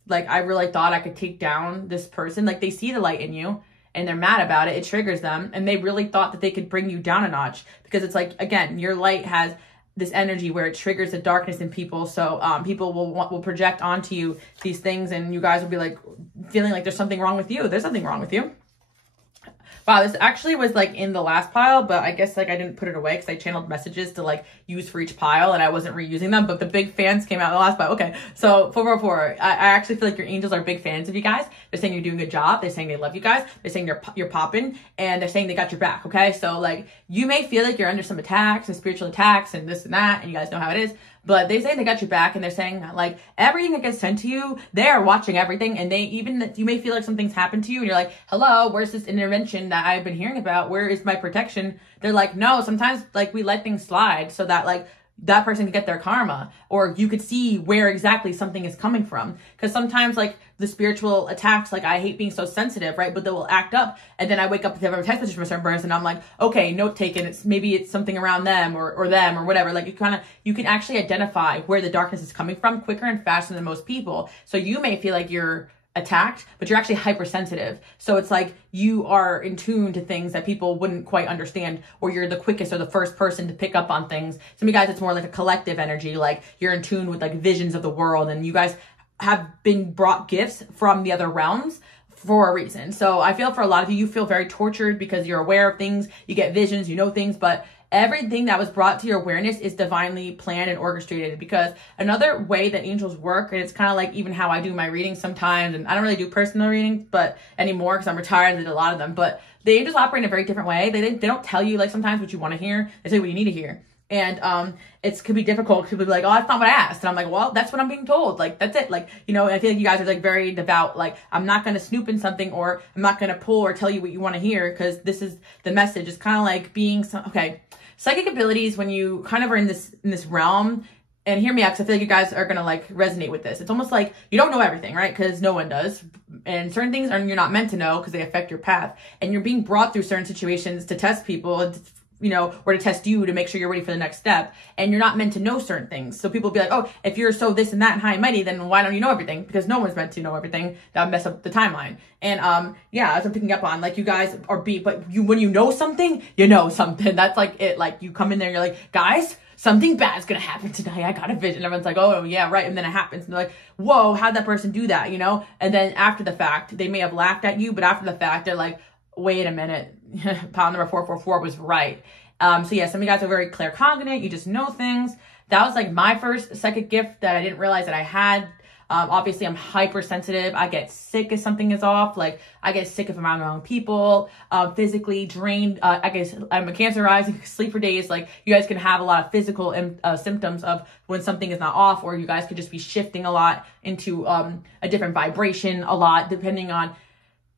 like, I really thought I could take down this person. Like, they see the light in you, and they're mad about it. It triggers them. And they really thought that they could bring you down a notch. Because it's like, again, your light has this energy where it triggers the darkness in people. So people will project onto you these things, and you guys will be like, feeling like there's something wrong with you. There's something wrong with you. Wow, this actually was like in the last pile, but I guess like I didn't put it away because I channeled messages to like use for each pile and I wasn't reusing them, but the big fans came out in the last pile. Okay, so 444, I actually feel like your angels are big fans of you guys. They're saying you're doing a good job. They're saying they love you guys. They're saying you're popping, and they're saying they got your back, okay? So like you may feel like you're under some attacks and spiritual attacks and this and that, and you guys know how it is. But they say they got your back, and they're saying like everything that gets sent to you, they are watching everything. And they even that you may feel like something's happened to you and you're like, hello, where's this intervention that I've been hearing about? Where is my protection? They're like, no, sometimes like we let things slide so that like that person can get their karma, or you could see where exactly something is coming from. Because sometimes like the spiritual attacks, like I hate being so sensitive, right? But they will act up, and then I wake up with a text message from a certain person, and I'm like, okay, note taken. It's something around them or them or whatever. Like you can actually identify where the darkness is coming from quicker and faster than most people. So you may feel like you're attacked, but you're actually hypersensitive. So it's like you are in tune to things that people wouldn't quite understand, or you're the quickest or the first person to pick up on things. Some of you guys, it's more like a collective energy, like you're in tune with like visions of the world, and you guys have been brought gifts from the other realms for a reason. So I feel for a lot of you, you feel very tortured because you're aware of things, you get visions, you know things, but everything that was brought to your awareness is divinely planned and orchestrated. Because another way that angels work, and it's kind of like even how I do my readings sometimes, and I don't really do personal readings but anymore because I'm retired. I did a lot of them, but the angels operate in a very different way. They don't tell you like sometimes what you want to hear. They tell you what you need to hear. And it could be difficult. People be like, oh, that's not what I asked. And I'm like, well, that's what I'm being told. Like, that's it. Like, you know, I feel like you guys are like very devout. Like, I'm not going to snoop in something, or I'm not going to pull or tell you what you want to hear, because this is the message. It's kind of like being okay. Psychic abilities, when you kind of are in this realm, and hear me out, because I feel like you guys are going to like resonate with this. It's almost like you don't know everything, right? Because no one does. And certain things you're not meant to know because they affect your path. And you're being brought through certain situations to test people, you know, or to test you to make sure you're ready for the next step. And you're not meant to know certain things. So people be like, oh, if you're so this and that and high and mighty, then why don't you know everything? Because no one's meant to know everything. That would mess up the timeline. And yeah, as I'm picking up on, like you guys are but when you know something, you know something. That's like it. Like you come in there and you're like, guys, something bad's gonna happen tonight. I got a vision. Everyone's like, oh yeah, right. And then it happens. And they're like, whoa, how'd that person do that? You know? And then after the fact, they may have laughed at you, but after the fact, they're like, wait a minute, pile number 444 was right. So yeah, some of you guys are very claircognizant. You just know things. That was like my first psychic gift that I didn't realize that I had. Obviously I'm hypersensitive. I get sick if something is off. Like I get sick if I'm around the wrong people, physically drained. I guess I'm a Cancer rising, sleep for days. Like you guys can have a lot of physical symptoms of when something is not off, or you guys could just be shifting a lot into a different vibration a lot, depending on.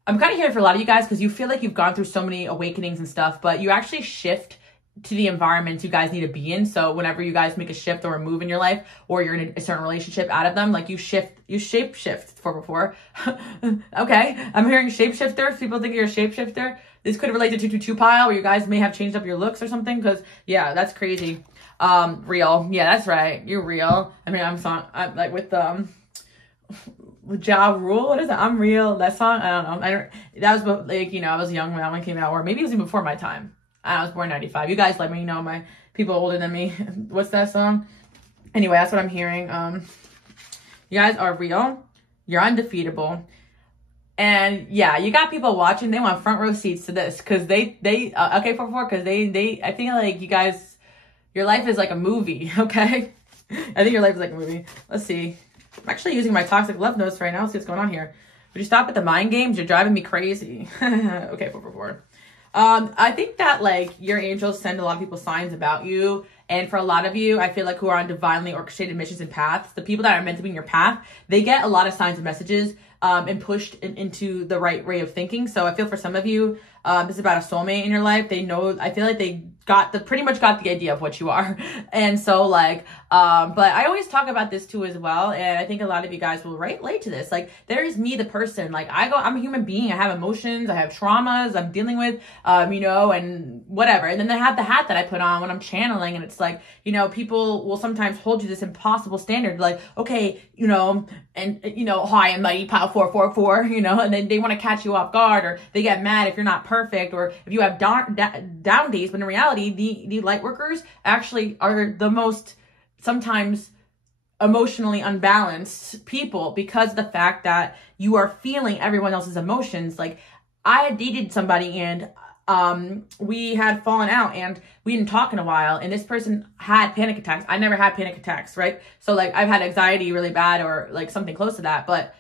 I'm kind of here for a lot of you guys because you feel like you've gone through so many awakenings and stuff, but you actually shift to the environments you guys need to be in. So whenever you guys make a shift or a move in your life, or you're in a certain relationship out of them, like you shape shift before. Okay, I'm hearing shapeshifter. People think you're a shapeshifter. This could relate to 222 pile, where you guys may have changed up your looks or something, because yeah, that's crazy. Real. Yeah, that's right. You're real. I mean, I'm like with Ja Rule. What is that? I'm Real. That song. I don't know. That was like, you know, I was young when that one came out, or maybe it was even before my time. I was born in 95. You guys let me know, my people older than me. What's that song? Anyway, that's what I'm hearing. You guys are real. You're undefeatable. And yeah, you got people watching. They want front row seats to this because okay, 444, because I feel like you guys, your life is like a movie. Okay, I think your life is like a movie. Let's see. I'm actually using my toxic love notes right now. Let's see what's going on here. Would you stop at the mind games? You're driving me crazy. Okay, 444. I think that like your angels send a lot of people signs about you. And for a lot of you, I feel like who are on divinely orchestrated missions and paths, the people that are meant to be in your path, they get a lot of signs and messages and pushed into the right way of thinking. So I feel for some of you, this is about a soulmate in your life. They know, I feel like they pretty much got the idea of what you are. And so like, but I always talk about this too as well. And I think a lot of you guys will relate to this. Like there is me, the person, like I'm a human being. I have emotions. I have traumas I'm dealing with, you know, and whatever. And then I have the hat that I put on when I'm channeling. And it's like, you know, people will sometimes hold you this impossible standard. Like, okay, you know, and you know, high and mighty pile 444, you know, and then they want to catch you off guard, or they get mad if you're not perfect, or if you have down days. But in reality, the light workers actually are the most sometimes emotionally unbalanced people, because of the fact that you are feeling everyone else's emotions. Like I had dated somebody and we had fallen out and we didn't talk in a while, and this person had panic attacks. I never had panic attacks, right? So like I've had anxiety really bad or like something close to that, but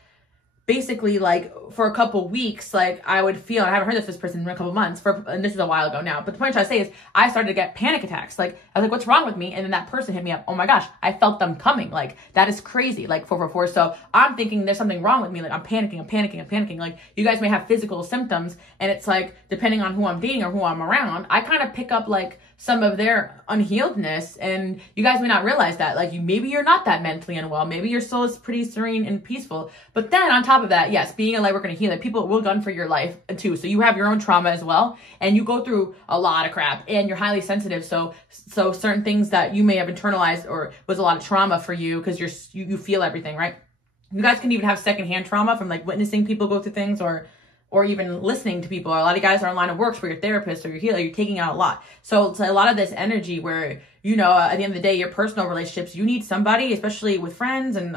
basically like for a couple weeks, like I would feel, and I haven't heard of this person in a couple months, and this is a while ago now, but the point I'm trying to say is I started to get panic attacks. Like I was like, what's wrong with me? And then that person hit me up. Oh my gosh, I felt them coming. Like that is crazy. Like 444. So I'm thinking there's something wrong with me. Like I'm panicking. Like you guys may have physical symptoms, and it's like depending on who I'm dating or who I'm around, I kind of pick up like some of their unhealedness, and you guys may not realize that. Like maybe you're not that mentally unwell. Maybe your soul is pretty serene and peaceful. But then on top of that, yes, being a light worker and a healer, people will gun for your life too. So you have your own trauma as well, and you go through a lot of crap, and you're highly sensitive. So certain things that you may have internalized or was a lot of trauma for you because you feel everything, right? You guys can even have secondhand trauma from like witnessing people go through things or even listening to people. A lot of guys are in line of works where you're therapist or your healer, you're taking out a lot. So it's a lot of this energy where, you know, at the end of the day, your personal relationships, you need somebody, especially with friends and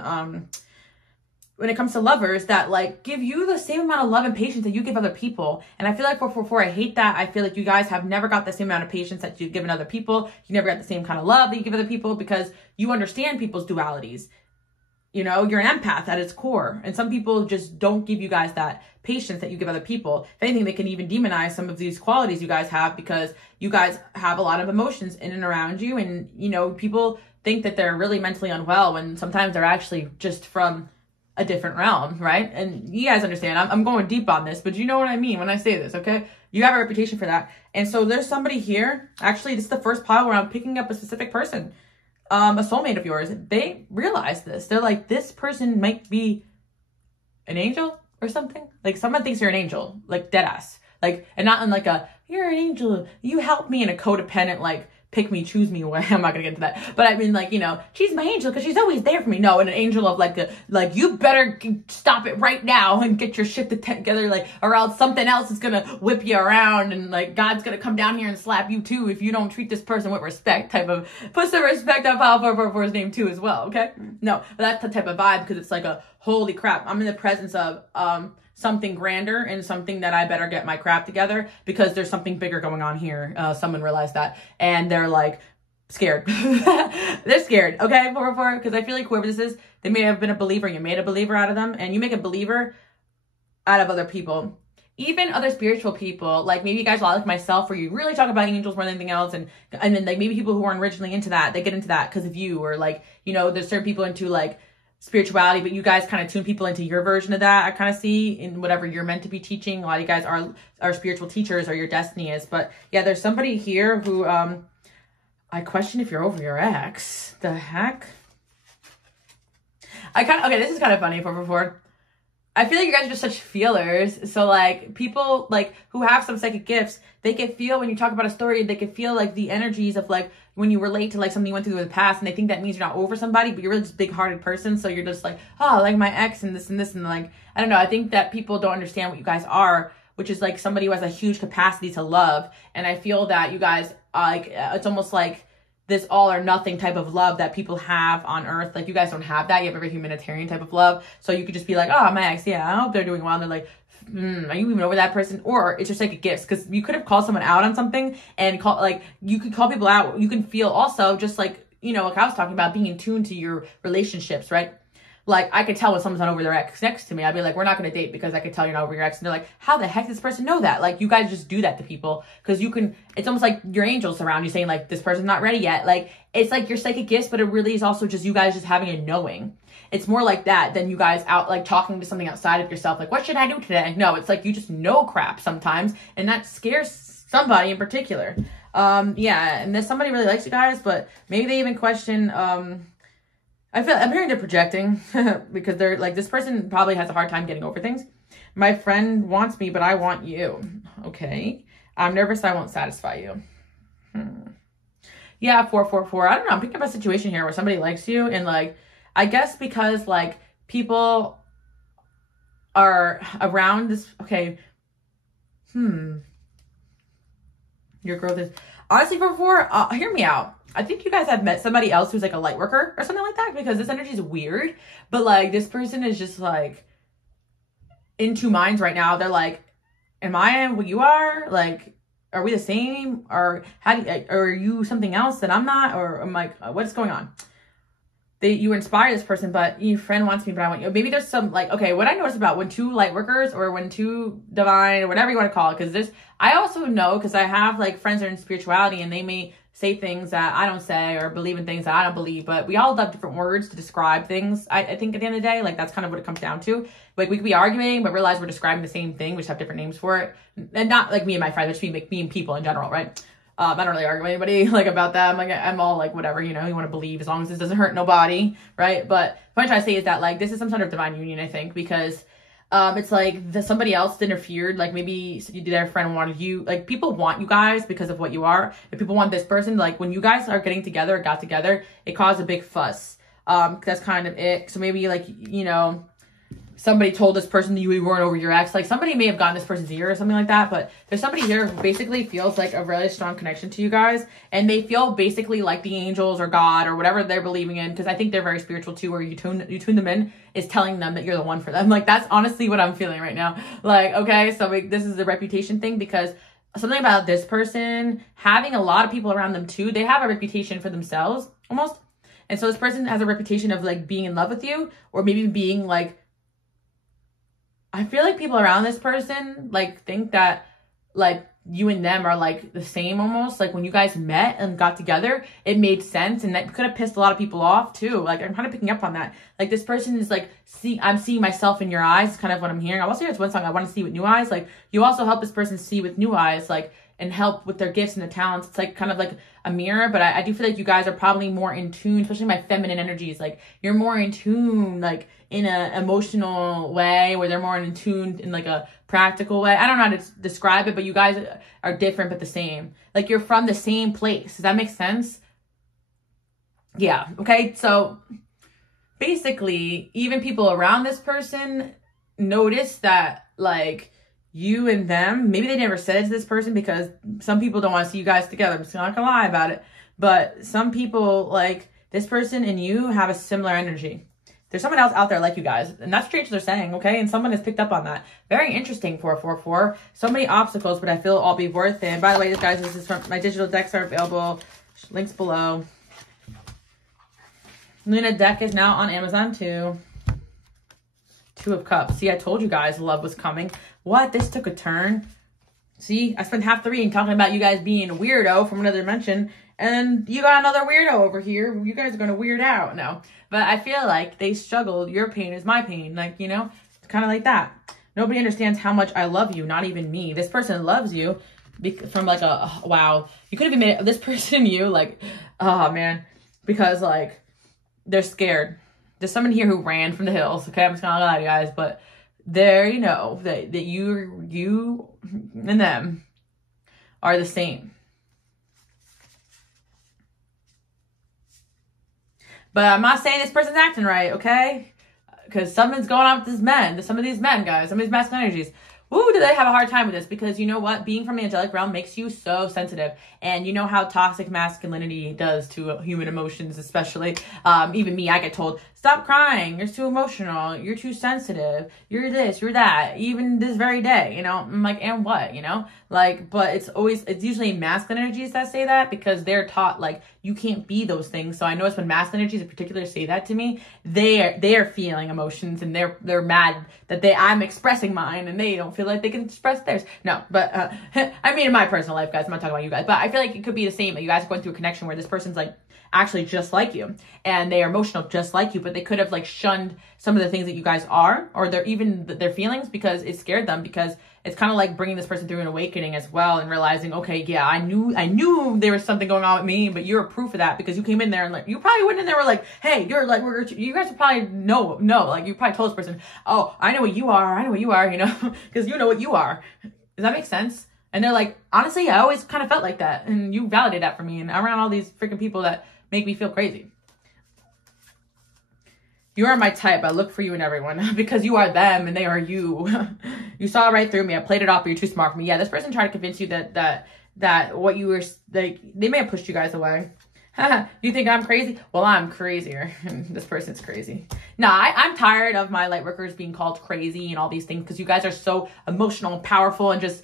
when it comes to lovers, that like give you the same amount of love and patience that you give other people. And I feel like 444, I hate that. I feel like you guys have never got the same amount of patience that you've given other people. You never got the same kind of love that you give other people because you understand people's dualities. You know, you're an empath at its core. And some people just don't give you guys that patience that you give other people. If anything, they can even demonize some of these qualities you guys have because you guys have a lot of emotions in and around you. And, you know, people think that they're really mentally unwell when sometimes they're actually just from a different realm, right? And you guys understand, I'm going deep on this, but you know what I mean when I say this, okay? You have a reputation for that. And so there's somebody here. Actually, this is the first pile where I'm picking up a specific person. A soulmate of yours. They realize this. They're like, this person might be an angel or something. Like someone thinks you're an angel, like dead ass. Like, and not in like a, you're an angel, you help me in a codependent, like pick me, choose me way. I'm not gonna get into that. But I mean like, you know, she's my angel because she's always there for me. No, and an angel of like, you better stop it right now and get your shit together, like, or else something else is gonna whip you around and like God's gonna come down here and slap you too if you don't treat this person with respect type of, put some respect on file for his name too as well, okay? No, but that's the type of vibe because it's like a, holy crap, I'm in the presence of, something grander and something that I better get my crap together because there's something bigger going on here. Someone realized that and they're like scared. They're scared. Okay. Because I feel like whoever this is, they may have been a believer. You made a believer out of them and you make a believer out of other people, even other spiritual people. Like maybe you guys like myself where you really talk about angels more than anything else. And then like maybe people who aren't originally into that, they get into that because of you, or like, you know, there's certain people into like spirituality, but you guys kind of tune people into your version of that. I kind of see in whatever you're meant to be teaching. A lot of you guys are spiritual teachers or your destiny is. But yeah, there's somebody here who I question if you're over your ex. The heck? Okay, this is kind of funny for I feel like you guys are just such feelers. So like people like who have some psychic gifts, they can feel when you talk about a story, they can feel like the energies of like when you relate to like something you went through in the past, and they think that means you're not over somebody, but you're really just a big-hearted person. So you're just like, oh, like my ex and this and this. And like, I don't know. I think that people don't understand what you guys are, which is like somebody who has a huge capacity to love. And I feel that you guys, like, it's almost like this all or nothing type of love that people have on earth. Like you guys don't have that. You have a very humanitarian type of love. So you could just be like, oh, my ex, yeah, I hope they're doing well. And they're like, are you even over that person? Or it's just like a gift, because you could have called someone out on something and you could call people out. You can feel also just like, you know, like I was talking about being in tune to your relationships, right? Like I could tell when someone's not over their ex next to me. I'd be like, we're not going to date because I could tell you're not over your ex. And they're like, how the heck does this person know that? Like you guys just do that to people because you can, it's almost like your angels around you saying like, this person's not ready yet. Like it's like your psychic gifts, but it really is also just you guys just having a knowing. It's more like that than you guys out like talking to something outside of yourself. Like, what should I do today? No, it's like you just know crap sometimes. And that scares somebody in particular. Yeah. And there's somebody really likes you guys, but maybe they even question, I'm hearing they're projecting because they're like, this person probably has a hard time getting over things. My friend wants me, but I want you. Okay. I'm nervous I won't satisfy you. Yeah, 444. I don't know. I'm picking up a situation here where somebody likes you and like, I guess because like people are around this. Okay. Your growth is honestly 444. Hear me out. I think you guys have met somebody else who's like a light worker or something like that because this energy is weird. But like this person is just like in two minds right now. They're like am I what you are? Like, are we the same? Or or are you something else that I'm not? Or I'm like, what's going on? You inspire this person, but your friend wants me, but I want you. Maybe there's some, like, okay, what I noticed about when two light workers or when two divine or whatever you want to call it, because this, I also know, because I have like friends that are in spirituality and they may say things that I don't say or believe in things that I don't believe, but we all have different words to describe things. I think at the end of the day, like that's kind of what it comes down to. Like we could be arguing, but realize we're describing the same thing. We just have different names for it. And not like me and my friends, but just me and people in general, right? I don't really argue with anybody like about that. I'm all like, whatever, you know, you want to believe as long as this doesn't hurt nobody, right? But what I'm trying to say is that like this is some sort of divine union, I think, because it's like somebody else interfered. Like maybe their friend wanted you, like people want you guys because of what you are. If people want this person, like when you guys are getting together, got together, it caused a big fuss. That's kind of it. So maybe like, you know, somebody told this person that you weren't over your ex. Like somebody may have gotten this person's ear or something like that, but there's somebody here who basically feels like a really strong connection to you guys, and they feel basically like the angels or God or whatever they're believing in, because I think they're very spiritual too, where you tune them in, is telling them that you're the one for them. Like that's honestly what I'm feeling right now. Like, okay, so this is the reputation thing, because something about this person having a lot of people around them too, they have a reputation for themselves almost. And so this person has a reputation of like being in love with you, or maybe being like, I feel like people around this person like think that like you and them are like the same almost. Like when you guys met and got together, it made sense, and that could have pissed a lot of people off too. Like I'm kind of picking up on that. Like this person is like, I'm seeing myself in your eyes, is kind of what I'm hearing. I also hear it's one song, I want to see with new eyes. Like you also help this person see with new eyes, like, and help with their gifts and their talents. It's like kind of like a mirror, but I do feel like you guys are probably more in tune, especially my feminine energies. Like you're more in tune, like in a emotional way, where they're more in tune in like a practical way. I don't know how to describe it, but you guys are different but the same. Like you're from the same place. Does that make sense? Yeah. Okay. So basically, even people around this person notice that like you and them, maybe they never said it to this person, because some people don't want to see you guys together. I'm just not gonna lie about it. But some people, like this person and you, have a similar energy. There's someone else out there like you guys, and that's strange they're saying, okay? And someone has picked up on that. Very interesting, 444. So many obstacles, but I feel all be worth it. And by the way, guys, this is from my digital decks are available. Links below. Luna deck is now on Amazon too. Two of Cups. See, I told you guys love was coming. What? This took a turn. See, I spent half the reading talking about you guys being a weirdo from another dimension, and you got another weirdo over here. You guys are going to weird out. No. But I feel like they struggled. Your pain is my pain. Like, you know, it's kind of like that. Nobody understands how much I love you. Not even me. This person loves you from like a, wow. You could have made this person you, like, oh, man. Because, like, they're scared. There's someone here who ran from the hills. Okay, I'm just going to lie to you guys. But there, you know, that you and them are the same. But I'm not saying this person's acting right, okay? Because something's going on with these men. Some of these men, guys. Some of these masculine energies. Ooh, do they have a hard time with this? Because you know what? Being from the angelic realm makes you so sensitive. And you know how toxic masculinity does to human emotions, especially. Even me, I get told, stop crying. You're too emotional. You're too sensitive. You're this, you're that. Even this very day, you know? I'm like, and what, you know? Like, but it's usually masculine energies that say that, because they're taught, like, you can't be those things. So I notice when masculine energies in particular say that to me, they are feeling emotions, and they're mad that I'm expressing mine, and they don't feel like they can express theirs. No, but I mean in my personal life, guys, I'm not talking about you guys, but I feel like it could be the same, that you guys are going through a connection where this person's like actually just like you, and they are emotional just like you, but they could have like shunned some of the things that you guys are, or their feelings, because it scared them, because it's kind of like bringing this person through an awakening as well, and realizing, okay, yeah, I knew there was something going on with me, but you're proof of that, because you came in there and like, you probably went in there and were like, hey, you're like, you guys would probably no, like you probably told this person, oh, I know what you are, you know, because you know what you are. Does that make sense? And they're like, honestly, I always kind of felt like that, and you validate that for me, and I'm around all these freaking people that make me feel crazy. You are my type. I look for you in everyone, because you are them and they are you. You saw right through me. I played it off, but you're too smart for me. Yeah, this person tried to convince you that what you were, like, they may have pushed you guys away. You think I'm crazy? Well, I'm crazier. This person's crazy. Nah, I'm tired of my light workers being called crazy and all these things because you guys are so emotional and powerful and just,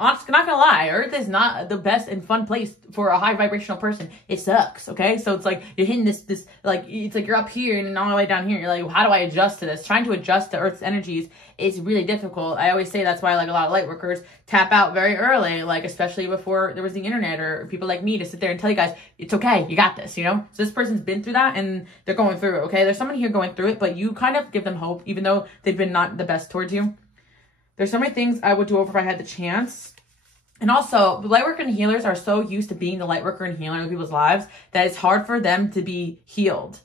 honestly, not gonna lie, Earth is not the best and fun place for a high vibrational person. It sucks, okay? So it's like you're hitting this like, it's like you're up here and all the way down here. You're like, how do I adjust to this? Trying to adjust to Earth's energies is really difficult. I always say that's why like a lot of light workers tap out very early, like especially before there was the internet or people like me to sit there and tell you guys, it's okay, you got this, you know? So this person's been through that and they're going through it, okay? There's someone here going through it, but you kind of give them hope, even though they've been not the best towards you. There's so many things I would do over if I had the chance. And also, the lightworker and healers are so used to being the lightworker and healer in people's lives that it's hard for them to be healed.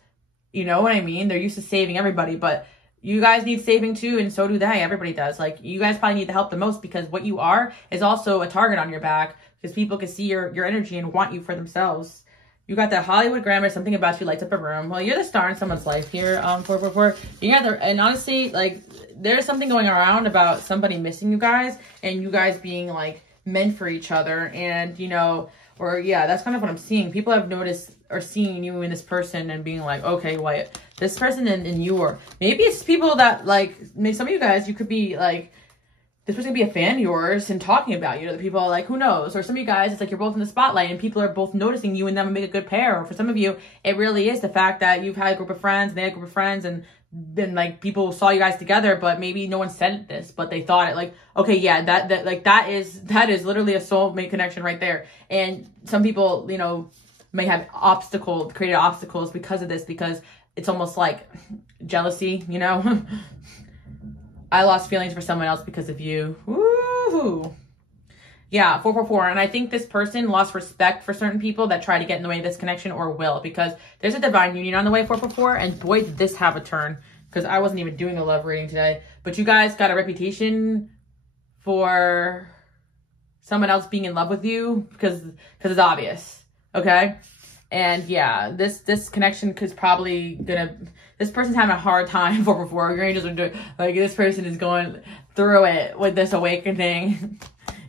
You know what I mean? They're used to saving everybody, but you guys need saving too, and so do they. Everybody does. Like, you guys probably need the help the most because what you are is also a target on your back because people can see your energy and want you for themselves. You got that Hollywood grammar, something about you lights up a room. Well, you're the star in someone's life here, 444. And honestly, like, there's something going around about somebody missing you guys and you guys being, like, meant for each other. And, you know, or yeah, that's kind of what I'm seeing. People have noticed or seen you in this person and being like, okay, Wyatt, this person and you, or maybe it's people that, like, maybe some of you guys, you could be, like, this person could be a fan of yours and talking about you to the people, like, who knows? Or some of you guys, it's like you're both in the spotlight and people are both noticing you and them and make a good pair. Or for some of you, it really is the fact that you've had a group of friends and they had a group of friends and then, like, people saw you guys together, but maybe no one said this, but they thought it, like, okay, yeah, that is literally a soulmate connection right there. And some people, you know, may have created obstacles because of this, because it's almost like jealousy, you know? I lost feelings for someone else because of you. Woo-hoo. Yeah, 444. And I think this person lost respect for certain people that try to get in the way of this connection or will, because there's a divine union on the way, 444. And boy, did this have a turn, because I wasn't even doing a love reading today. But you guys got a reputation for someone else being in love with you because it's obvious. Okay? And yeah, this connection is probably gonna, this person's having a hard time, 444. Your angels are doing, like, this person is going through it with this awakening.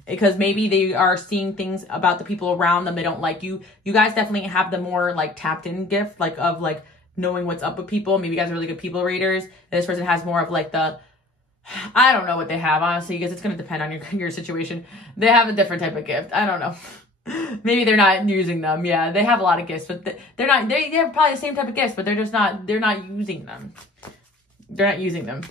Because maybe they are seeing things about the people around them they don't like. You guys definitely have the more, like, tapped in gift, like, of, like, knowing what's up with people. Maybe you guys are really good people readers. And this person has more of, like, the, I don't know what they have, honestly, because it's going to depend on your situation. They have a different type of gift. I don't know. Maybe they're not using them. Yeah, they have a lot of gifts, but they have probably the same type of gifts, but they're not using them. They're not using them.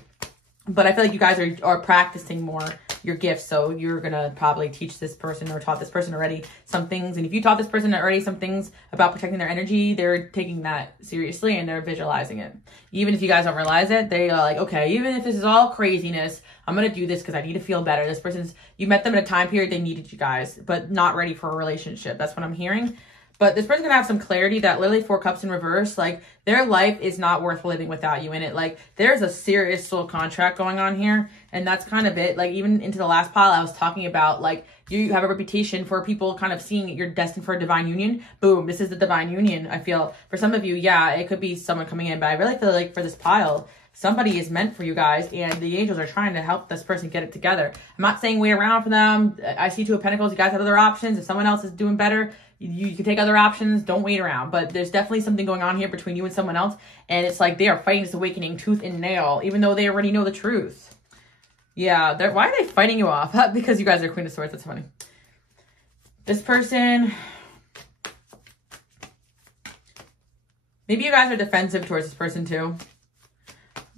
But I feel like you guys are practicing more your gifts, so you're gonna probably teach this person or taught this person already some things. And if you taught this person already some things about protecting their energy, they're taking that seriously and they're visualizing it. Even if you guys don't realize it, they are like, okay, even if this is all craziness, I'm gonna do this because I need to feel better. This person's, you met them at a time period they needed you guys, but not ready for a relationship. That's what I'm hearing. But this person's gonna have some clarity that literally 4 cups in reverse, like, their life is not worth living without you in it. Like, there's a serious soul contract going on here, and that's kind of it. Like, even into the last pile I was talking about, like, you have a reputation for people kind of seeing you're destined for a divine union. Boom, this is the divine union. I feel for some of you, yeah, it could be someone coming in, but I really feel like for this pile, somebody is meant for you guys, and the angels are trying to help this person get it together. I'm not saying wait around for them. I see 2 of Pentacles. You guys have other options. If someone else is doing better, you can take other options. Don't wait around. But there's definitely something going on here between you and someone else, and it's like they are fighting this awakening tooth and nail, even though they already know the truth. Yeah, why are they fighting you off? Because you guys are Queen of Swords. That's funny. This person, maybe you guys are defensive towards this person too.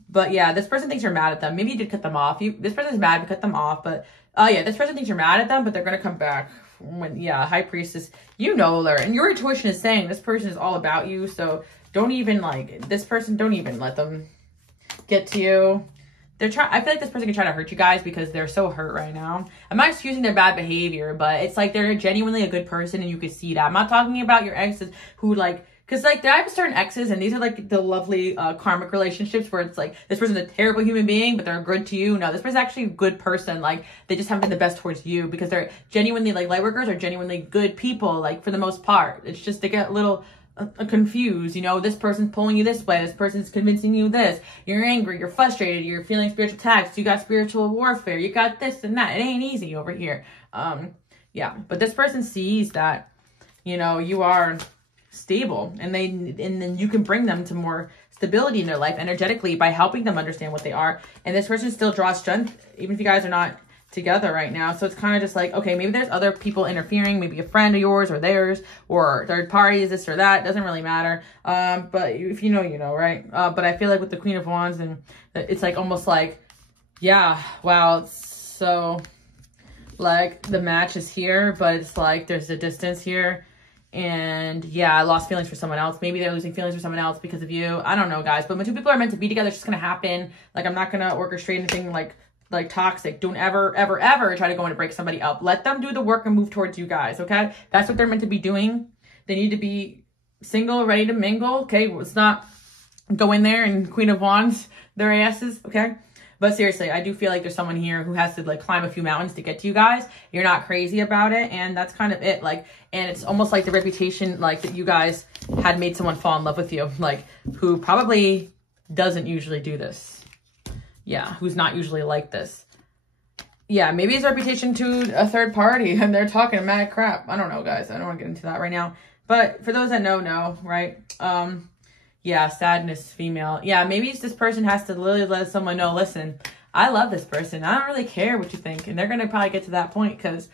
But yeah, this person thinks you're mad at them. Maybe you did cut them off. This person's mad to cut them off. But yeah, this person thinks you're mad at them, but they're going to come back. Yeah, High Priestess, you know her. And your intuition is saying this person is all about you. So don't even, like, this person, don't even let them get to you. I feel like this person can try to hurt you guys because they're so hurt right now. I'm not excusing their bad behavior, but it's like they're genuinely a good person and you can see that. I'm not talking about your exes who, like, because, like, there are certain exes, and these are, like, the lovely karmic relationships where it's, like, this person's a terrible human being, but they're good to you. No, this person's actually a good person. Like, they just haven't been the best towards you because they're genuinely, like, light workers are genuinely good people, like, for the most part. It's just they get a little confused, you know? This person's pulling you this way. This person's convincing you this. You're angry. You're frustrated. You're feeling spiritual attacks. You got spiritual warfare. You got this and that. It ain't easy over here. Yeah, but this person sees that, you know, you are stable, and then you can bring them to more stability in their life energetically by helping them understand what they are. And this person still draws strength even if you guys are not together right now. So it's kind of just like, okay, maybe there's other people interfering, maybe a friend of yours or theirs or third parties, this or that, doesn't really matter. But if you know, you know, right? But I feel like with the Queen of Wands, and it's like almost like, yeah, wow, so like the match is here, but it's like there's a distance here. And yeah, I lost feelings for someone else. Maybe they're losing feelings for someone else because of you. I don't know, guys. But when two people are meant to be together, it's just going to happen. Like, I'm not going to orchestrate anything like toxic. Don't ever, ever, ever try to go in and break somebody up. Let them do the work and move towards you guys, okay? That's what they're meant to be doing. They need to be single, ready to mingle, okay? Let's not go in there and Queen of Wands their asses, okay? But seriously, I do feel like there's someone here who has to like climb a few mountains to get to you guys. You're not crazy about it, and that's kind of it. Like, and it's almost like the reputation, like, that you guys had made someone fall in love with you, like, who probably doesn't usually do this. Yeah, who's not usually like this. Yeah, maybe it's a reputation to a third party, and they're talking mad crap. I don't know, guys. I don't want to get into that right now. But for those that know, right? Yeah, sadness, female. Yeah, maybe it's this person has to literally let someone know, listen, I love this person. I don't really care what you think. And they're going to probably get to that point because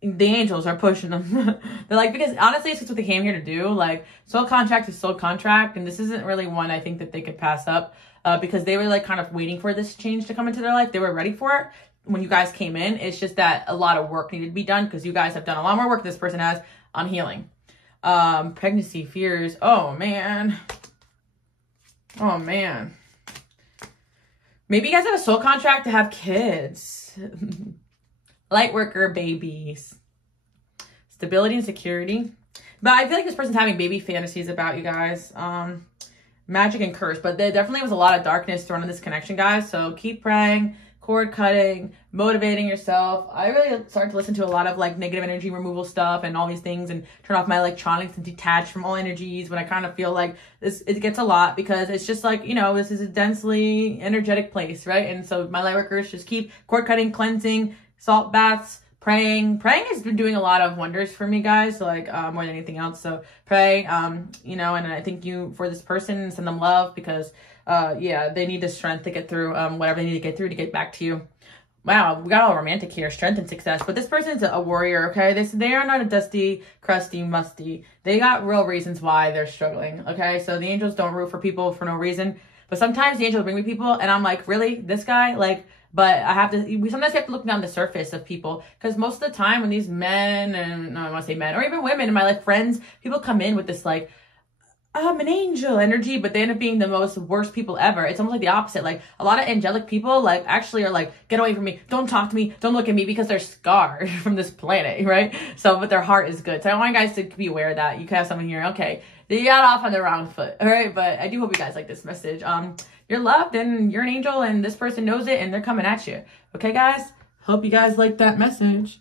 the angels are pushing them. They're like, because honestly, it's just what they came here to do. Like, soul contract is soul contract. And this isn't really one I think that they could pass up because they were like kind of waiting for this change to come into their life. They were ready for it when you guys came in. It's just that a lot of work needed to be done because you guys have done a lot more work than this person has on healing. Pregnancy fears. Oh, man. Oh, man. Maybe you guys have a soul contract to have kids. Light worker babies. Stability and security. But I feel like this person's having baby fantasies about you guys. Magic and curse. But there definitely was a lot of darkness thrown in this connection, guys. So keep praying. Cord cutting, motivating yourself. I really started to listen to a lot of like negative energy removal stuff and all these things and turn off my electronics and detach from all energies when I kind of feel like this, it gets a lot because it's just like, you know, this is a densely energetic place, right? And so my light workers just keep cord cutting, cleansing, salt baths, praying. Praying has been doing a lot of wonders for me, guys, like more than anything else. So pray, you know, and I thank you for this person and send them love because yeah, they need the strength to get through whatever they need to get through to get back to you. Wow, we got all romantic here, strength and success. But this person's a warrior, okay? They are not a dusty, crusty, musty. They got real reasons why they're struggling, okay? So the angels don't root for people for no reason. But sometimes the angels bring me people, and I'm like, really? This guy? Like, but I have to, we sometimes have to look down the surface of people. Because most of the time when these men, and no, I want to say men, or even women in my life, friends, people come in with this like, I'm an angel energy, but they end up being the most worst people ever. It's almost like the opposite. Like a lot of angelic people like actually are like, get away from me. Don't talk to me. Don't look at me because they're scarred from this planet, right? So, but their heart is good. So I want you guys to be aware of that. You could have someone here. Okay. They got off on the wrong foot. All right. But I do hope you guys like this message. You're loved and you're an angel and this person knows it and they're coming at you. Okay, guys? Hope you guys like that message.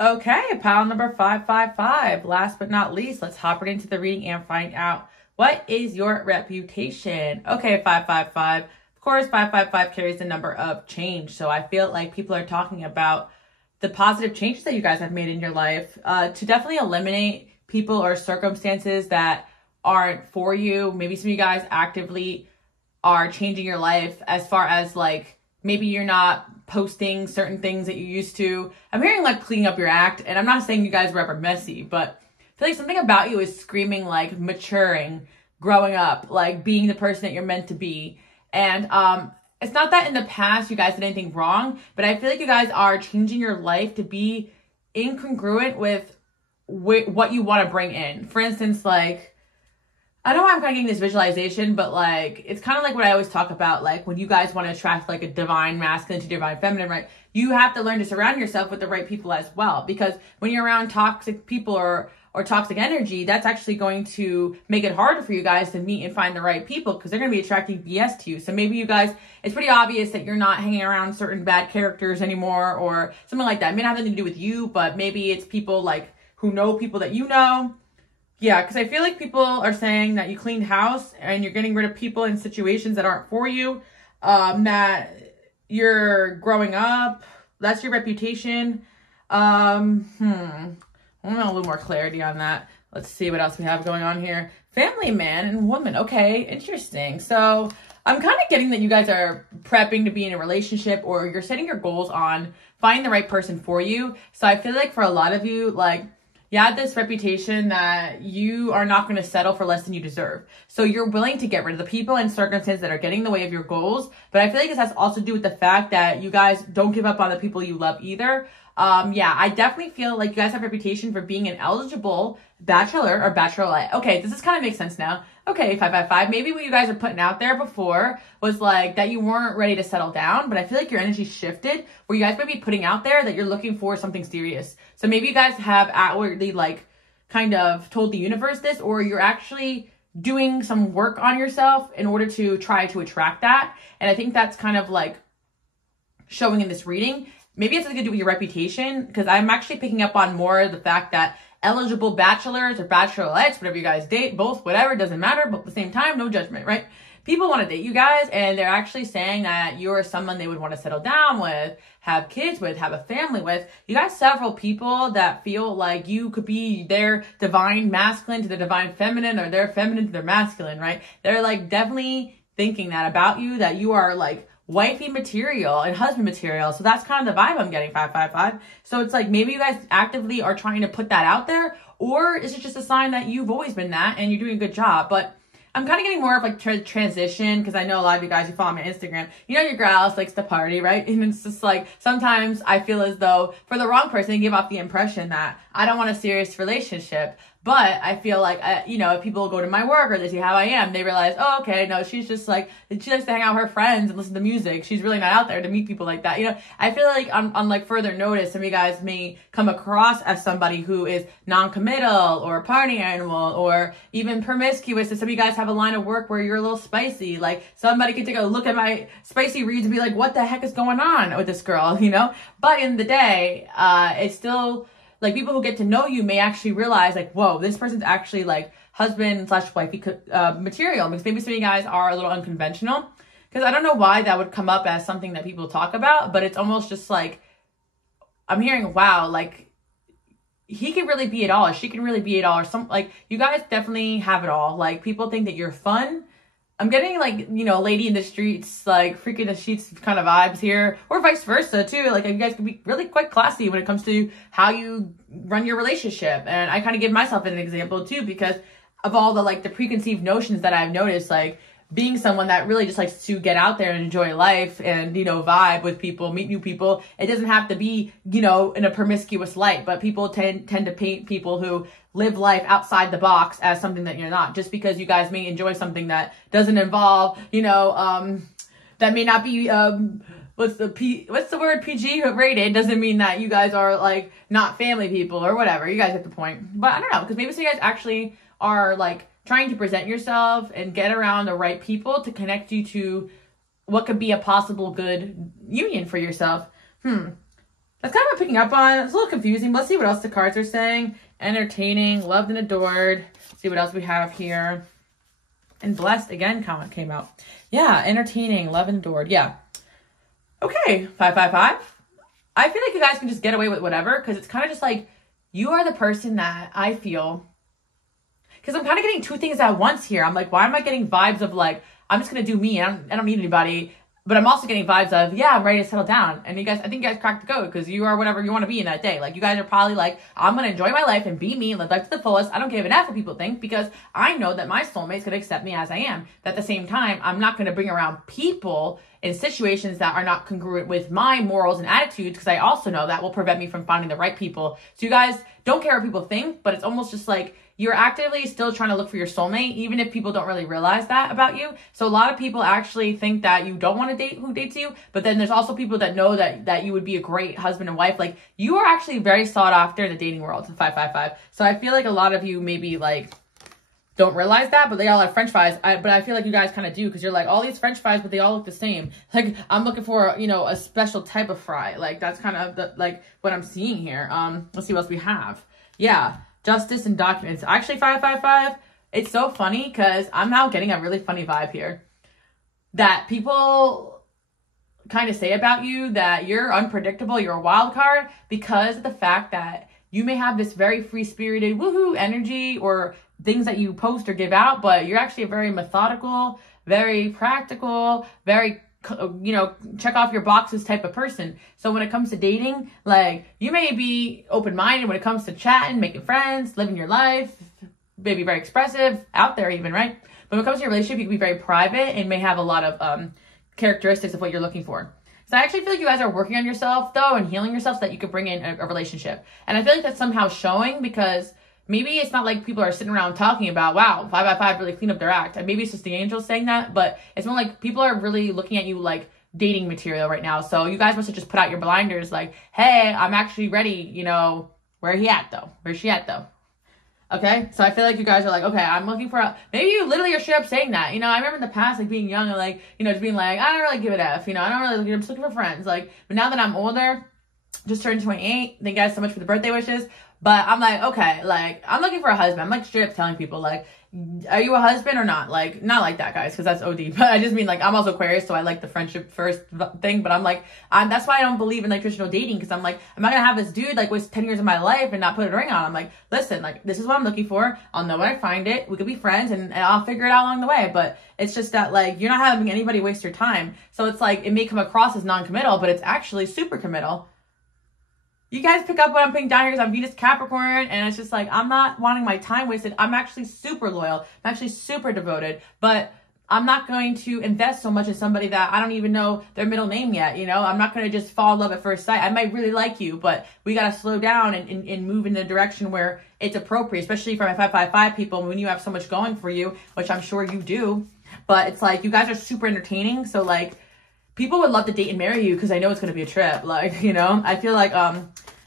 Okay, pile number 555. Last but not least, let's hop right into the reading and find out what is your reputation. Okay, 555. Of course, 555 carries the number of change. So I feel like people are talking about the positive changes that you guys have made in your life to definitely eliminate people or circumstances that aren't for you. Maybe some of you guys actively are changing your life as far as like, maybe you're not posting certain things that you used to. I'm hearing like cleaning up your act, and I'm not saying you guys were ever messy, but I feel like something about you is screaming like maturing, growing up, like being the person that you're meant to be. And it's not that in the past you guys did anything wrong, but I feel like you guys are changing your life to be incongruent with what you want to bring in. For instance, like, I don't know why I'm kind of getting this visualization, but like, it's kind of like what I always talk about, like when you guys want to attract like a divine masculine to divine feminine, right? You have to learn to surround yourself with the right people as well, because when you're around toxic people or toxic energy, that's actually going to make it harder for you guys to meet and find the right people because they're going to be attracting BS to you. So maybe you guys, it's pretty obvious that you're not hanging around certain bad characters anymore or something like that. It may not have anything to do with you, but maybe it's people like who know people that you know. Yeah, because I feel like people are saying that you cleaned house and you're getting rid of people in situations that aren't for you, that you're growing up. That's your reputation. I want a little more clarity on that. Let's see what else we have going on here. Family man and woman. Okay, interesting. So I'm kind of getting that you guys are prepping to be in a relationship, or you're setting your goals on finding the right person for you. So I feel like for a lot of you, like, you have this reputation that you are not going to settle for less than you deserve. So you're willing to get rid of the people and circumstances that are getting in the way of your goals. But I feel like this has also to do with the fact that you guys don't give up on the people you love either. Yeah, I definitely feel like you guys have a reputation for being an eligible bachelor or bachelorette. Okay, this kind of makes sense now. Okay, 555. Maybe what you guys are putting out there before was like that you weren't ready to settle down, but I feel like your energy shifted where you guys might be putting out there that you're looking for something serious. So maybe you guys have outwardly like kind of told the universe this, or you're actually doing some work on yourself in order to try to attract that. And I think that's kind of like showing in this reading. Maybe it's something to do with your reputation, because I'm actually picking up on more the fact that eligible bachelors or bachelorettes, whatever you guys date, both, whatever, doesn't matter, but at the same time, no judgment, right? People want to date you guys, and they're actually saying that you're someone they would want to settle down with, have kids with, have a family with. You got several people that feel like you could be their divine masculine to the divine feminine, or their feminine to their masculine, right? They're like definitely thinking that about you, that you are like wifey material and husband material. So that's kind of the vibe I'm getting, 555. So it's like maybe you guys actively are trying to put that out there, or is it just a sign that you've always been that and you're doing a good job? But I'm kind of getting more of like transition, because I know a lot of you guys who follow me on Instagram, you know your girl likes to party, right? And it's just like sometimes I feel as though for the wrong person, they give off the impression that I don't want a serious relationship. But I feel like, you know, if people go to my work or they see how I am, they realize, oh, okay, no, she's just like, she likes to hang out with her friends and listen to music. She's really not out there to meet people like that. You know, I feel like on like further notice, some of you guys may come across as somebody who is non-committal or a party animal or even promiscuous. And some of you guys have a line of work where you're a little spicy. Like somebody could take a look at my spicy reads and be like, what the heck is going on with this girl, you know? But in the day, it's still like people who get to know you may actually realize like, whoa, this person's actually like husband/wifey material, because maybe some of you guys are a little unconventional. Because I don't know why that would come up as something that people talk about, but it's almost just like, I'm hearing, wow, like he can really be it all, or she can really be it all, or some, like you guys definitely have it all. Like people think that you're fun. I'm getting like, you know, lady in the streets, like freaking the sheets kind of vibes here, or vice versa too. Like you guys can be really quite classy when it comes to how you run your relationship. And I kind of give myself an example too, because of all the like the preconceived notions that I've noticed, like being someone that really just likes to get out there and enjoy life and, you know, vibe with people, meet new people. It doesn't have to be, you know, in a promiscuous light, but people tend to paint people who live life outside the box as something that you're not, just because you guys may enjoy something that doesn't involve, you know, that may not be, what's the word, PG rated, doesn't mean that you guys are like not family people or whatever. You guys get the point. But I don't know, because maybe some of you guys actually are like trying to present yourself and get around the right people to connect you to what could be a possible good union for yourself. That's kind of what I'm picking up on. It's a little confusing. Let's see what else the cards are saying. Entertaining, loved and adored. See what else we have here. And blessed again comment came out. Yeah, entertaining, loved and adored. Yeah. Okay, 555. I feel like you guys can just get away with whatever, because it's kind of just like you are the person that I feel. Because I'm kind of getting two things at once here. I'm like, why am I getting vibes of like, I'm just going to do me. I don't need anybody. But I'm also getting vibes of, yeah, I'm ready to settle down. And you guys, I think you guys cracked the code, because you are whatever you want to be in that day. Like you guys are probably like, I'm going to enjoy my life and be me and live life to the fullest. I don't give an F what people think, because I know that my soulmate's going to accept me as I am. But at the same time, I'm not going to bring around people in situations that are not congruent with my morals and attitudes, because I also know that will prevent me from finding the right people. So you guys don't care what people think, but it's almost just like, you're actively still trying to look for your soulmate, even if people don't really realize that about you. So a lot of people actually think that you don't want to date who dates you, but then there's also people that know that you would be a great husband and wife. Like you are actually very sought after in the dating world, 555. So I feel like a lot of you maybe like don't realize that, but they all have French fries. But I feel like you guys kind of do, because you're like all these French fries, but they all look the same. Like I'm looking for, you know, a special type of fry. Like that's kind of the, like what I'm seeing here. Let's see what else we have. Yeah. Justice and documents. Actually, 555, it's so funny because I'm now getting a really funny vibe here. That people kind of say about you that you're unpredictable, you're a wild card, because of the fact that you may have this very free-spirited woohoo energy or things that you post or give out, but you're actually a very methodical, very practical, very, you know, check off your boxes type of person. So when it comes to dating, like, you may be open-minded when it comes to chatting, making friends, living your life, maybe very expressive, out there even, right? But when it comes to your relationship, you can be very private and may have a lot of characteristics of what you're looking for. So I actually feel like you guys are working on yourself, though, and healing yourself so that you could bring in a relationship. And I feel like that's somehow showing, because maybe it's not like people are sitting around talking about, wow, 5x5 really cleaned up their act. And maybe it's just the angels saying that, but it's more like people are really looking at you like dating material right now. So you guys must have just put out your blinders like, hey, I'm actually ready, you know, where he at, though? Where's she at, though? Okay, so I feel like you guys are like, okay, I'm looking for a, maybe you literally are straight up saying that. You know, I remember in the past, like, being young and, like, you know, just being like, I don't really give a F, you know, I don't really, I'm just looking for friends. Like, but now that I'm older, just turned 28, thank you guys so much for the birthday wishes. But I'm like, okay, like, I'm looking for a husband. I'm, like, straight up telling people, like, are you a husband or not? Like, not like that, guys, because that's OD. But I just mean, like, I'm also Aquarius, so I like the friendship first thing. But I'm like, that's why I don't believe in, like, traditional dating, because I'm like, I'm not going to have this dude, like, waste 10 years of my life and not put a ring on. I'm like, listen, like, this is what I'm looking for. I'll know when I find it. We could be friends, and I'll figure it out along the way. But it's just that, like, you're not having anybody waste your time. So it's like, it may come across as non-committal, but it's actually super committal. You guys pick up what I'm putting down here because I'm Venus Capricorn, and it's just like, I'm not wanting my time wasted. I'm actually super loyal. I'm actually super devoted, but I'm not going to invest so much in somebody that I don't even know their middle name yet, you know? I'm not going to just fall in love at first sight. I might really like you, but we got to slow down and move in the direction where it's appropriate, especially for my 555 people when you have so much going for you, which I'm sure you do. But it's like, you guys are super entertaining, so like, people would love to date and marry you because I know it's going to be a trip. Like, you know, I feel like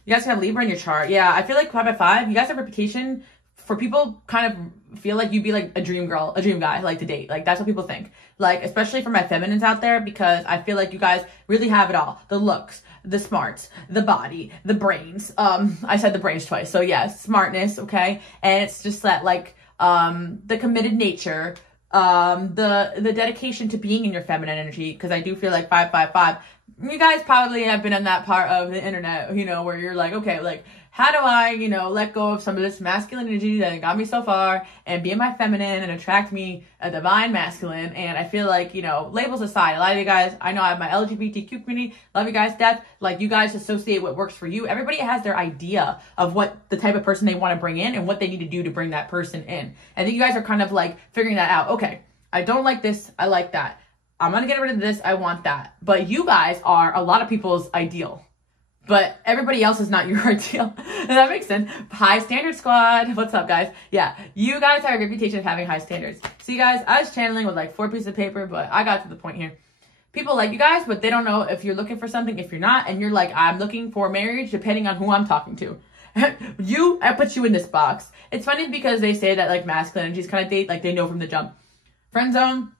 you guys have Libra in your chart. Yeah, I feel like 5x5, you guys have a reputation for people kind of feel like you'd be like a dream girl, a dream guy, like to date. Like, that's what people think. Like, especially for my feminines out there, because I feel like you guys really have it all. The looks, the smarts, the body, the brains. I said the brains twice. So yeah, smartness, okay? And it's just that, like, the committed nature, the dedication to being in your feminine energy, because I do feel like 555, you guys probably have been on that part of the internet, you know, where you're like, okay, like, how do I, you know, let go of some of this masculine energy that got me so far and be in my feminine and attract me a divine masculine? And I feel like, you know, labels aside, a lot of you guys, I know I have my LGBTQ community, love you guys, death, like, you guys associate what works for you. Everybody has their idea of what the type of person they want to bring in and what they need to do to bring that person in. I think you guys are kind of like figuring that out. Okay, I don't like this, I like that. I'm going to get rid of this, I want that. But you guys are a lot of people's ideal. But everybody else is not your ideal. Does that make sense? High standard squad. What's up, guys? Yeah, you guys have a reputation of having high standards. So you guys, I was channeling with like 4 pieces of paper, but I got to the point here. People like you guys, but they don't know if you're looking for something, if you're not. And you're like, I'm looking for marriage depending on who I'm talking to. I put you in this box. It's funny because they say that like masculine energies kind of date, like they know from the jump. Friend zone,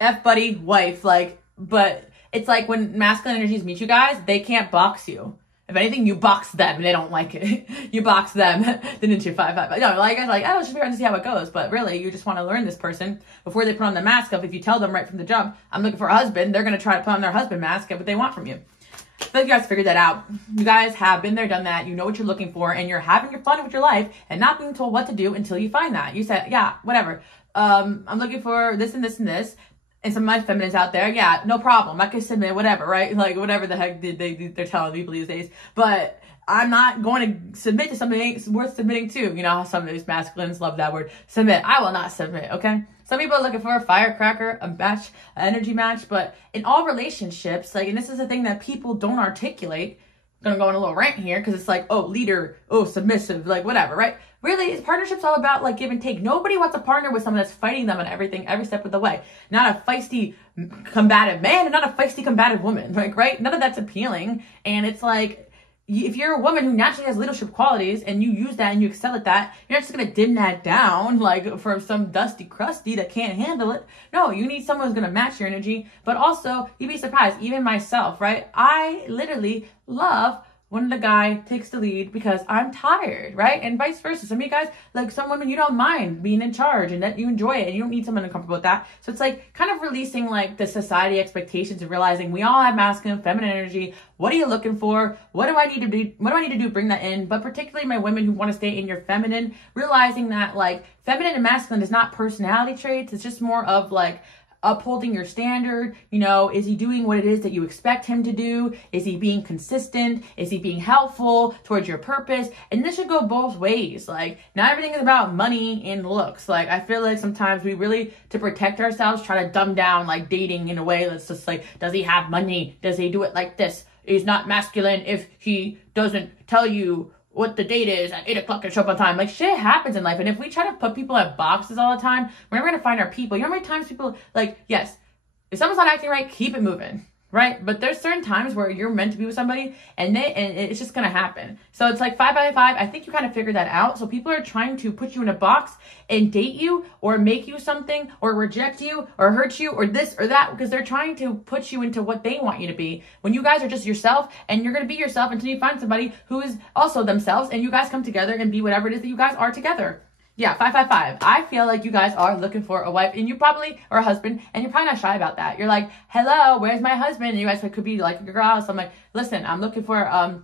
F buddy, wife, like, but it's like when masculine energies meet you guys, they can't box you. If anything, you box them and they don't like it. You box them, then into 5-5. No, like, I was like, oh, it's just figuring to see how it goes. But really, you just want to learn this person before they put on the mask of, if you tell them right from the jump, I'm looking for a husband, they're going to try to put on their husband mask, get what they want from you. I feel like you guys figured that out. You guys have been there, done that. You know what you're looking for, and you're having your fun with your life and not being told what to do until you find that. You said, yeah, whatever. I'm looking for this and this and this. And some of my feminists out there, yeah, no problem. I can submit whatever, right? Like, whatever the heck they're telling people these days. But I'm not going to submit to something worth submitting to. You know how some of these masculines love that word, submit. I will not submit, okay? Some people are looking for a firecracker, a match, an energy match. But in all relationships, like, and this is the thing that people don't articulate. I'm going to go on a little rant here because it's like, oh, leader, oh, submissive, like, whatever, right? Really, is partnership's all about, like, give and take. Nobody wants to partner with someone that's fighting them on everything, every step of the way. Not a feisty, combative man and not a feisty, combative woman, like, right? None of that's appealing. And it's like, if you're a woman who naturally has leadership qualities and you use that and you excel at that, you're not just going to dim that down, like, for some dusty crusty that can't handle it. No, you need someone who's going to match your energy. But also, you'd be surprised, even myself, right? I literally love when the guy takes the lead because I'm tired, right? And vice versa. Some of you guys, like some women, you don't mind being in charge and that you enjoy it and you don't need someone uncomfortable with that. So it's like kind of releasing like the society expectations and realizing we all have masculine, feminine energy. What are you looking for? What do I need to do? What do I need to do to bring that in? But particularly my women who want to stay in your feminine, realizing that like feminine and masculine is not personality traits. It's just more of like upholding your standard. You know, is he doing what it is that you expect him to do? Is he being consistent? Is he being helpful towards your purpose? And this should go both ways. Like, not everything is about money and looks. Like, I feel like sometimes we really, to protect ourselves, try to dumb down like dating in a way that's just like, does he have money? Does he do it like this? He's not masculine if he doesn't tell you what the date is at 8 o'clock and show up on time. Like, shit happens in life. And if we try to put people in boxes all the time, we're never going to find our people. You know how many times people, like, yes, if someone's not acting right, keep it moving, right? But there's certain times where you're meant to be with somebody and it's just going to happen. So it's like 5 by 5. I think you kind of figured that out. So people are trying to put you in a box and date you or make you something or reject you or hurt you or this or that because they're trying to put you into what they want you to be. When you guys are just yourself and you're going to be yourself until you find somebody who is also themselves and you guys come together and be whatever it is that you guys are together. Yeah, 5 by 5. I feel like you guys are looking for a wife and you probably, or a husband, and you're probably not shy about that. You're like, hello, where's my husband? And you guys could be like your girl. So I'm like, listen, I'm looking for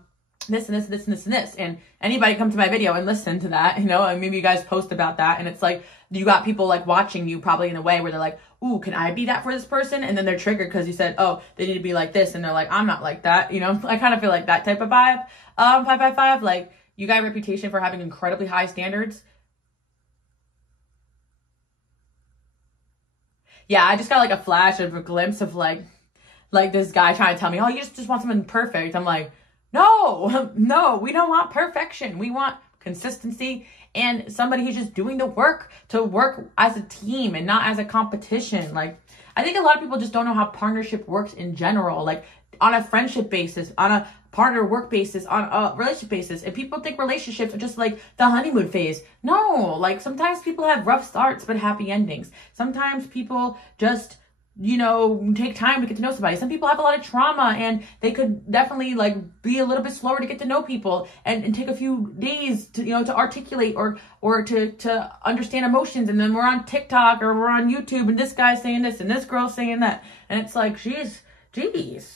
this and this and this and this and this. And anybody come to my video and listen to that, you know, and maybe you guys post about that. And it's like, you got people like watching you probably in a way where they're like, ooh, can I be that for this person? And then they're triggered because you said, oh, they need to be like this. And they're like, I'm not like that. You know, I kind of feel like that type of vibe. 5 by 5, like you got a reputation for having incredibly high standards. Yeah, I just got like a flash of a glimpse of like this guy trying to tell me, oh, you just want someone perfect. I'm like, no, we don't want perfection. We want consistency and somebody who's just doing the work to work as a team and not as a competition. Like, I think a lot of people just don't know how partnership works in general, like on a friendship basis, on a partner work basis, on a relationship basis. And people think relationships are just like the honeymoon phase. No, like sometimes people have rough starts but happy endings. Sometimes people just, you know, take time to get to know somebody. Some people have a lot of trauma and they could definitely like be a little bit slower to get to know people and take a few days to, you know, to articulate or to understand emotions. And then we're on TikTok or we're on YouTube and this guy's saying this and this girl's saying that. And it's like, geez,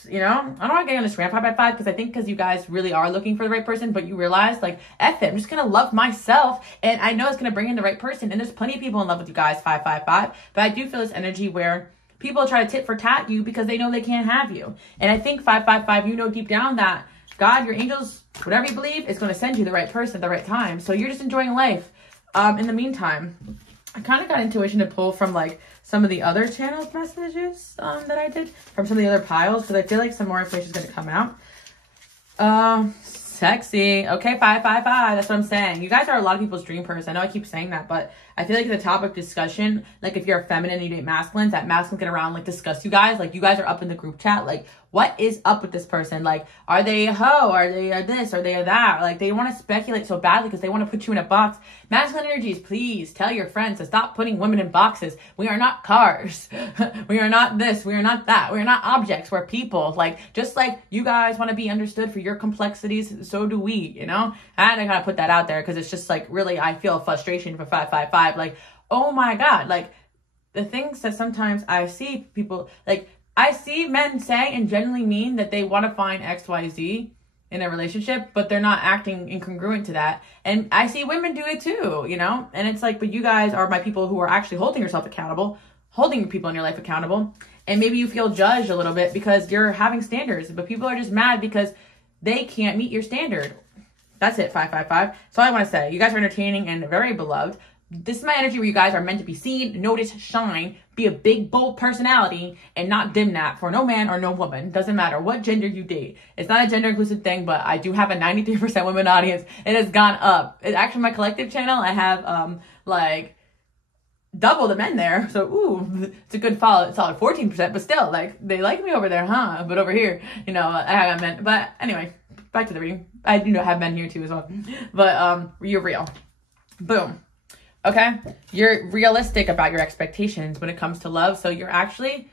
you know, I don't want to get on this rant 5 by 5 because you guys really are looking for the right person, but you realize like, F it, I'm just going to love myself. And I know it's going to bring in the right person. And there's plenty of people in love with you guys, 5 by 5. But I do feel this energy where people try to tit for tat you because they know they can't have you. And I think 5 by 5, you know deep down that God, your angels, whatever you believe, is going to send you the right person at the right time. So you're just enjoying life. In the meantime, I kind of got intuition to pull from like some of the other channels messages that I did from some of the other piles because I feel like some more information is going to come out. Sexy. Okay, 5 by 5. That's what I'm saying. You guys are a lot of people's dream person. I know I keep saying that, but I feel like the topic discussion, like if you're a feminine and you date masculines, that masculines get around, like discuss you guys. Like you guys are up in the group chat. Like, what is up with this person? Like, are they a hoe? Are they a this? Are they a that? Like they want to speculate so badly because they want to put you in a box. Masculine energies, please tell your friends to stop putting women in boxes. We are not cars. We are not this. We are not that. We are not objects. We're people. Like, just like you guys want to be understood for your complexities, so do we, you know? And I gotta put that out there because it's just like really, I feel frustration for 5 by 5. Like, oh my God, like the things that sometimes I see people, like I see men say and genuinely mean that they want to find XYZ in a relationship, but they're not acting incongruent to that. And I see women do it too, you know? And it's like, but you guys are my people who are actually holding yourself accountable, holding people in your life accountable. And maybe you feel judged a little bit because you're having standards, but people are just mad because they can't meet your standard. That's it, 5 by 5. That's all I want to say. You guys are entertaining and very beloved. This is my energy where you guys are meant to be seen, noticed, shine, be a big, bold personality, and not dim that for no man or no woman. Doesn't matter what gender you date. It's not a gender inclusive thing, but I do have a 93% women audience. It has gone up. It's actually my collective channel. I have like double the men there. So, ooh, it's a good follow. It's solid 14%, but still, like, they like me over there, huh? But over here, you know, I have men. But anyway, back to the reading. I do have men here too as well. But you're real. Boom. Okay? You're realistic about your expectations when it comes to love. So you're actually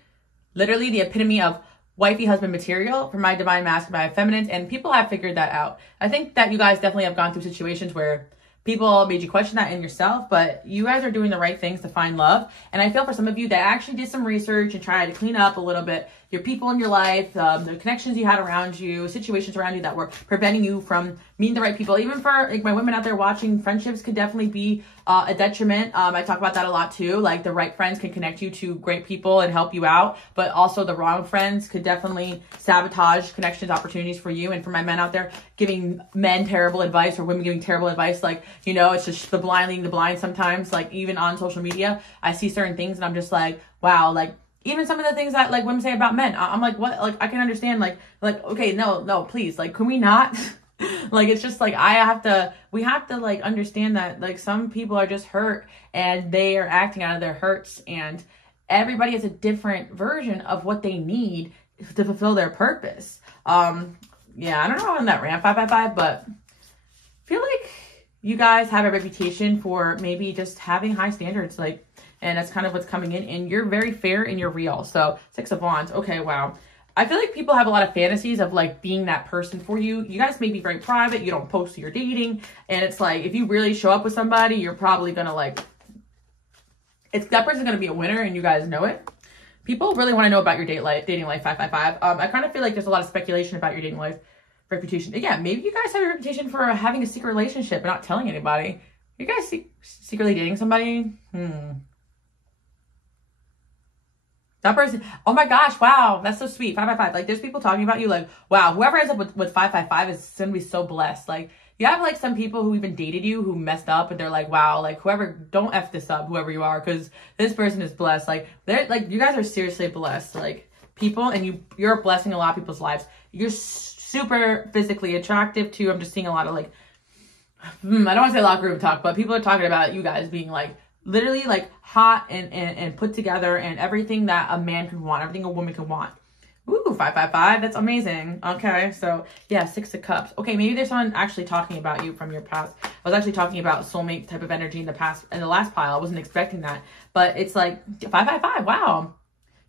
literally the epitome of wifey husband material for my divine masculine, my feminines, and people have figured that out. I think that you guys definitely have gone through situations where people made you question that in yourself, but you guys are doing the right things to find love. And I feel for some of you that actually did some research and tried to clean up a little bit your people in your life, the connections you had around you, situations around you that were preventing you from meeting the right people. Even for like my women out there watching, friendships could definitely be a detriment. I talk about that a lot too. Like the right friends can connect you to great people and help you out, but also the wrong friends could definitely sabotage connections, opportunities for you. And for my men out there giving men terrible advice or women giving terrible advice, like, you know, it's just the blind leading the blind sometimes. Like even on social media, I see certain things and I'm just like, wow, like even some of the things that like women say about men, I'm like, what? Like I can understand like, okay, no, please. Like, can we not? Like, it's just like, we have to like understand that like some people are just hurt and they are acting out of their hurts, and everybody has a different version of what they need to fulfill their purpose. Yeah, I don't know on that rant 555, but I feel like you guys have a reputation for maybe just having high standards, like, and that's kind of what's coming in, and you're very fair and you're real. So 6 of Wands. Okay, wow. I feel like people have a lot of fantasies of like being that person for you. You guys may be very private. You don't post your dating. And it's like, if you really show up with somebody, you're probably going to like, that person's going to be a winner and you guys know it. People really want to know about your dating life 555. I kind of feel like there's a lot of speculation about your dating life reputation. Yeah, maybe you guys have a reputation for having a secret relationship and not telling anybody. You guys secretly dating somebody? That person, oh my gosh, wow, that's so sweet. 555. Like, there's people talking about you like, wow, whoever ends up with 555 is gonna be so blessed. Like, you have like some people who even dated you who messed up and they're like, wow, like whoever, don't F this up, whoever you are, because this person is blessed. Like, they're like, you guys are seriously blessed. Like, people, and you're blessing a lot of people's lives. You're super physically attractive too. I'm just seeing a lot of like, I don't want to say locker room talk, but people are talking about you guys being like, literally like hot and put together and everything that a man can want, everything a woman can want. Ooh, 555. That's amazing. Okay, so yeah, 6 of Cups. Okay, maybe there's someone actually talking about you from your past. I was actually talking about soulmate type of energy in the past, in the last pile. I wasn't expecting that, but it's like 555. Wow.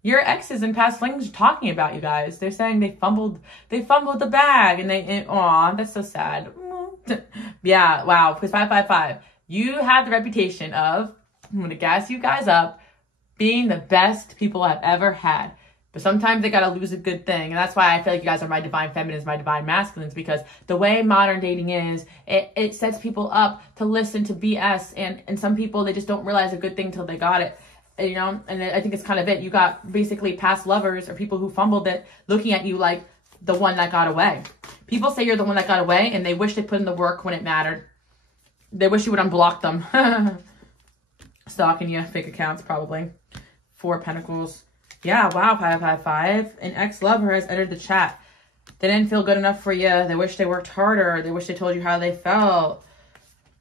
Your exes and past flings are talking about you guys. They're saying they fumbled the bag and aw, that's so sad. Yeah, wow, because 555. You have the reputation of, I'm going to gas you guys up, being the best people I've ever had. But sometimes they got to lose a good thing. And that's why I feel like you guys are my divine feminines, my divine masculines, because the way modern dating is, it sets people up to listen to BS. And some people, they just don't realize a good thing till they got it. You know, and I think it's kind of it. You got basically past lovers or people who fumbled it looking at you like the one that got away. People say you're the one that got away and they wish they put in the work when it mattered. They wish you would unblock them. Stalking you, fake accounts probably. 4 of Pentacles. Yeah, wow, 555. An ex-lover has entered the chat. They didn't feel good enough for you. They wish they worked harder. They wish they told you how they felt.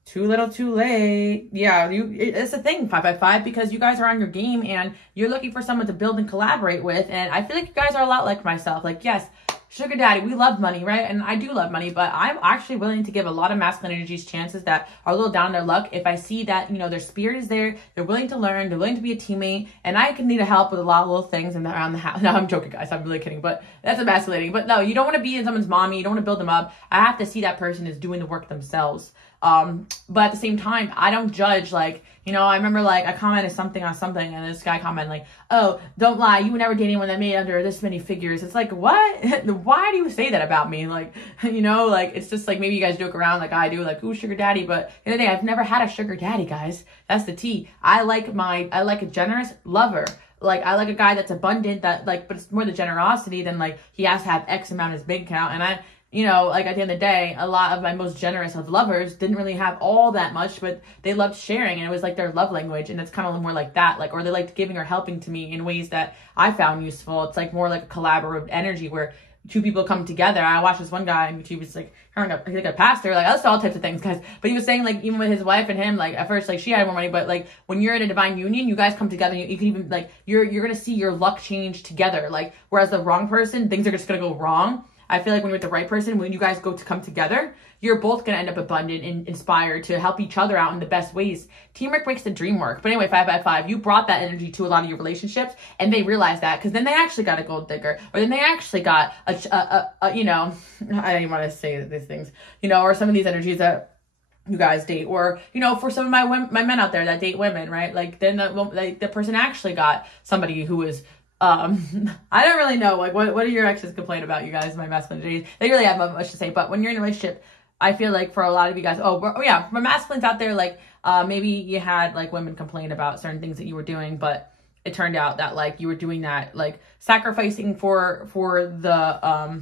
Too little, too late. Yeah, it's a thing, 555, because you guys are on your game and you're looking for someone to build and collaborate with. And I feel like you guys are a lot like myself. Like, yes, sugar daddy, we love money, right? And I do love money, but I'm actually willing to give a lot of masculine energies chances that are a little down their luck. If I see that, you know, their spirit is there, they're willing to learn, they're willing to be a teammate, and I can need help with a lot of little things around the house. No, I'm joking, guys. I'm really kidding, but that's emasculating. But no, you don't want to be someone's mommy. You don't want to build them up. I have to see that person is doing the work themselves. But at the same time, I don't judge. Like, you know, I remember like I commented something on something and this guy commented like, oh, don't lie, you would never date anyone that made under this many figures. It's like, what? Why do you say that about me? Like, you know, like, it's just like, maybe you guys joke around like I do, like, ooh, sugar daddy, but the other day, I've never had a sugar daddy, guys. That's the tea. I like a generous lover. Like, I like a guy that's abundant, that like, but it's more the generosity than like he has to have X amount in his bank account. And you know, like at the end of the day, a lot of my most generous of lovers didn't really have all that much, but they loved sharing, and it was like their love language. And it's kind of more like that, like, or they liked giving or helping to me in ways that I found useful. It's like more like a collaborative energy where 2 people come together. I watched this one guy on YouTube, was like, he's like a pastor, like, that's all types of things, guys. But he was saying like, even with his wife and him, like at first, like she had more money, but like when you're in a divine union, you guys come together, you can even like, you're going to see your luck change together. Like, whereas the wrong person, things are just going to go wrong. I feel like when you're with the right person, when you guys go to come together, you're both going to end up abundant and inspired to help each other out in the best ways. Teamwork makes the dream work. But anyway, 555, you brought that energy to a lot of your relationships, and they realized that, because then they actually got a gold digger, or then they actually got you know, I don't even want to say these things, you know, or some of these energies that you guys date, or, you know, for some of my men out there that date women, right? Like, then the person actually got somebody who was, I don't really know, like, what do your exes complain about, you guys, my masculine energies? They really have much to say, but when you're in a relationship, I feel like for a lot of you guys, yeah, for masculines out there, like, maybe you had, like, women complain about certain things that you were doing, but it turned out that, like, you were doing that, like, sacrificing for the,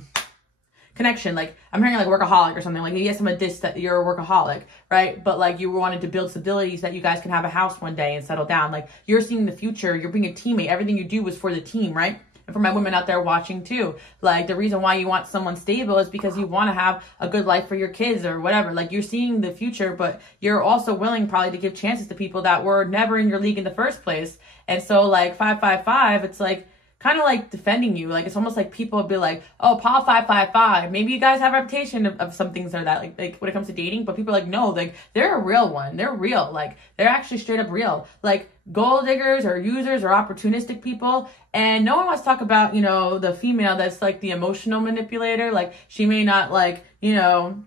connection. Like, I'm hearing like workaholic or something, like maybe someone dissed that you're a workaholic, right? But like you wanted to build stability so that you guys can have a house one day and settle down. Like, you're seeing the future, you're being a teammate, everything you do was for the team, right? And for my women out there watching too, like, the reason why you want someone stable is because you want to have a good life for your kids or whatever. Like, you're seeing the future, but you're also willing probably to give chances to people that were never in your league in the first place. And so like 555, it's like kind of like defending you. Like, it's almost like people would be like, oh, Paul 555. Maybe you guys have a reputation of some things that are that, like when it comes to dating, but people are like, no, like, they're a real one. They're real. Like, they're actually straight up real. Like, gold diggers or users or opportunistic people. And no one wants to talk about, you know, the female that's like the emotional manipulator. Like, she may not, like, you know,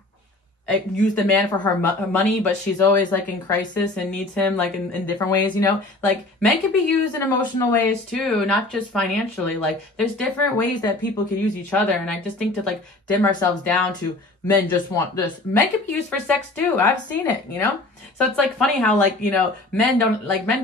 use the man for her money, but she's always like in crisis and needs him like in different ways, you know. Like, men can be used in emotional ways too, not just financially. Like, there's different ways that people can use each other, and I just think to like dim ourselves down to men just want this. Men can be used for sex too. I've seen it, you know. So it's like funny how, like, you know, men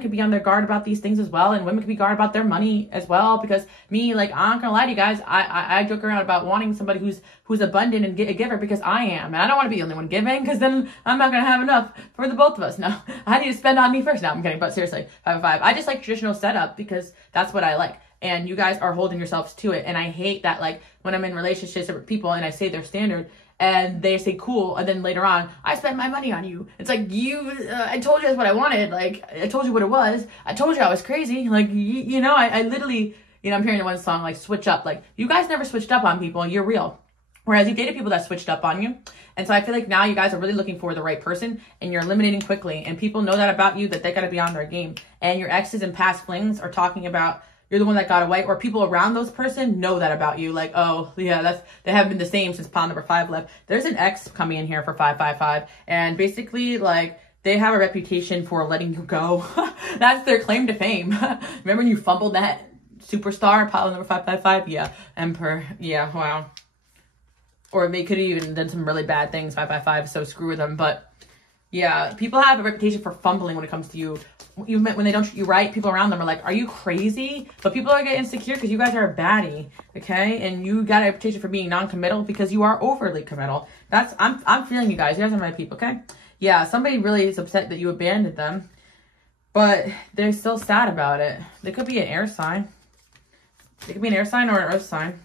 could be on their guard about these things as well, and women could be guard about their money as well. Because me, like, I'm not gonna lie to you guys, I joke around about wanting somebody who's abundant and a giver, because I am, and I don't want to be the only one giving, because then I'm not gonna have enough for the both of us. No, I need to spend on me first. No, I'm kidding, but seriously, 5 I just like traditional setup because that's what I like, and you guys are holding yourselves to it. And I hate that, like, when I'm in relationships with people and I say their standard, and they say cool, and then later on, I spent my money on you. It's like, I told you that's what I wanted. Like, I told you what it was. I told you I was crazy. Like, you know, I literally, you know, I'm hearing one song, like, switch up. Like, you guys never switched up on people. You're real. Whereas you dated people that switched up on you. And so I feel like now you guys are really looking for the right person, and you're eliminating quickly. And people know that about you, that they got to be on their game. And your exes and past flings are talking about you're the one that got away, or people around those person know that about you. Like, oh yeah, they haven't been the same since pile number 5 left. There's an ex coming in here for 555, and basically, like, they have a reputation for letting you go. That's their claim to fame. Remember when you fumbled that superstar, pile number 555? Yeah, Emperor. Yeah, wow. Or they could have even done some really bad things, 555, so screw with them. But yeah, people have a reputation for fumbling when it comes to you. Even when they don't treat you right, people around them are like, are you crazy? But people are getting insecure because you guys are a baddie, okay? And you got a reputation for being non-committal because you are overly committal. I'm feeling you guys. You guys are my people, okay? Yeah, somebody really is upset that you abandoned them, but they're still sad about it. They could be an air sign. They could be an air sign or an earth sign.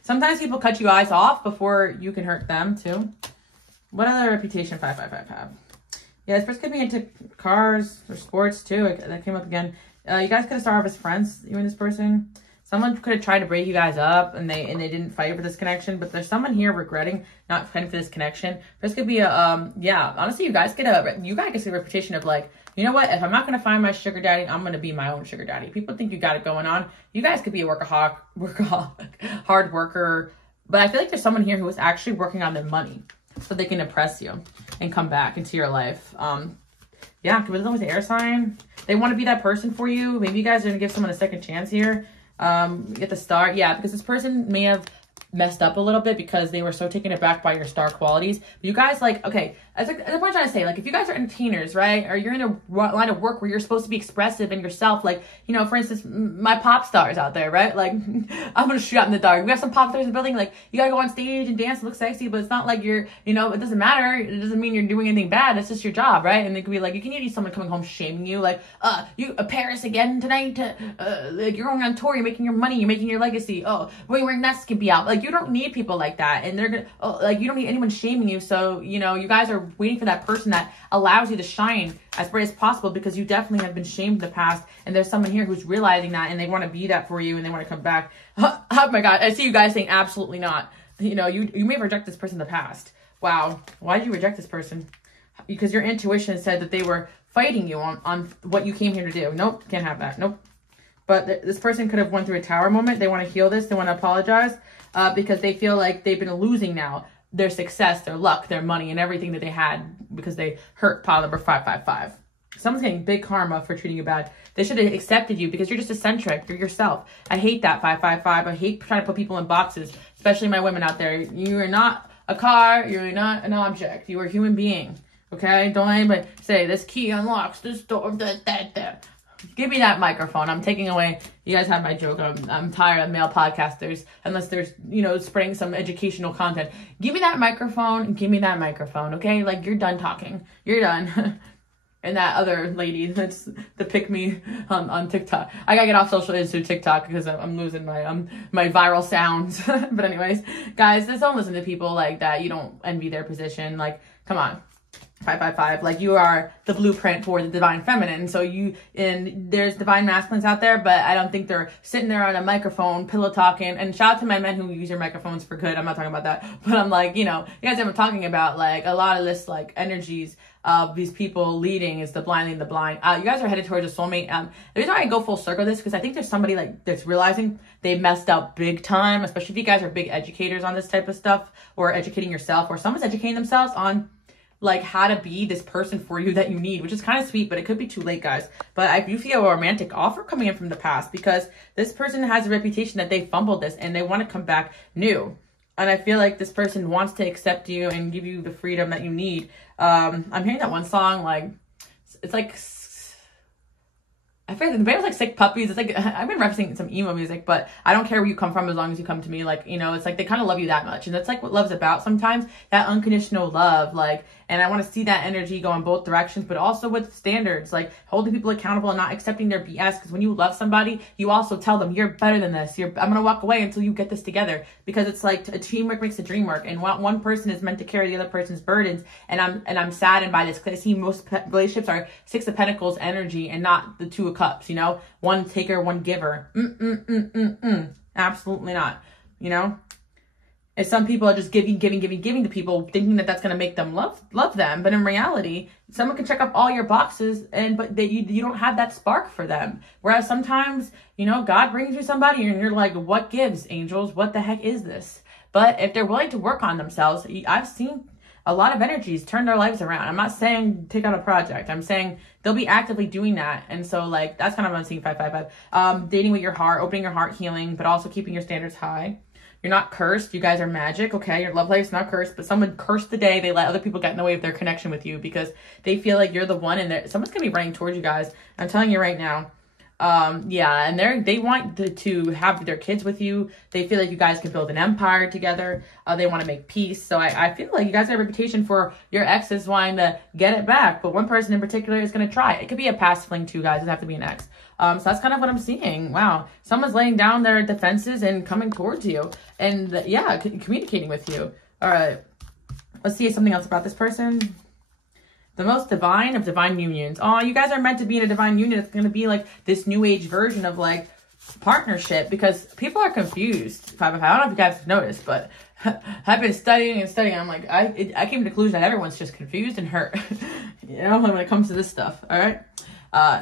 Sometimes people cut you guys off before you can hurt them too. What other reputation 555 have? Yeah, this person could be into cars or sports too. That came up again. You guys could have started off as friends, you and this person. Someone could have tried to break you guys up, and they didn't fight for this connection. But there's someone here regretting not fighting for this connection. This could be a yeah. Honestly, you guys get a reputation of like, you know what? If I'm not gonna find my sugar daddy, I'm gonna be my own sugar daddy. People think you got it going on. You guys could be a workaholic, hard worker. But I feel like there's someone here who is actually working on their money, so they can impress you and come back into your life. Yeah, could be with the air sign. They want to be that person for you. Maybe you guys are going to give someone a second chance here. Get the star. Yeah, because this person may have messed up a little bit because they were so taken aback by your star qualities. But you guys, like, okay, as I'm trying to say, like, if you guys are entertainers, right, or you're in a line of work where you're supposed to be expressive and yourself, like, you know, for instance, my pop stars out there, right, like, I'm gonna shoot out in the dark. We have some pop stars in the building, like, you gotta go on stage and dance and look sexy, but it's not like you're, you know, it doesn't matter. It doesn't mean you're doing anything bad. It's just your job, right? And it could be like, you can need someone coming home shaming you, like, you Paris again tonight, like, you're going on tour, you're making your money, you're making your legacy. Oh, what are you wearing that skimpy out? Like, Like, you don't need people like that. And they're gonna, like, you don't need anyone shaming you. So, you know, you guys are waiting for that person that allows you to shine as bright as possible, because you definitely have been shamed in the past. And there's someone here who's realizing that, and they want to be that for you, and they want to come back. Oh my God. I see you guys saying absolutely not. You know, you may have rejected this person in the past. Wow. Why did you reject this person? Because your intuition said that they were fighting you on what you came here to do. Nope. Can't have that. Nope. But this person could have went through a tower moment. They want to heal this. They want to apologize because they feel like they've been losing now their success, their luck, their money, and everything that they had because they hurt pile number 555. Someone's getting big karma for treating you bad. They should have accepted you because you're just eccentric. You're yourself. I hate that 555. I hate trying to put people in boxes, especially my women out there. You are not a car. You're not an object. You are a human being. Okay? Don't let anybody say, this key unlocks this door. Give me that microphone. I'm taking away. You guys have my joke. I'm tired of male podcasters, unless there's, you know, spreading some educational content. Give me that microphone. Give me that microphone. Okay? Like, you're done talking. You're done. And that other lady, that's the pick me on TikTok. I gotta get off social into TikTok because I'm losing my viral sounds. But anyways, guys, just don't listen to people like that. You don't envy their position. Like, come on. 555, like, you are the blueprint for the divine feminine. So there's divine masculines out there, but I don't think they're sitting there on a microphone pillow talking. And shout out to my men who use your microphones for good. I'm not talking about that, but I'm like, you know, you guys have been talking about, like, a lot of this, like, energies of these people leading is the blind leading the blind. You guys are headed towards a soulmate. The reason why I go full circle this, because I think there's somebody like that's realizing they messed up big time, especially if you guys are big educators on this type of stuff, or educating yourself, or someone's educating themselves on, like, how to be this person for you that you need, which is kind of sweet, but it could be too late, guys. But I do feel a romantic offer coming in from the past, because this person has a reputation that they fumbled this and they want to come back new. And I feel like this person wants to accept you and give you the freedom that you need. I'm hearing that one song, like, it's like, I feel like the band was like Sick Puppies. It's like, I've been referencing some emo music, but I don't care where you come from as long as you come to me. Like, you know, it's like they kind of love you that much. And that's like what love's about sometimes, that unconditional love. Like, and I want to see that energy go in both directions, but also with standards, like holding people accountable and not accepting their BS. Because when you love somebody, you also tell them, you're better than this. I'm going to walk away until you get this together. Because it's like a teamwork makes a dream work. And one person is meant to carry the other person's burdens. And I'm saddened by this, because I see most relationships are Six of Pentacles energy and not the Two of Cups, you know? One taker, one giver. Absolutely not, you know? And some people are just giving to people, thinking that that's going to make them love them. But in reality, someone can check up all your boxes, but you don't have that spark for them. Whereas sometimes, you know, God brings you somebody and you're like, what gives, angels? What the heck is this? But if they're willing to work on themselves, I've seen a lot of energies turn their lives around. I'm not saying take on a project. I'm saying they'll be actively doing that. And so, like, that's kind of what I'm seeing 555. Dating with your heart, opening your heart, healing, but also keeping your standards high. You're not cursed. You guys are magic, okay? Your love life's not cursed, but someone cursed the day they let other people get in the way of their connection with you, because they feel like you're the one, and someone's going to be running towards you guys. I'm telling you right now. Yeah, and they want to have their kids with you. They feel like you guys can build an empire together. They want to make peace. So I feel like you guys have a reputation for your exes wanting to get it back, but one person in particular is going to try. It could be a past fling too, guys. It doesn't have to be an ex. So that's kind of what I'm seeing. Wow. Someone's laying down their defenses and coming towards you, and yeah, communicating with you. All right. Let's see something else about this person. The most divine of divine unions. Oh, you guys are meant to be in a divine union. It's going to be like this new age version of like partnership, because people are confused. I don't know if you guys have noticed, but I've been studying and studying. I'm like, I came to the conclusion that everyone's just confused and hurt, you know, when it comes to this stuff. All right.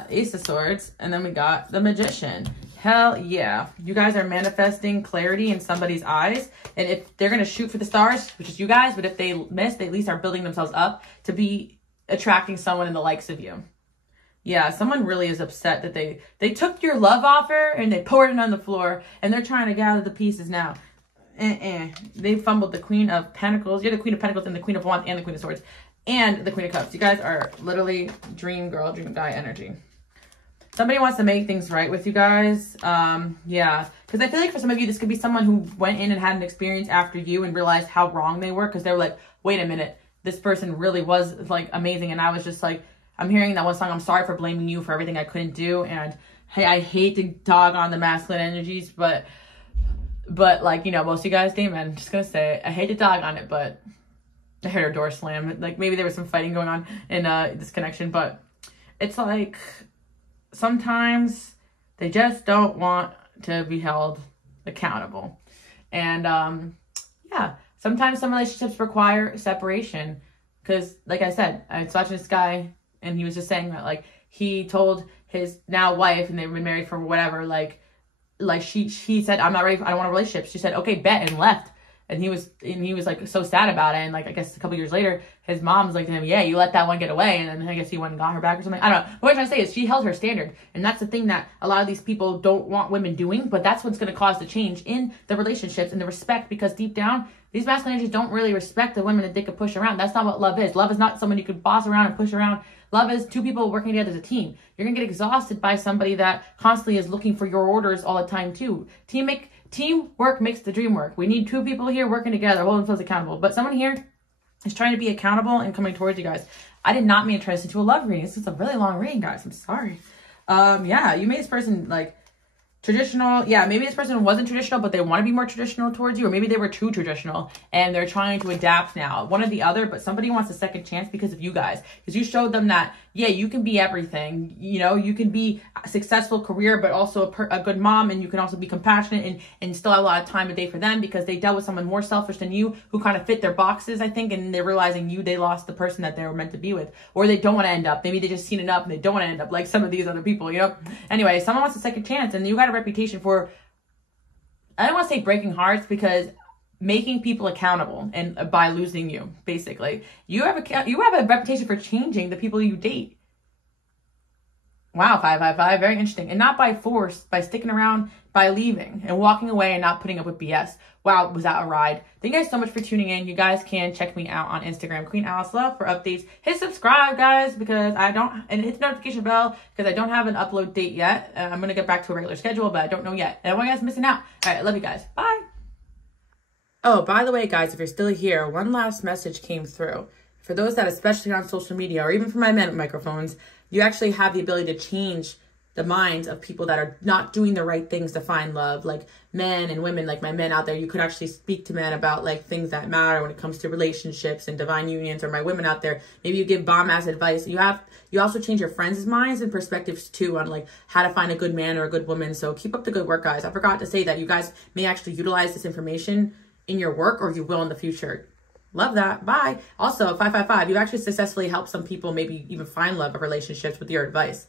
Ace of Swords. And then we got the Magician. Hell yeah. You guys are manifesting clarity in somebody's eyes. And if they're going to shoot for the stars, which is you guys, but if they miss, they at least are building themselves up to be attracting someone in the likes of you. Yeah, someone really is upset that they took your love offer and they poured it on the floor, and they're trying to gather the pieces now. They fumbled the Queen of Pentacles. You're the Queen of Pentacles and the Queen of Wands and the Queen of Swords and the Queen of Cups. You guys are literally dream girl, dream guy energy. Somebody wants to make things right with you guys. Yeah, because I feel like for some of you, this could be someone who went in and had an experience after you and realized how wrong they were, because they were like, wait a minute, this person really was like amazing. And I was just like, I'm hearing that one song, I'm sorry for blaming you for everything I couldn't do. And hey, I hate to dog on the masculine energies, but But like, you know, most of you guys date men. I'm just gonna say, I hate to dog on it, but I heard her door slam. Like maybe there was some fighting going on in this connection, but it's like sometimes they just don't want to be held accountable. And yeah, sometimes some relationships require separation. Because like I said, I was watching this guy and he was just saying that like he told his now wife, and they've been married for whatever, like she said, I'm not ready, I don't want a relationship. She said, okay, bet, and left. And he was like so sad about it. And like, I guess a couple years later, his mom's like to him, yeah, you let that one get away. And then I guess he went and got her back or something. I don't know. What I'm trying to say is she held her standard. And that's the thing that a lot of these people don't want women doing. But that's what's going to cause the change in the relationships and the respect. Because deep down, these masculine energies don't really respect the women that they could push around. That's not what love is. Love is not someone you could boss around and push around. Love is two people working together as a team. You're going to get exhausted by somebody that constantly is looking for your orders all the time too. Teamwork makes the dream work. We need two people here working together, holding themselves accountable. But someone here is trying to be accountable and coming towards you guys. I did not mean to turn this into a love reading. This is a really long reading, guys. I'm sorry. Yeah, you made this person like traditional. Yeah, maybe this person wasn't traditional, but they want to be more traditional towards you. Or maybe they were too traditional and they're trying to adapt now. One or the other, but somebody wants a second chance because of you guys. Because you showed them that, yeah, you can be everything. You know, you can be a successful career, but also a good mom. And you can also be compassionate and still have a lot of time a day for them because they dealt with someone more selfish than you who kind of fit their boxes, I think. And they're realizing they lost the person that they were meant to be with. Or they don't want to end up. Maybe they just seen enough and they don't want to end up like some of these other people, you know? Anyway, someone wants a second chance and you got a reputation for, I don't want to say breaking hearts, because making people accountable and by losing you, basically. You have a reputation for changing the people you date. Wow, 555, very interesting. And not by force, by sticking around, by leaving and walking away and not putting up with BS. Wow, was that a ride? Thank you guys so much for tuning in. You guys can check me out on Instagram, Queenalicelove, for updates. Hit subscribe, guys, because and hit the notification bell because I don't have an upload date yet. I'm going to get back to a regular schedule, but I don't know yet. And I want you guys missing out. All right, I love you guys. Bye. Oh, by the way, guys, if you're still here, one last message came through. For those that, especially on social media, or even for my men with microphones, you actually have the ability to change the minds of people that are not doing the right things to find love, like men and women, like my men out there. You could actually speak to men about like things that matter when it comes to relationships and divine unions, or my women out there. Maybe you give bomb ass advice. You also change your friends' minds and perspectives too on like how to find a good man or a good woman. So keep up the good work, guys. I forgot to say that you guys may actually utilize this information in your work, or you will in the future. Love that. Bye. Also, 555, you actually successfully help some people maybe even find love or relationships with your advice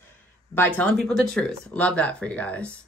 by telling people the truth. Love that for you guys.